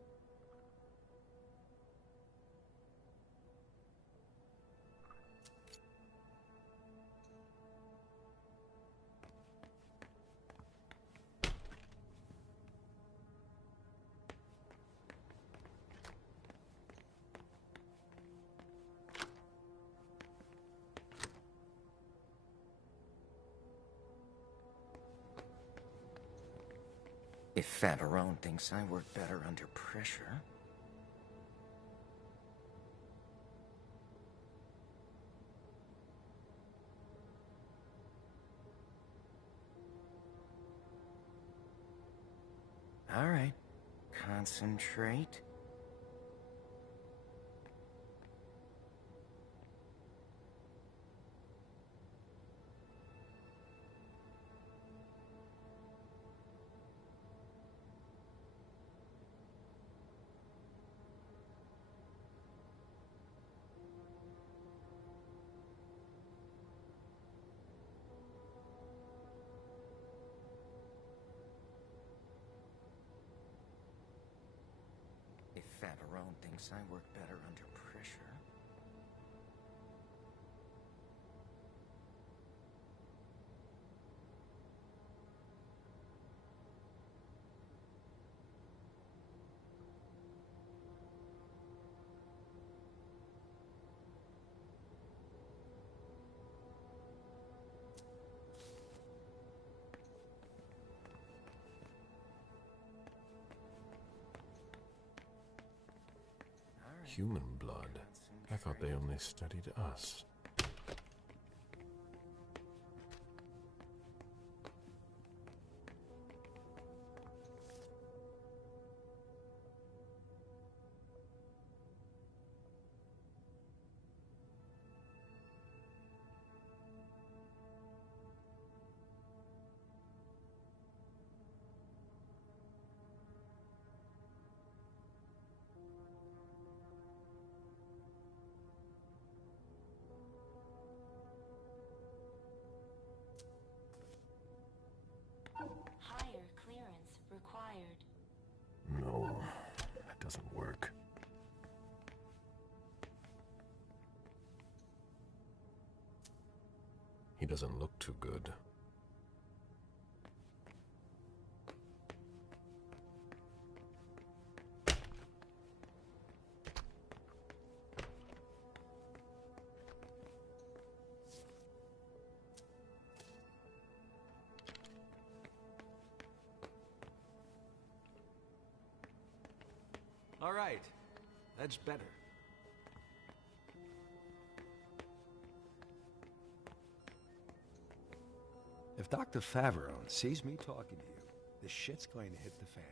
If Faverone thinks I work better under pressure... All right. Concentrate. If Faverone thinks I work better under pressure... Human blood. I thought they only studied us. He doesn't look too good. All right. That's better. If Dr. Faverone sees me talking to you, the shit's going to hit the fan.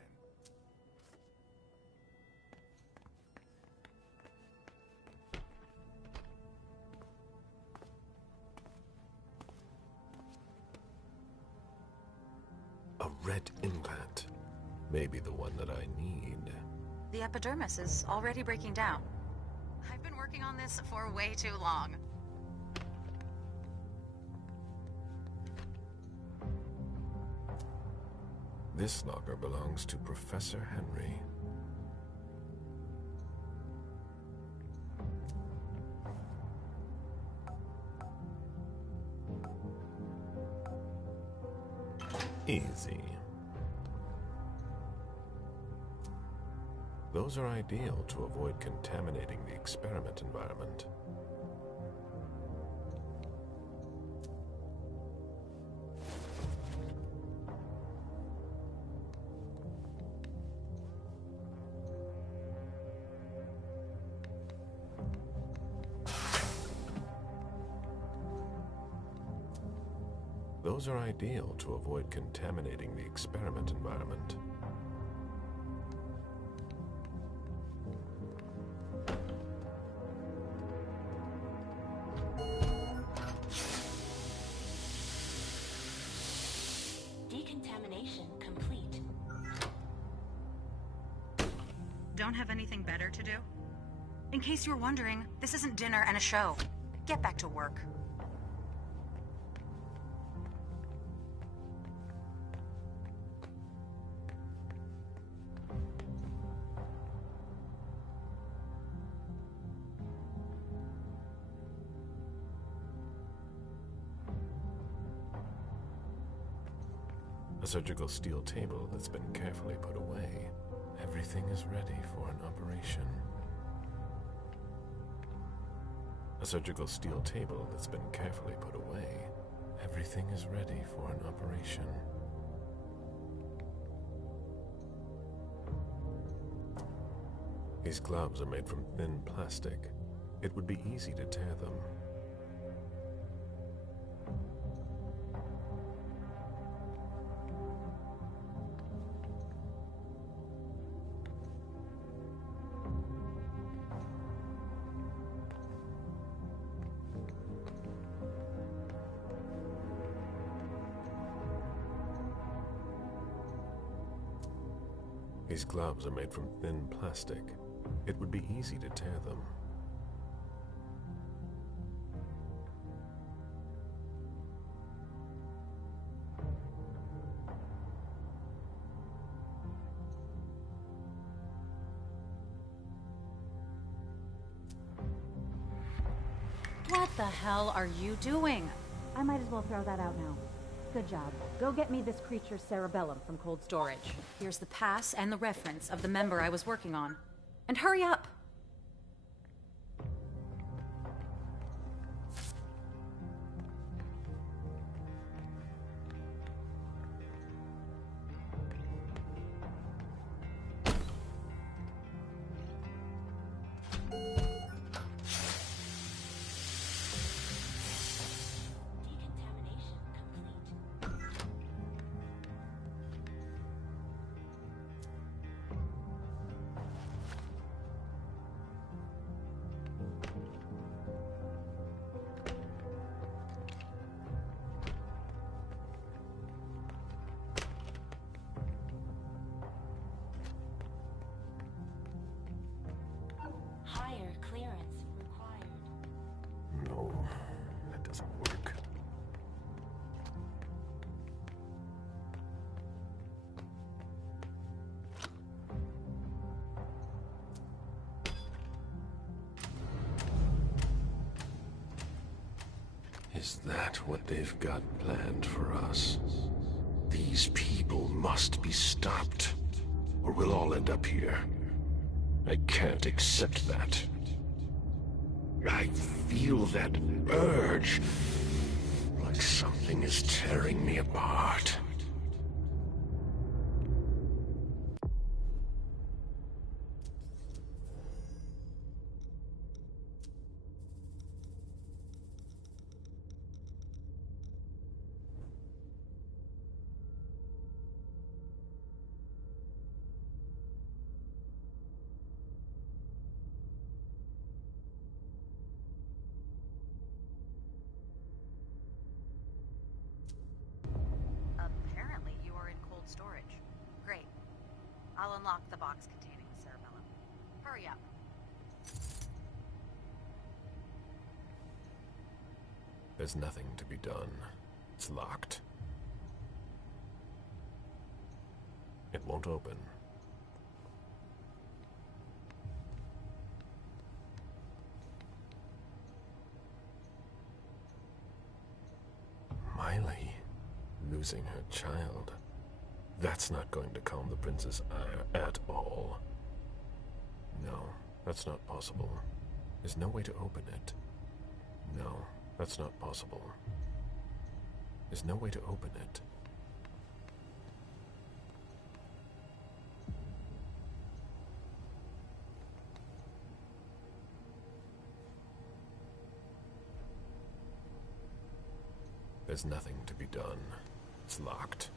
A red implant. Maybe the one that I need. The epidermis is already breaking down. I've been working on this for way too long. This locker belongs to Professor Henry. Easy. Those are ideal to avoid contaminating the experiment environment. Those are ideal to avoid contaminating the experiment environment. Decontamination complete. Don't have anything better to do? In case you were wondering, this isn't dinner and a show. Get back to work. A surgical steel table that's been carefully put away. Everything is ready for an operation. A surgical steel table that's been carefully put away. Everything is ready for an operation. These gloves are made from thin plastic. It would be easy to tear them. These gloves are made from thin plastic. It would be easy to tear them. What the hell are you doing? I might as well throw that out now. Good job. Go get me this creature's cerebellum from cold storage. Here's the pass and the reference of the member I was working on. And hurry up! Is that what they've got planned for us? These people must be stopped, or we'll all end up here. I can't accept that. I feel that urge, like something is tearing me apart. Apparently you are in cold storage. Great. I'll unlock the box containing the cerebellum. Hurry up. There's nothing to be done. It's locked. It won't open. Miley, losing her child. That's not going to calm the prince's ire at all. No, that's not possible. There's no way to open it. No, that's not possible. There's no way to open it. There's nothing to be done. It's locked.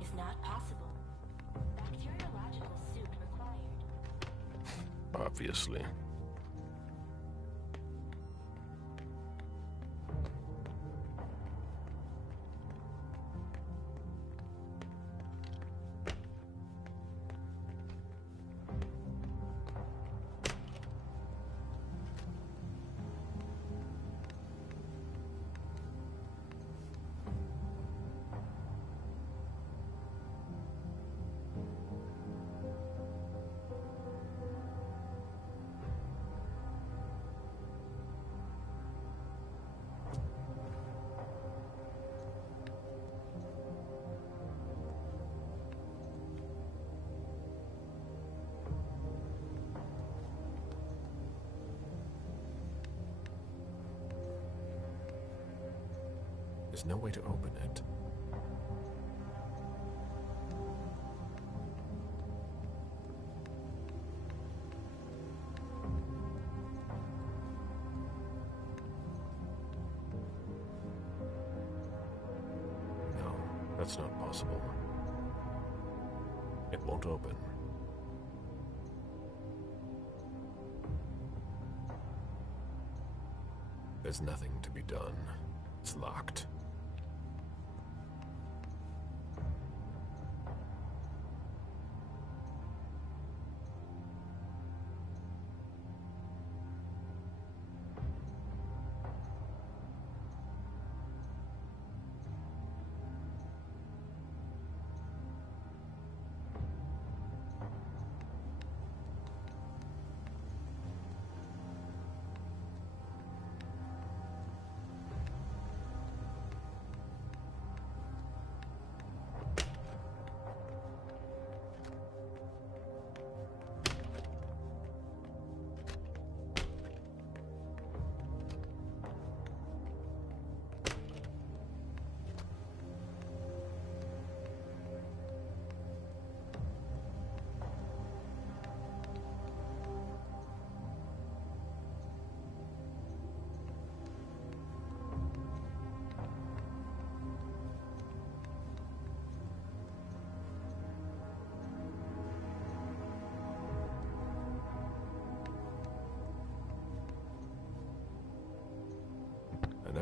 Is not possible. Bacteriological suit required. Obviously. There's no way to open it. No, that's not possible. It won't open. There's nothing to be done. It's locked.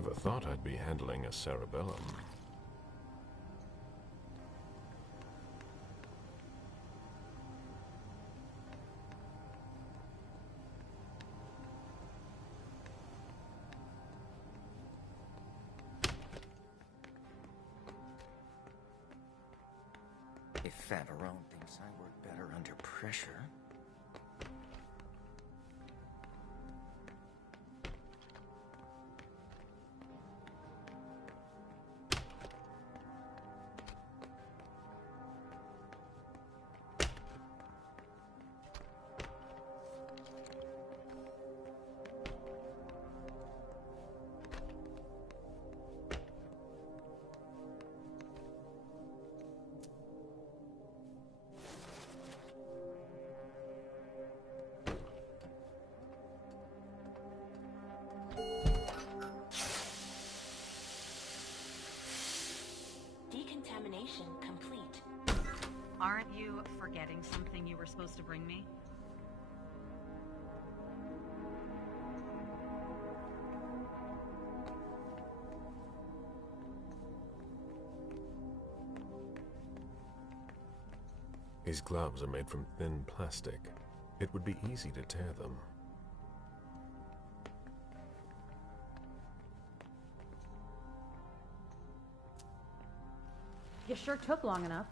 Never thought I'd be handling a cerebellum. If Favarone thinks I work better under pressure... Decontamination complete. Aren't you forgetting something you were supposed to bring me? These gloves are made from thin plastic. It would be easy to tear them. You sure took long enough.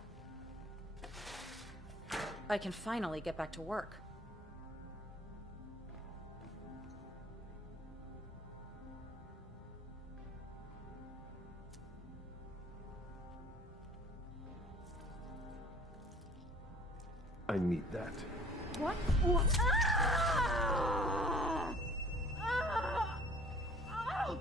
I can finally get back to work. I need that. What? Ah! Ah! Oh!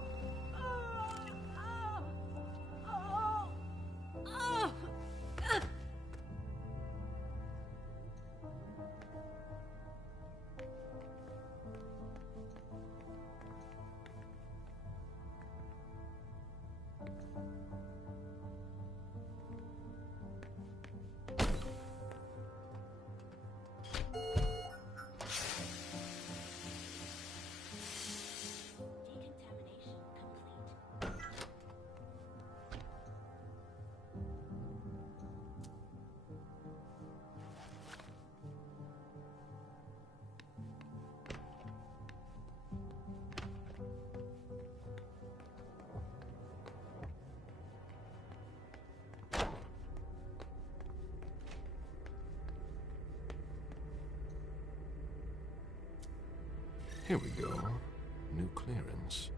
Here we go. New clearance.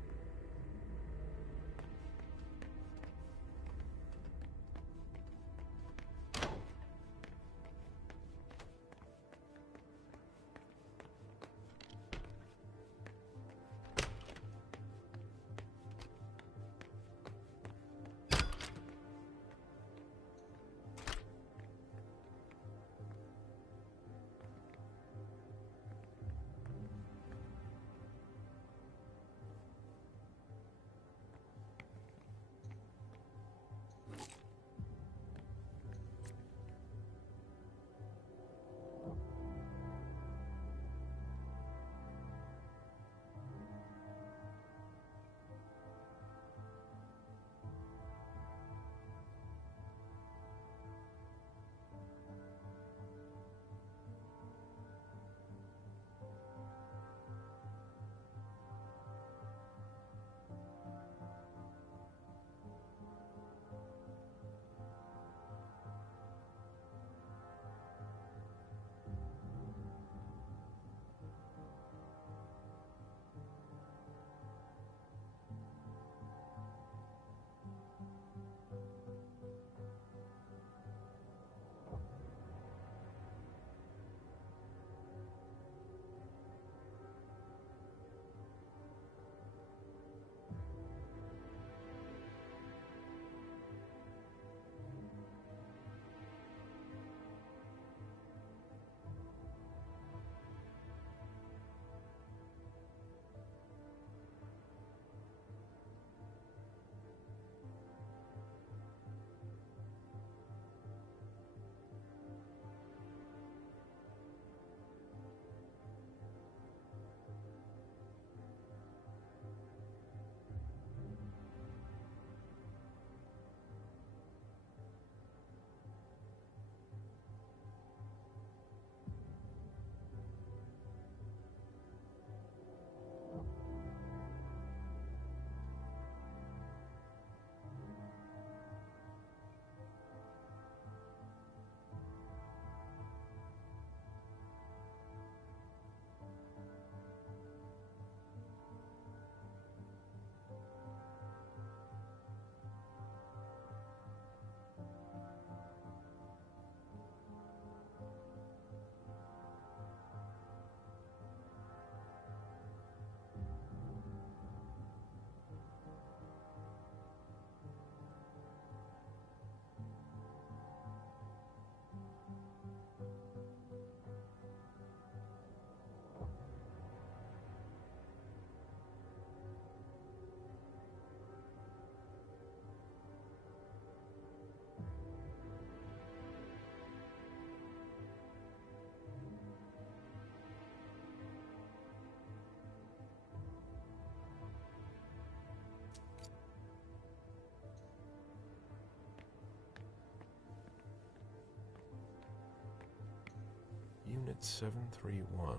Unit 731,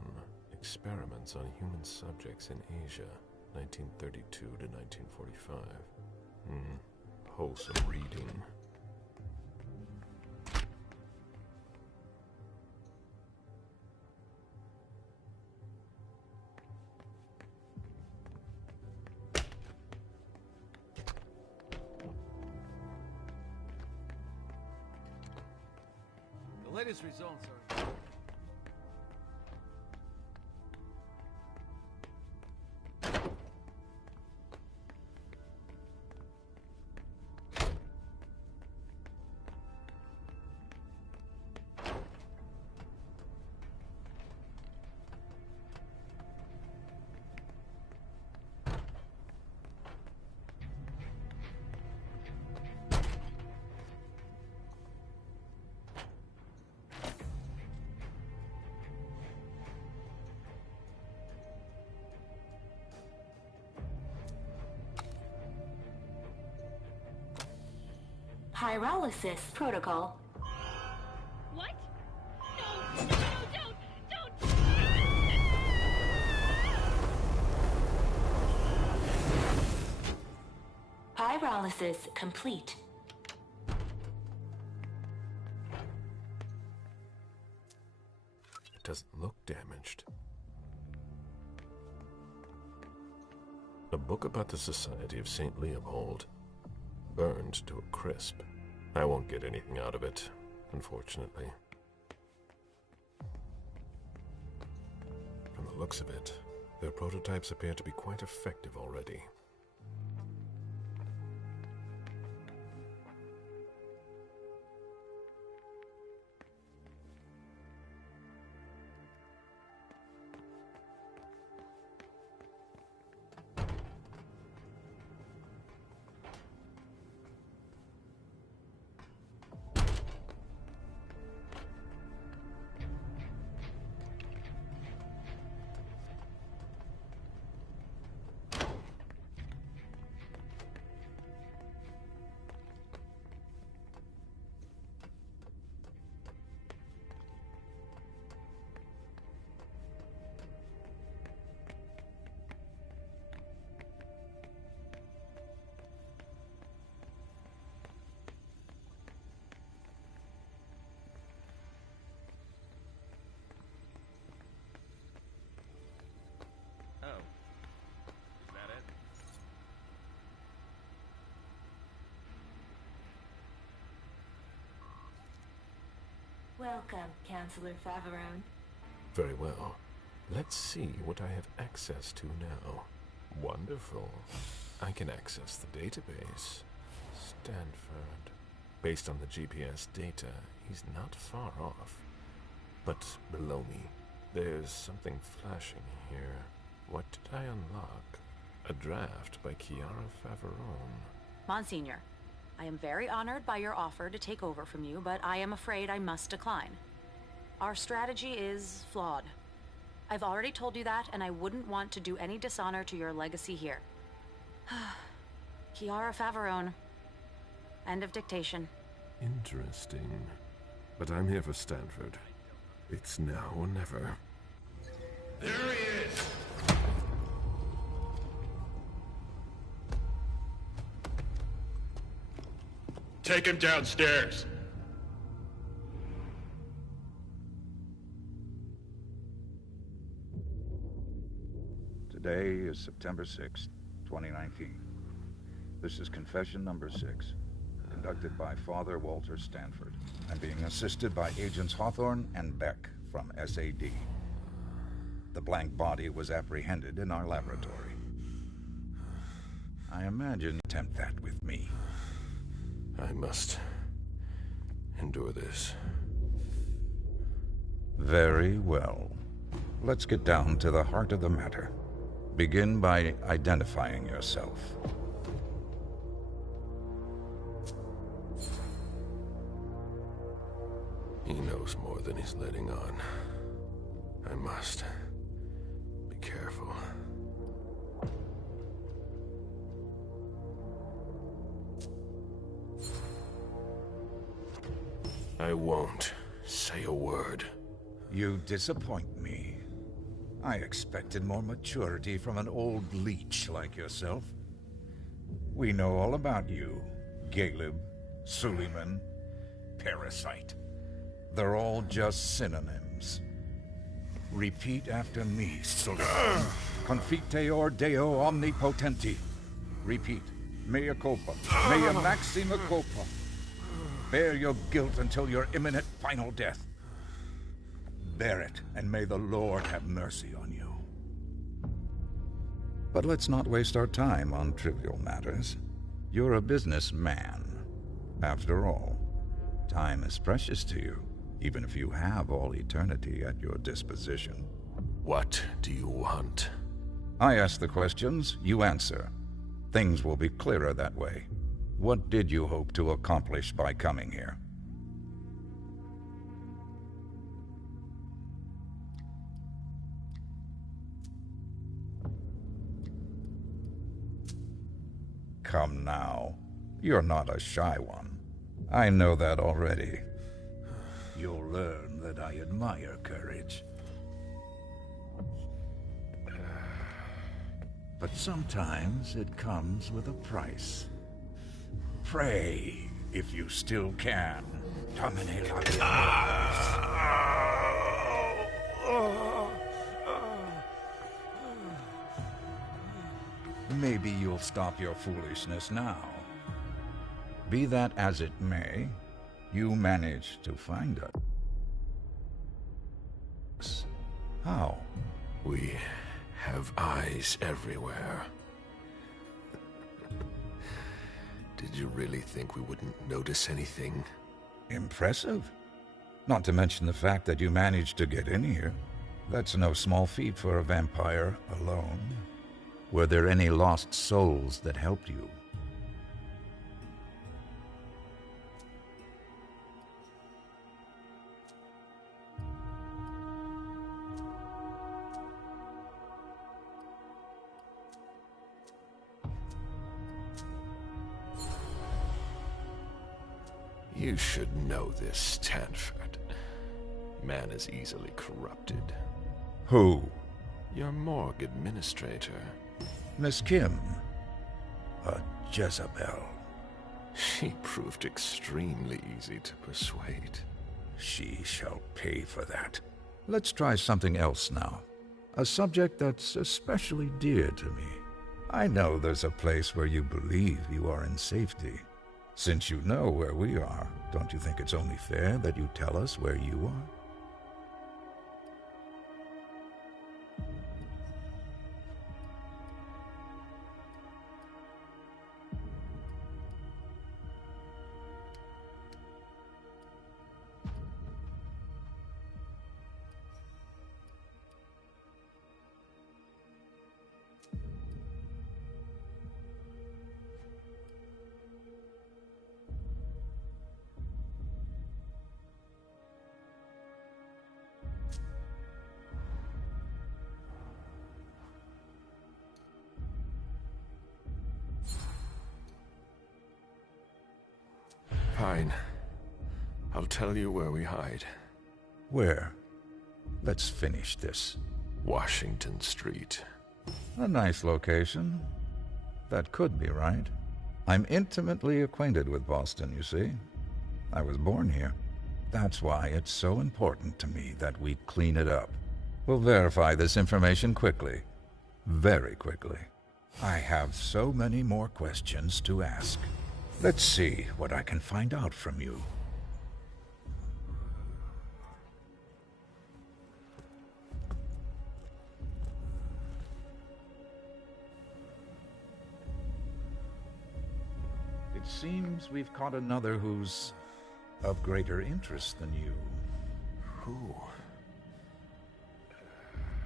Experiments on Human Subjects in Asia, 1932 to 1945. Wholesome reading. The latest results are... Pyrolysis protocol. What? No, no, don't! Pyrolysis complete. It doesn't look damaged. A book about the Society of St. Leopold. Burned to a crisp. I won't get anything out of it, unfortunately. From the looks of it, their prototypes appear to be quite effective already. Oh. Is that it? Welcome, Counselor Favarone. Very well. Let's see what I have access to now. Wonderful. I can access the database. Stanford. Based on the GPS data, he's not far off. But below me, there's something flashing here. What did I unlock? A draft by Chiara Favarone. Monsignor, I am very honored by your offer to take over from you, but I am afraid I must decline. Our strategy is flawed. I've already told you that, and I wouldn't want to do any dishonor to your legacy here. Chiara Favarone. End of dictation. Interesting. But I'm here for Stanford. It's now or never. There he is! Take him downstairs. Today is September 6th, 2019. This is confession number 6, conducted by Father Walter Stanford. I'm being assisted by Agents Hawthorne and Beck from SAD. The blank body was apprehended in our laboratory. I imagine you attempt that with me. I must endure this. Very well. Let's get down to the heart of the matter. Begin by identifying yourself. He knows more than he's letting on. I must be careful. I won't say a word. You disappoint me. I expected more maturity from an old leech like yourself. We know all about you, Caleb, Suleiman, Parasite. They're all just synonyms. Repeat after me, Suleiman. Confiteor Deo omnipotenti. Repeat. Mea culpa. Mea maxima culpa. Bear your guilt until your imminent final death. Bear it, and may the Lord have mercy on you. But let's not waste our time on trivial matters. You're a businessman. After all, time is precious to you, even if you have all eternity at your disposition. What do you want? I ask the questions, you answer. Things will be clearer that way. What did you hope to accomplish by coming here? Come now. You're not a shy one. I know that already. You'll learn that I admire courage. But sometimes it comes with a price. Pray, if you still can. Domine Maybe you'll stop your foolishness now. Be that as it may, you managed to find us. How? We have eyes everywhere. Did you really think we wouldn't notice anything? Impressive. Not to mention the fact that you managed to get in here. That's no small feat for a vampire alone. Were there any lost souls that helped you? You should know this, Stanford. Man is easily corrupted. Who? Your morgue administrator. Miss Kim. A Jezebel. She proved extremely easy to persuade. She shall pay for that. Let's try something else now. A subject that's especially dear to me. I know there's a place where you believe you are in safety. Since you know where we are, don't you think it's only fair that you tell us where you are? Fine. I'll tell you where we hide. Where? Let's finish this. Washington Street. A nice location. That could be right. I'm intimately acquainted with Boston, you see. I was born here. That's why it's so important to me that we clean it up. We'll verify this information quickly. Very quickly. I have so many more questions to ask. Let's see what I can find out from you. It seems we've caught another who's of greater interest than you. Who?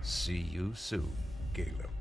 See you soon, Caleb.